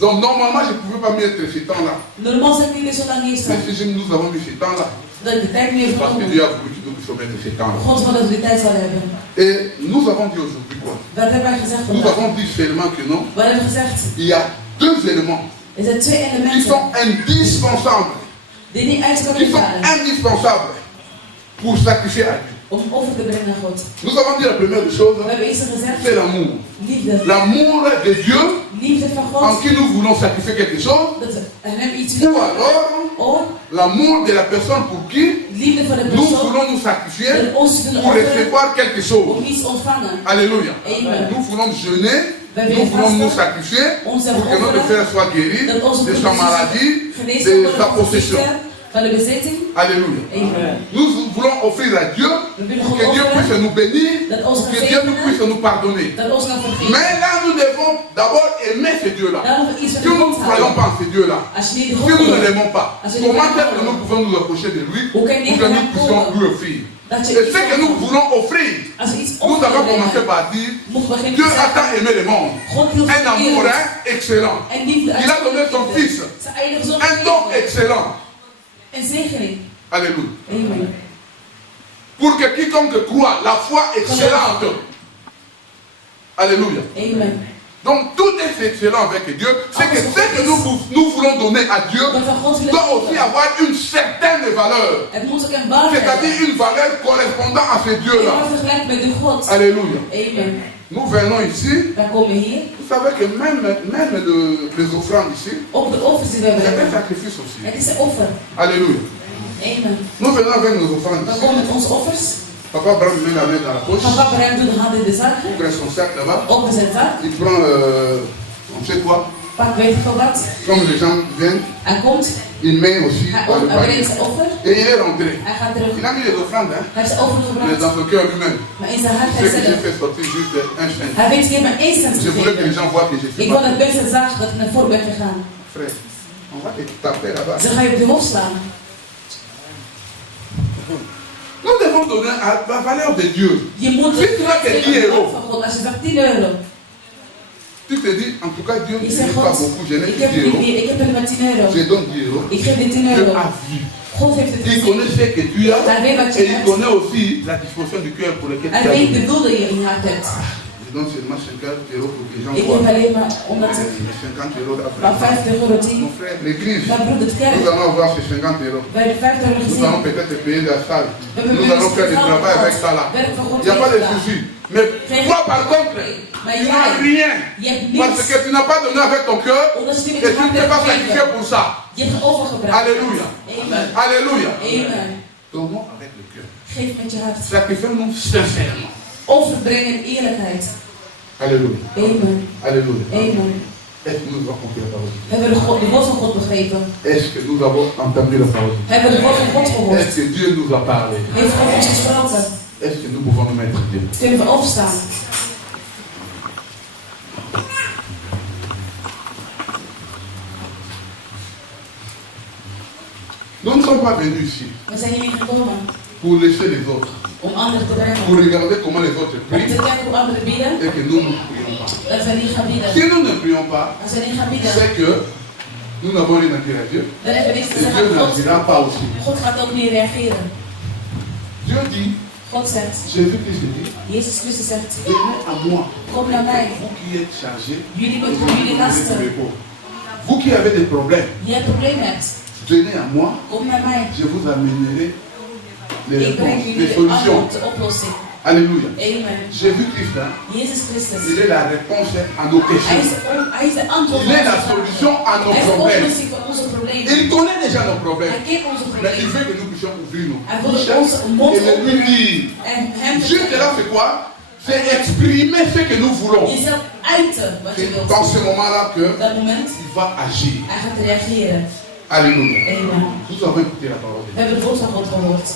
Donc normalement, je ne pouvais pas mettre ce temps-là. Normaal zou ik niet zo lang hier Mais staan. si nous avons mis ce temps-là, Dat ik de tijd meer c'est parce que genomen. Dieu a voulu que nous puissions mettre ce temps-là. God wil dat we de tijd zouden hebben. Et nous avons dit aujourd'hui quoi? Wat hebben wij gezegd Nous vandaag? avons dit seulement que non. We hebben gezegd, Il y a deux éléments er zijn twee qui elementen sont indispensables, die niet uit qui kunnen sont varen indispensables pour sacrifier à Dieu. om over te brengen naar God. Nous avons dit la première chose, We hebben eerst gezegd, c'est l'amour. liefde. L'amour de Dieu Liefde van en God. qui nous voulons sacrifier quelque chose, Dat we hem iets ou willen. alors Of l'amour de la personne pour qui liefde voor de nous persoon voulons nous sacrifier en ons willen pour offeren recevoir quelque chose. om iets ontvangen. Alléluia. Amen. Nous voulons jeûner, Wij nous willen voulons nous vasten. sacrifier Onze pour que notre frère soit guéri dat onze de sa maladie, genezen de worden sa van possession. ziekte, van de bezetting. Alléluia. Amen. Nous voulons offrir à Dieu We willen pour que God Dieu offeren puisse nous bénir, dat pour ons que Dieu nous puisse gezegenen, nous pardonner. dat ons kan vergeven. Mais là, nous devons d'abord aimer ce Dieu-là. Daarom we iets Si van nous ne God croyons houden. pas en ce Dieu-là, Als je niet de si God nous ne wil, l'aimons pas, Als we comment niet est-ce que willen. nous pouvons nous approcher de lui Hoe kan je pour niet que van nous hem puissions voelen? lui offrir? Dat je Et iets ce que nous offert. voulons offrir, Als we iets nous avons commencé opbrengen, par dire, moeten we geen Dieu a tant aimé le monde. God hield Un van de amour wereld. hein, excellent. En liefde Il a donné son fils. Zijn enige zoon Un don gegeven. excellent. Een zegening. Alléluia. Amen. Pour que quiconque croit, la foi excellente. Alléluia. Amen. Donc tout est excellent avec Dieu. C'est que ce que nous voulons donner à Dieu Wat we God willen doit aussi geven. avoir une certaine valeur. Het moet ook een waarde hebben. C'est-à-dire une valeur correspondant à ce Die Dieu-là. wordt vergelijkt met de God. Alléluia. Amen. Nous venons ici. Wij komen hier. Vous savez que même les offrandes ici, Ook de offers die we c'est un hebben. sacrifice aussi. Het is een offer. Alléluia. Amen. Nous venons avec nos offrandes We ici. komen met onze offers. Papa Abraham met la main dans la poche. Papa Abraham doet de hand in de zak. Ouvre son sac là-bas. Open zijn zak. Il prend, on sait quoi. Pak weet ik veel wat. Comme les gens viennent, Hij komt. il met aussi dans le Hij panier. brengt zijn offer. Et il est rentré. Hij gaat terug. Il a mis les offrandes, hein, Hij heeft zijn offer mais gebracht. dans son cœur lui-même. Maar in zijn hart Ce hij que j'ai zelf. fait sortir juste un cent. Hij weet, ik heb maar 1 cent Je voulais que les gegeven. gens voient que j'ai fait Ik ma wil dat mensen zagen dat ik naar voren ben gegaan. frère. On va te taper là-bas. Ze ga je op de hoofd slaan. Nous devons donner à la valeur de Dieu. Je moet Si tu as que 10 euros, van God. Als je zegt 10 euro. tu te dis, en tout cas, Dieu ne Je me zeg dit pas God, beaucoup, je n'ai ik que heb 10 euros. er maar 10 euro. Je donne 10 euros. Ik geef dit 10 Dieu euro. a vu. God heeft het Il gezien. connaît ce que tu as Hij weet wat je et il hebt. connaît aussi la disposition du cœur pour lequel tu Hij as weet de donné. doel die je in je hart hebt. Je donne seulement 50 euros pour que les gens Ik voient. geef alleen maar omdat ik 50 euros maar d'après. 50 euro Mon 10. frère, l'église, Maar broeder, het kerk. nous allons avoir ces 50 euros. Wij hebben 50 euro Nous gezien. allons peut-être payer la salle. We hebben Nous allons faire du travail avec ça là. Werk voor God Il n'y a pas de gedaan. souci. Mais toi, par contre, Maar tu n'as jij, rien. je hebt Parce niets. que tu n'as pas donné avec ton cœur Omdat je niet et met je tu hart ne t'es pas hebt sacrifié gegeven. pour ça. Je hebt overgebracht. Alléluia. Amen. Alléluia. Amen. Donnons avec le cœur. Geef met je hart. Sacrifions-nous sincèrement. Overbrengen in eerlijkheid. Alléluia. Amen. Alléluia. Amen. Est-ce que nous avons compris la parole? Hebben we de woord van God begrepen? Est-ce que nous avons entendu la parole? Hebben we de woord van God gehoord? Est-ce que Dieu nous a parlé? Heeft God ons gesproken? Est-ce que nous pouvons nous mettre Dieu? Kunnen we opstaan? Nous ne sommes pas venus ici We zijn hier gekomen pour laisser les autres, om anderen te brengen. pour regarder comment les autres Om prient te kijken hoe anderen bieden. et que nous ne prions pas. Dat we niet gaan bieden. Si nous ne prions pas, Als we niet gaan bieden, c'est que nous n'avons rien à dire à Dieu dan hebben we niets te et Dieu zeggen. n'agira pas aussi. God gaat ook niet reageren. Dieu dit, God zegt, Jésus-Christ dit, Jezus Christus zegt, venez à moi, kom naar mij. vous qui êtes chargés, Jullie met jullie lasten. vous qui avez des problèmes, Je hebt problemen hebt. venez à moi, Kom naar mij. je vous amènerai les Ik breng réponses, jullie les de solutions. antwoord, de oplossing. Alléluia. Amen. Jésus-Christ, hein, Jezus Christus. il est la réponse à nos questions. Hij is de antwoord Il est la solution à nos Hij is de problèmes. oplossing voor onze problemen. Il connaît déjà nos problèmes. Hij kent onze Mais il problemen. veut que nous puissions ouvrir nos Hij wil bouches onze mond et les lui openen. lire. En hem Juste là, c'est quoi? C'est exprimer ce que nous voulons. jezelf uiten wat je C'est wilt. dans ce moment-là que Op dat moment, il va agir. hij gaat reageren. Alléluia. Amen. Nous avons écouté la parole de We Dieu. hebben het woord van God gehoord.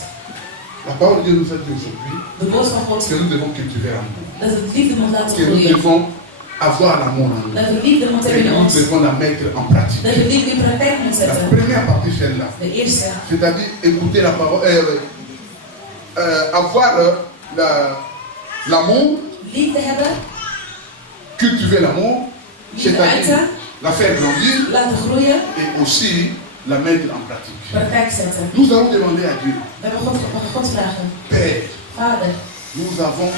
La parole de Dieu nous a dit aujourd'hui De woord van God que nous devons cultiver l'amour. dat we het liefde moet laten Que nous groeien. devons avoir l'amour en nous. Dat we liefde moeten Et hebben que in nous ons. devons la mettre en pratique. Dat we liefde in praktijk moeten La zetten. première partie, celle-là. De eerste, C'est-à-dire écouter la parole, avoir l'amour, liefde hebben, cultiver l'amour, liefde c'est-à-dire uiten, la faire grandir laten groeien, et aussi la mettre en pratique. praktijk zetten. Nous allons demander à Dieu, We hebben God vragen. Père, Vader, nous avons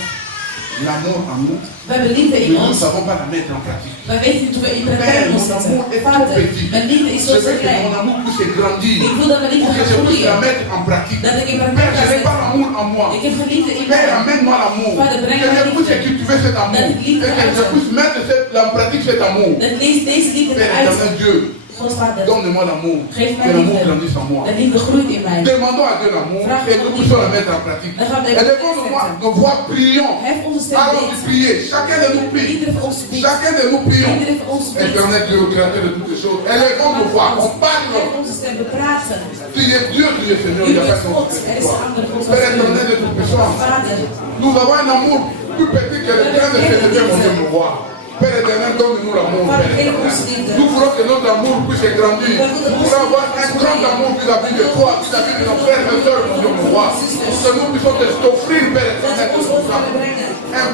l'amour en nous, we hebben liefde mais in nous ne ons. savons pas la mettre en pratique. Wij weten niet hoe we in Père, praktijk mon moeten amour zetten. est trop Vader, petit. mijn liefde is Je zo veux que klein. mon amour puisse grandir, Ik wil dat mijn liefde pour que gaat je puisse la groeien. mettre en pratique. Dat ik in Père, praktijk je ga n'ai pas zetten. l'amour en moi. Ik heb geen liefde in Père, mij. amène-moi l'amour. Vader, Que breng je mij puisse liefde. cultiver cet amour. Dat ik liefde Et que je uiten. puisse mettre en pratique cet amour. Dat deze liefde Père eruit. éternel Dieu, God Vader, donne-moi l'amour. geef Que mij l'amour liefde. grandisse en moi. Dat liefde groeit in mij. Demandons à Dieu l'amour Vraag et om nous liefde. puissions la mettre en pratique. Dan gaan we Et even devant nos voix, prions. Hef onze stem Allons beet. prier. Chacun de nous prie. Iedereen van ons biedt. Chacun de nous prions. Iedereen van ons biedt. Éternel Dieu, créateur de toutes les choses. Élevons nos voix. On parle. Hef onze stem, we praten. Tu es Dieu, tu es Seigneur. Il U n'y a pas bent de God, er is een andere God Père als éternel de u. toute puissance. Vader, Nous avons un amour plus petit que le grain de sénévé, mon Dieu, me voit. Père éternel, donne-nous l'amour, Père éternel. Nous voulons que notre amour puisse grandir. Nous voulons avoir un grand amour vis-à-vis de toi, vis-à-vis de nos frères et sœurs, mon Dieu, me voit. Pour que nous puissions t'offrir, Père dat éternel, we ons over kunnen brengen. un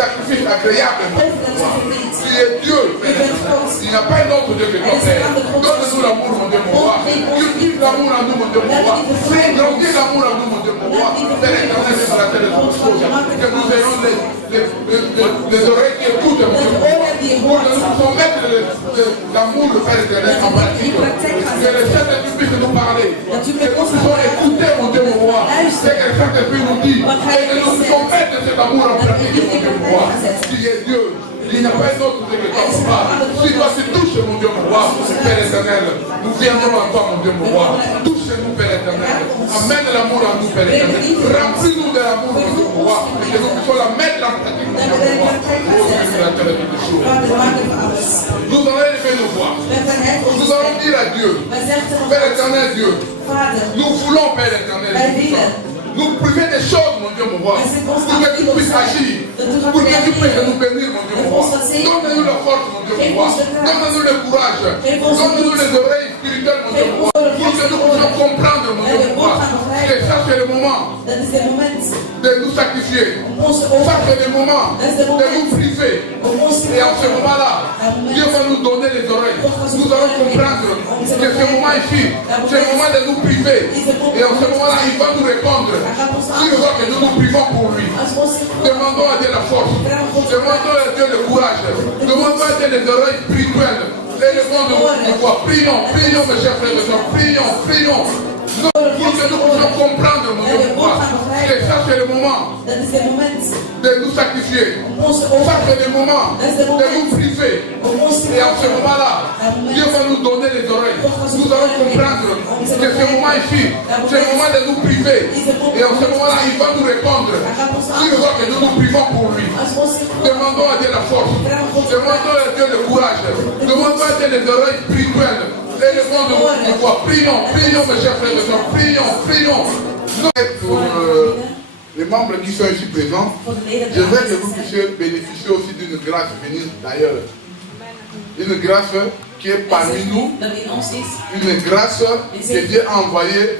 sacrifice agréable, mon Dieu, me voit. Tu es Dieu, Père éternel. Il n'y a pas un autre Dieu que toi, Père. Donne-nous l'amour, mon Dieu, me voit. Cultive l'amour en nous, mon Dieu, me voit. Fais grandir l'amour en nous, mon Dieu, me voit. Père éternel, c'est la terre de toutes choses. Que nous ayons les oreilles qui écoutent, mon Dieu, me voit. Pour que nous puissions mettre l'amour, le Père éternel, en pratique. Que le Saint-Esprit puisse nous parler. Que nous puissions écouter, mon Dieu, me voit. Ce que le Saint-Esprit nous dit. Et que nous puissions mettre cet amour en pratique, mon Dieu, me voit. Tu es Dieu. Il n'y a pas un autre Dieu que toi, papa. Si toi tu touches, mon Dieu, me voit. Père éternel, nous viendrons à toi, mon Dieu, me voit. Touche chez nous, Père éternel. Amène l'amour à nous, Père éternel. Remplis-nous de l'amour, mon Dieu, mon roi. Et que nous puissions la mettre en pratique, mon Dieu, mon roi. Oh, Jésus, la terre de toutes choses. Nous allons élever nos voix. Nous allons dire à Dieu, Père éternel Dieu, nous voulons, Père éternel, nous priver des choses, mon Dieu, mon roi, pour que tu puisses agir, pour que tu puisses nous bénir, mon Dieu, mon roi. Donne-nous la force, mon Dieu, mon roi. Donne-nous le courage. Donne-nous les oreilles spirituelles, mon Dieu, mon roi, pour que nous puissions comprendre, mon Dieu, mon roi. Que ça, c'est le moment de nous sacrifier. Ça, c'est le moment de nous priver. Et en ce moment-là, Dieu va nous donner les oreilles. Nous allons comprendre que ce moment ici, c'est le moment de nous priver. Et en ce moment-là, il va nous répondre. S'il voit que nous nous privons pour lui, demandons à Dieu la force. Demandons à Dieu le courage. Demandons à Dieu les oreilles spirituelles. Élevons-nous. Prions, prions, mes chers frères et sœurs. Prions. Pour que nous puissions comprendre, mon Dieu, mon roi, que ça, c'est le moment de nous sacrifier. Ça, c'est le moment de nous priver. Et en ce moment-là, Dieu va nous donner les oreilles. Nous allons comprendre que ce moment ici, c'est le moment de nous priver. Et en ce moment-là, il va nous répondre. S'il voit que nous nous privons pour lui, demandons à Dieu la force. Demandons à Dieu le courage. Demandons à Dieu les oreilles spirituelles. Élevons-nous. Prions, mes chers frères et sœurs. Prions. Pour les membres qui sont ici présents, je veux que vous puissiez bénéficier aussi d'une grâce venue d'ailleurs. Une grâce qui est parmi nous. Une grâce que Dieu a envoyée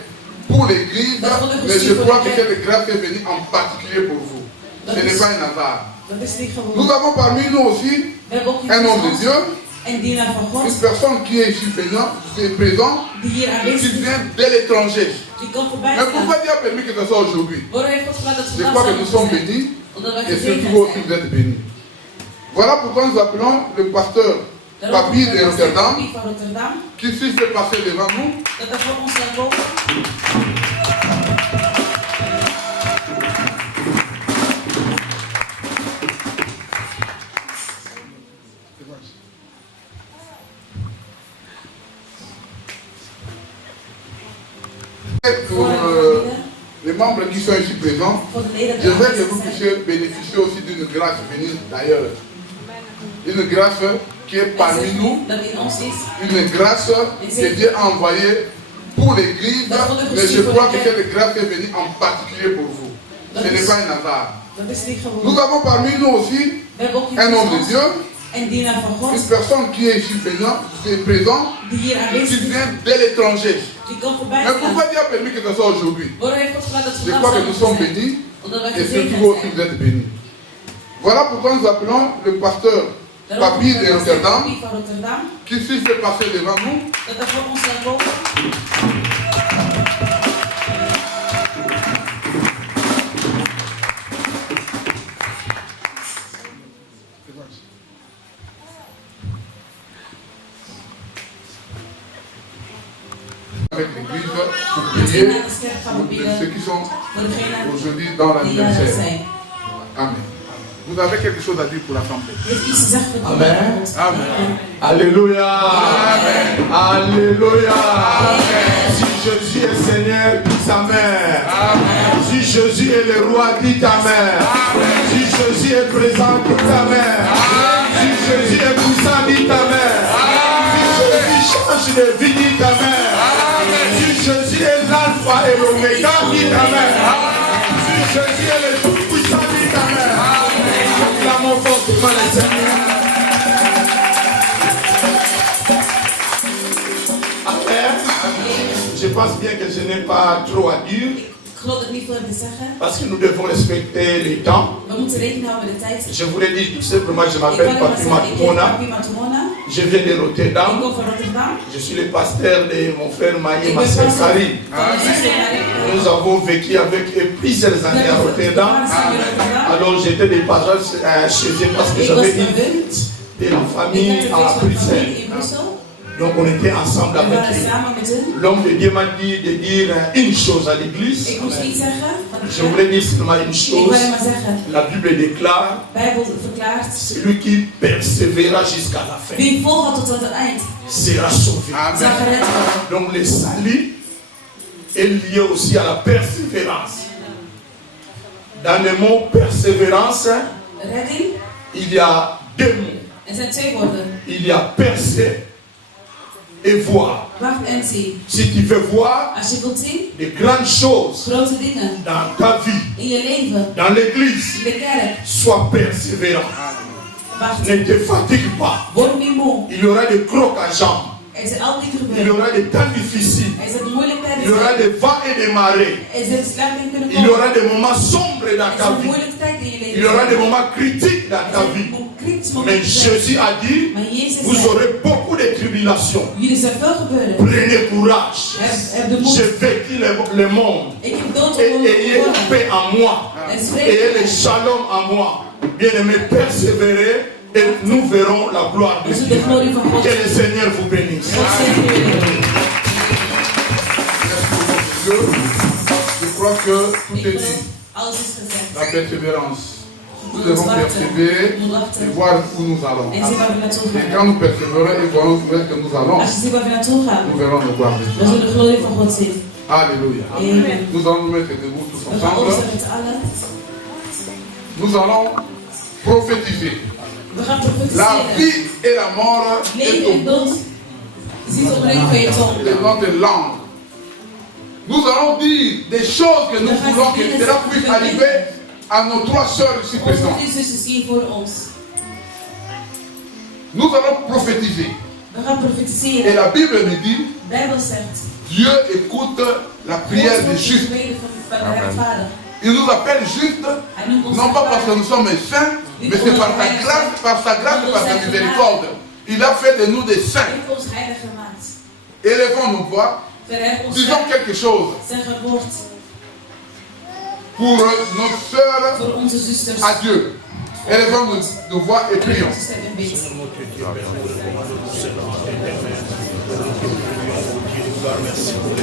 pour l'église. Mais je crois que cette grâce est venue en particulier pour vous. Ce n'est pas un hasard. Nous avons parmi nous aussi un homme de Dieu. Une personne qui est ici présent, qui vient de l'étranger. Mais pourquoi Dieu a permis que ce soit aujourd'hui? Je crois que nous sommes bénis et surtout aussi vous êtes bénis. Voilà pourquoi nous appelons le pasteur Papi de Rotterdam, qui s'il fait passer devant nous. Pour les membres qui sont ici présents, je veux que vous puissiez bénéficier aussi d'une grâce venue d'ailleurs. Une grâce qui est parmi nous. Une grâce que Dieu a envoyée pour l'église. Mais je crois que cette grâce est venue en particulier pour vous. Ce n'est pas un hasard. Nous avons parmi nous aussi un homme de Dieu. Une personne qui est ici présent, qui vient de l'étranger. Mais pourquoi Dieu a permis que ce soit aujourd'hui? Je crois que nous sommes bénis et surtout aussi vous êtes bénis. Voilà pourquoi nous appelons le pasteur Papi de Rotterdam, qui s'il fait passer devant nous. Avec l'église pour prier pour ceux qui sont aujourd'hui dans l'anniversaire. Amen. Vous avez quelque chose à dire pour l'assemblée? Amen. Amen. Alléluia. Amen. Alléluia. Amen. Si Jésus est Seigneur, dis Amen. Amen. Si Jésus est le roi, dis Amen. Amen. Si Jésus est présent, dis Amen. Si Jésus est puissant, dis Amen. Si Jésus change de vie, dis Amen. Si Jésus est l'alpha et l'oméga, dis Amen. Si Jésus est le tout-puissant, dis Amen. Acclamons fortement le Seigneur. Amen. Je pense bien que je n'ai pas trop à dire. Parce que nous devons respecter les temps. Je voulais dire tout simplement, je m'appelle Papi Matumona. Je viens de Rotterdam. Je suis le pasteur de mon frère Maïe Massensari. Nous avons vécu avec plusieurs années à Rotterdam. Alors j'étais des passages chez eux parce que j'avais une visite de la famille à Bruxelles. Donc on était ensemble avec lui. L'homme de Dieu m'a dit de dire une chose à l'église. Je voulais dire seulement une chose. La Bible déclare, celui qui persévérera jusqu'à la fin sera sauvé. Donc le salut est lié aussi à la persévérance. Dans le mot persévérance, il y a deux mots. Il y a percer et voir. Si tu veux voir de grandes choses dans ta vie, dans l'église, sois persévérant. Ne te fatigue pas. Il y aura des crocs à jambes. Il y aura des temps difficiles. Il y aura des vents et des marées. Il y aura des moments sombres dans ta vie. Il y aura des moments critiques dans ta vie. Mais Jésus a dit, vous aurez beaucoup de tribulations. Prenez courage. J'ai vécu le monde. Et ayez paix en moi. Ayez le shalom en moi. Bien-aimés, persévérez et nous verrons la gloire de Dieu. Que le Seigneur vous bénisse. Je crois que tout est dit. La persévérance. Nous devons persévérer et voir où nous allons. Et quand nous persévérons et voyons où est-ce que nous allons, nous verrons la gloire de Dieu. Alléluia. Nous allons nous mettre debout tous ensemble. Nous allons prophétiser. La vie et la mort est au bout de notre langue. Nous allons dire des choses que nous voulons que cela puisse arriver à nos trois sœurs ici présentes. Nous allons prophétiser. Et la Bible nous dit, Dieu écoute la prière des justes. Il nous appelle justes, non pas parce que nous sommes saints, mais c'est par sa grâce et par sa miséricorde. Il a fait de nous des saints. Élevons nos voix, disons quelque chose pour nos sœurs à Dieu. Élevons nos voix et prions. Merci pour les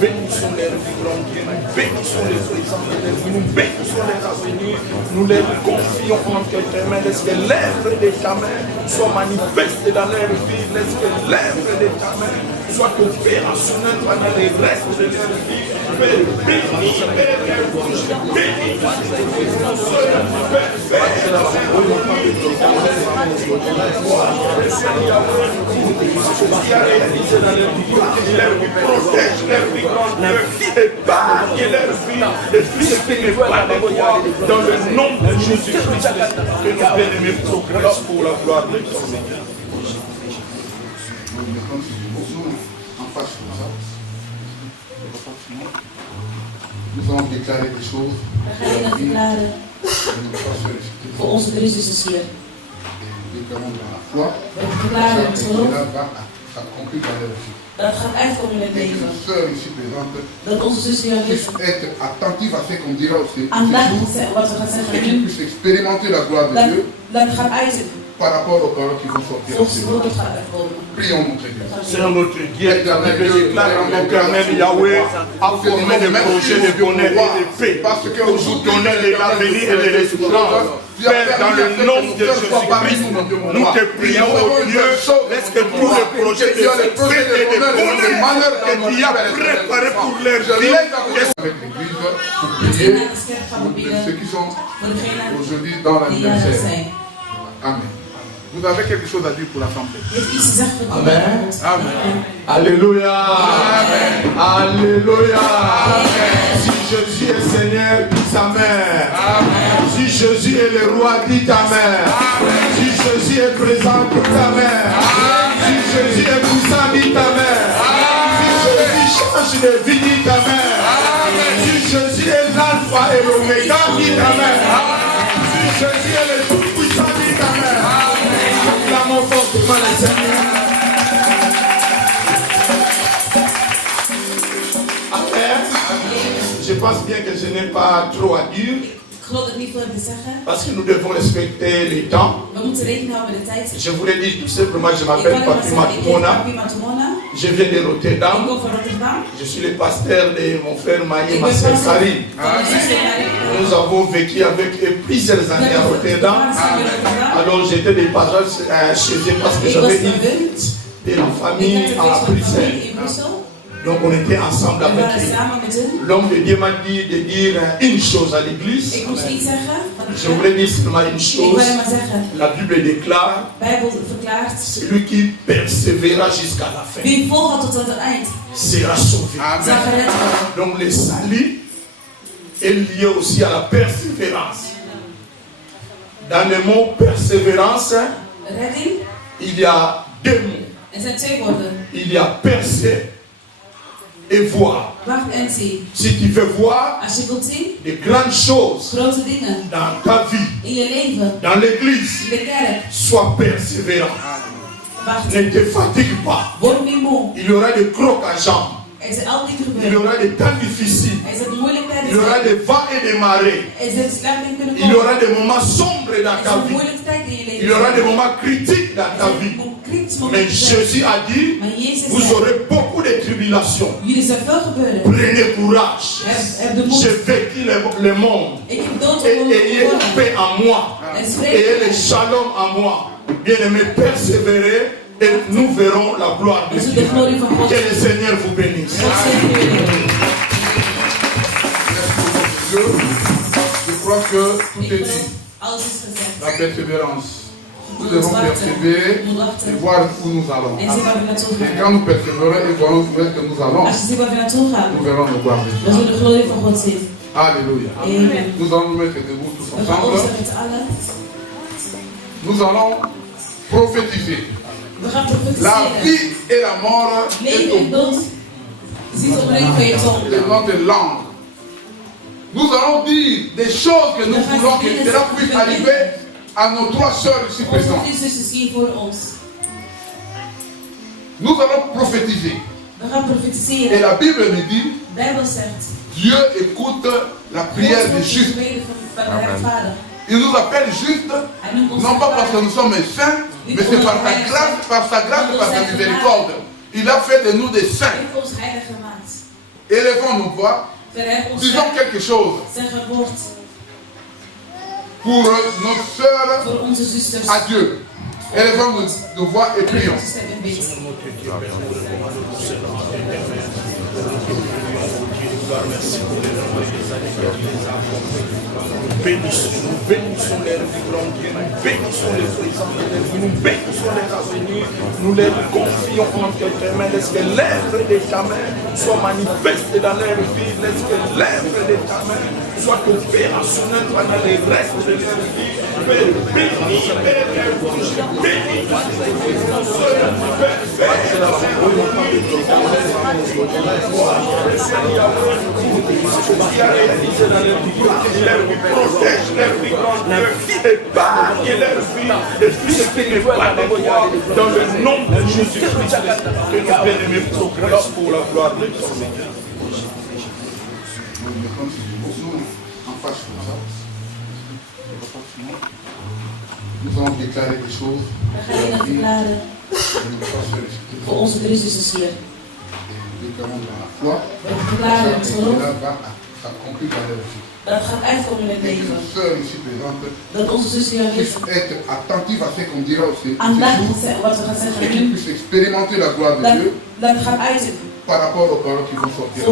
bénissons les grands Dieu, nous bénissons les présents de leur vie, nous bénissons les avenirs, nous les confions entre tes mains. Laisse que l'œuvre de ta main soit manifeste dans leur vie, laisse que l'œuvre de ta main soit opérationnelle pendant les restes de leur vie. Père, bénis, Père, bouge, bénis, protège leur vie, épargne leur vie, et puis ce qui n'est pas dans le nom de Jésus-Christ, que nos bien-aimés progressent pour la gloire de ton nom. Nous allons déclarer des choses voor onze Christus hier. Dat gaat uitkomen in het leven. Dat onze zus hier aandachtig zijn wat we gaan zeggen nu. Dat gaat uit. Par rapport aux paroles qui vont sortir. Prions notre Dieu. Seigneur notre Dieu, l'éternel Yahweh a formé des projets de bonheur et de paix pour vous donner de l'avenir et de l'espérance. Père, dans le nom de Jésus-Christ, nous te prions, oh Dieu, laisse que tous les projets de paix et de bonheur que tu as préparés pour leur vie. Avec l'Église, pour prier pour ceux qui sont aujourd'hui dans l'anniversaire. Amen. Vous avez quelque chose à dire pour l'assemblée. Amen. Amen. Alléluia. Amen. Alléluia. Amen. Si Jésus est Seigneur, dis Amen. Amen. Si Jésus est le roi, dis Amen. Amen. Si Jésus est présent, dis Amen. Amen. Si Jésus est puissant, dis Amen. Amen. Si Jésus change de vie, dis Amen. Amen. Si Jésus est l'alpha et l'oméga, dis Amen. Si Jésus est le tout-puissant, dis Amen. Acclamons fortement le Seigneur. Je pense bien que je n'ai pas trop à dire. Parce que nous devons respecter les temps. Je voulais dire tout simplement, je m'appelle Papi Matumona. Je viens de Rotterdam. Je suis le pasteur de mon frère Maïe Massé Karim. Nous avons vécu avec eux plusieurs années à Rotterdam. Alors j'étais des passages chez eux parce que j'avais une de la famille à Bruxelles. Donc on était ensemble avec lui. L'homme de Dieu m'a dit de dire une chose à l'église. Je voulais dire seulement une chose. La Bible déclare, celui qui persévérera jusqu'à la fin sera sauvé. Amen. Donc le salut est lié aussi à la persévérance. Dans le mot persévérance, il y a deux mots. Il y a percer et voir. Si tu veux voir de grandes choses dans ta vie, dans l'église, sois persévérant. Ne te fatigue pas. Il y aura des crocs à jambes. Il y aura des temps difficiles. Il y aura des vents et des marées. Il y aura des moments sombres dans ta vie. Il y aura des moments critiques dans ta vie. Mais Jésus a dit, vous aurez beaucoup de tribulations. Prenez courage. J'ai vécu le monde. Et ayez la paix en moi. Ayez le shalom en moi. Bien-aimés, persévérez. Et nous verrons la gloire de Dieu. Que le Seigneur vous bénisse. Je crois que tout est dit. La persévérance. Nous devons persévérer et voir où nous allons. Et quand nous persévérons et voyons où est-ce que nous allons, nous verrons la gloire de Dieu. Alléluia. Nous allons nous mettre debout tous ensemble. Nous allons prophétiser. La vie et la mort est au bout de notre langue. Nous allons dire des choses que nous voulons que cela puisse arriver à nos trois sœurs ici présentes. Nous allons prophétiser. Et la Bible nous dit, Dieu écoute la prière des justes. Il nous appelle justes, non pas parce que nous sommes saints, mais c'est par sa grâce et par sa miséricorde. Il a fait de nous des saints. Élevons nos voix. Disons quelque chose pour nos sœurs à Dieu. Élevons nos voix et prions. Bénissons les grand Dieu, nous bénissons les présents, nous bénissons les avenirs, nous les confions entre tes mains. Laisse que l'œuvre de ta main soit manifeste dans leur vie, laisse que l'œuvre de ta main soit opérationnelle pendant les restes de leur vie. Père, bénis, Père, bénis, protège leur vie, épargne leur vie, et tout ce qui n'est pas de toi, dans le nom de Jésus-Christ, que nos bien-aimés progressent pour la gloire de ton Seigneur. Nous allons déclarer des choses. Voor onze Christus hier. Dat gaat uitkomen in het leven. Dat onze zus hier aandachtig zijn wat we gaan zeggen. Dat gaat uit. Par rapport aux paroles qui vont sortir.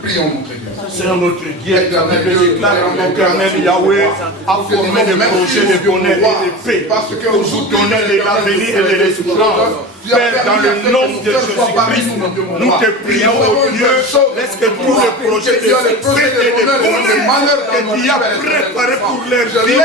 Prions notre Dieu. Seigneur notre Dieu, éternel, je déclare en mon éternel Yahweh à former des projets de bonheur et de paix pour vous donner de l'avenir et de l'espérance. Père, dans le nom de Jésus-Christ, nous te prions, oh Dieu, laisse que tous les projets de paix et de bonheur que tu as préparés pour leur vie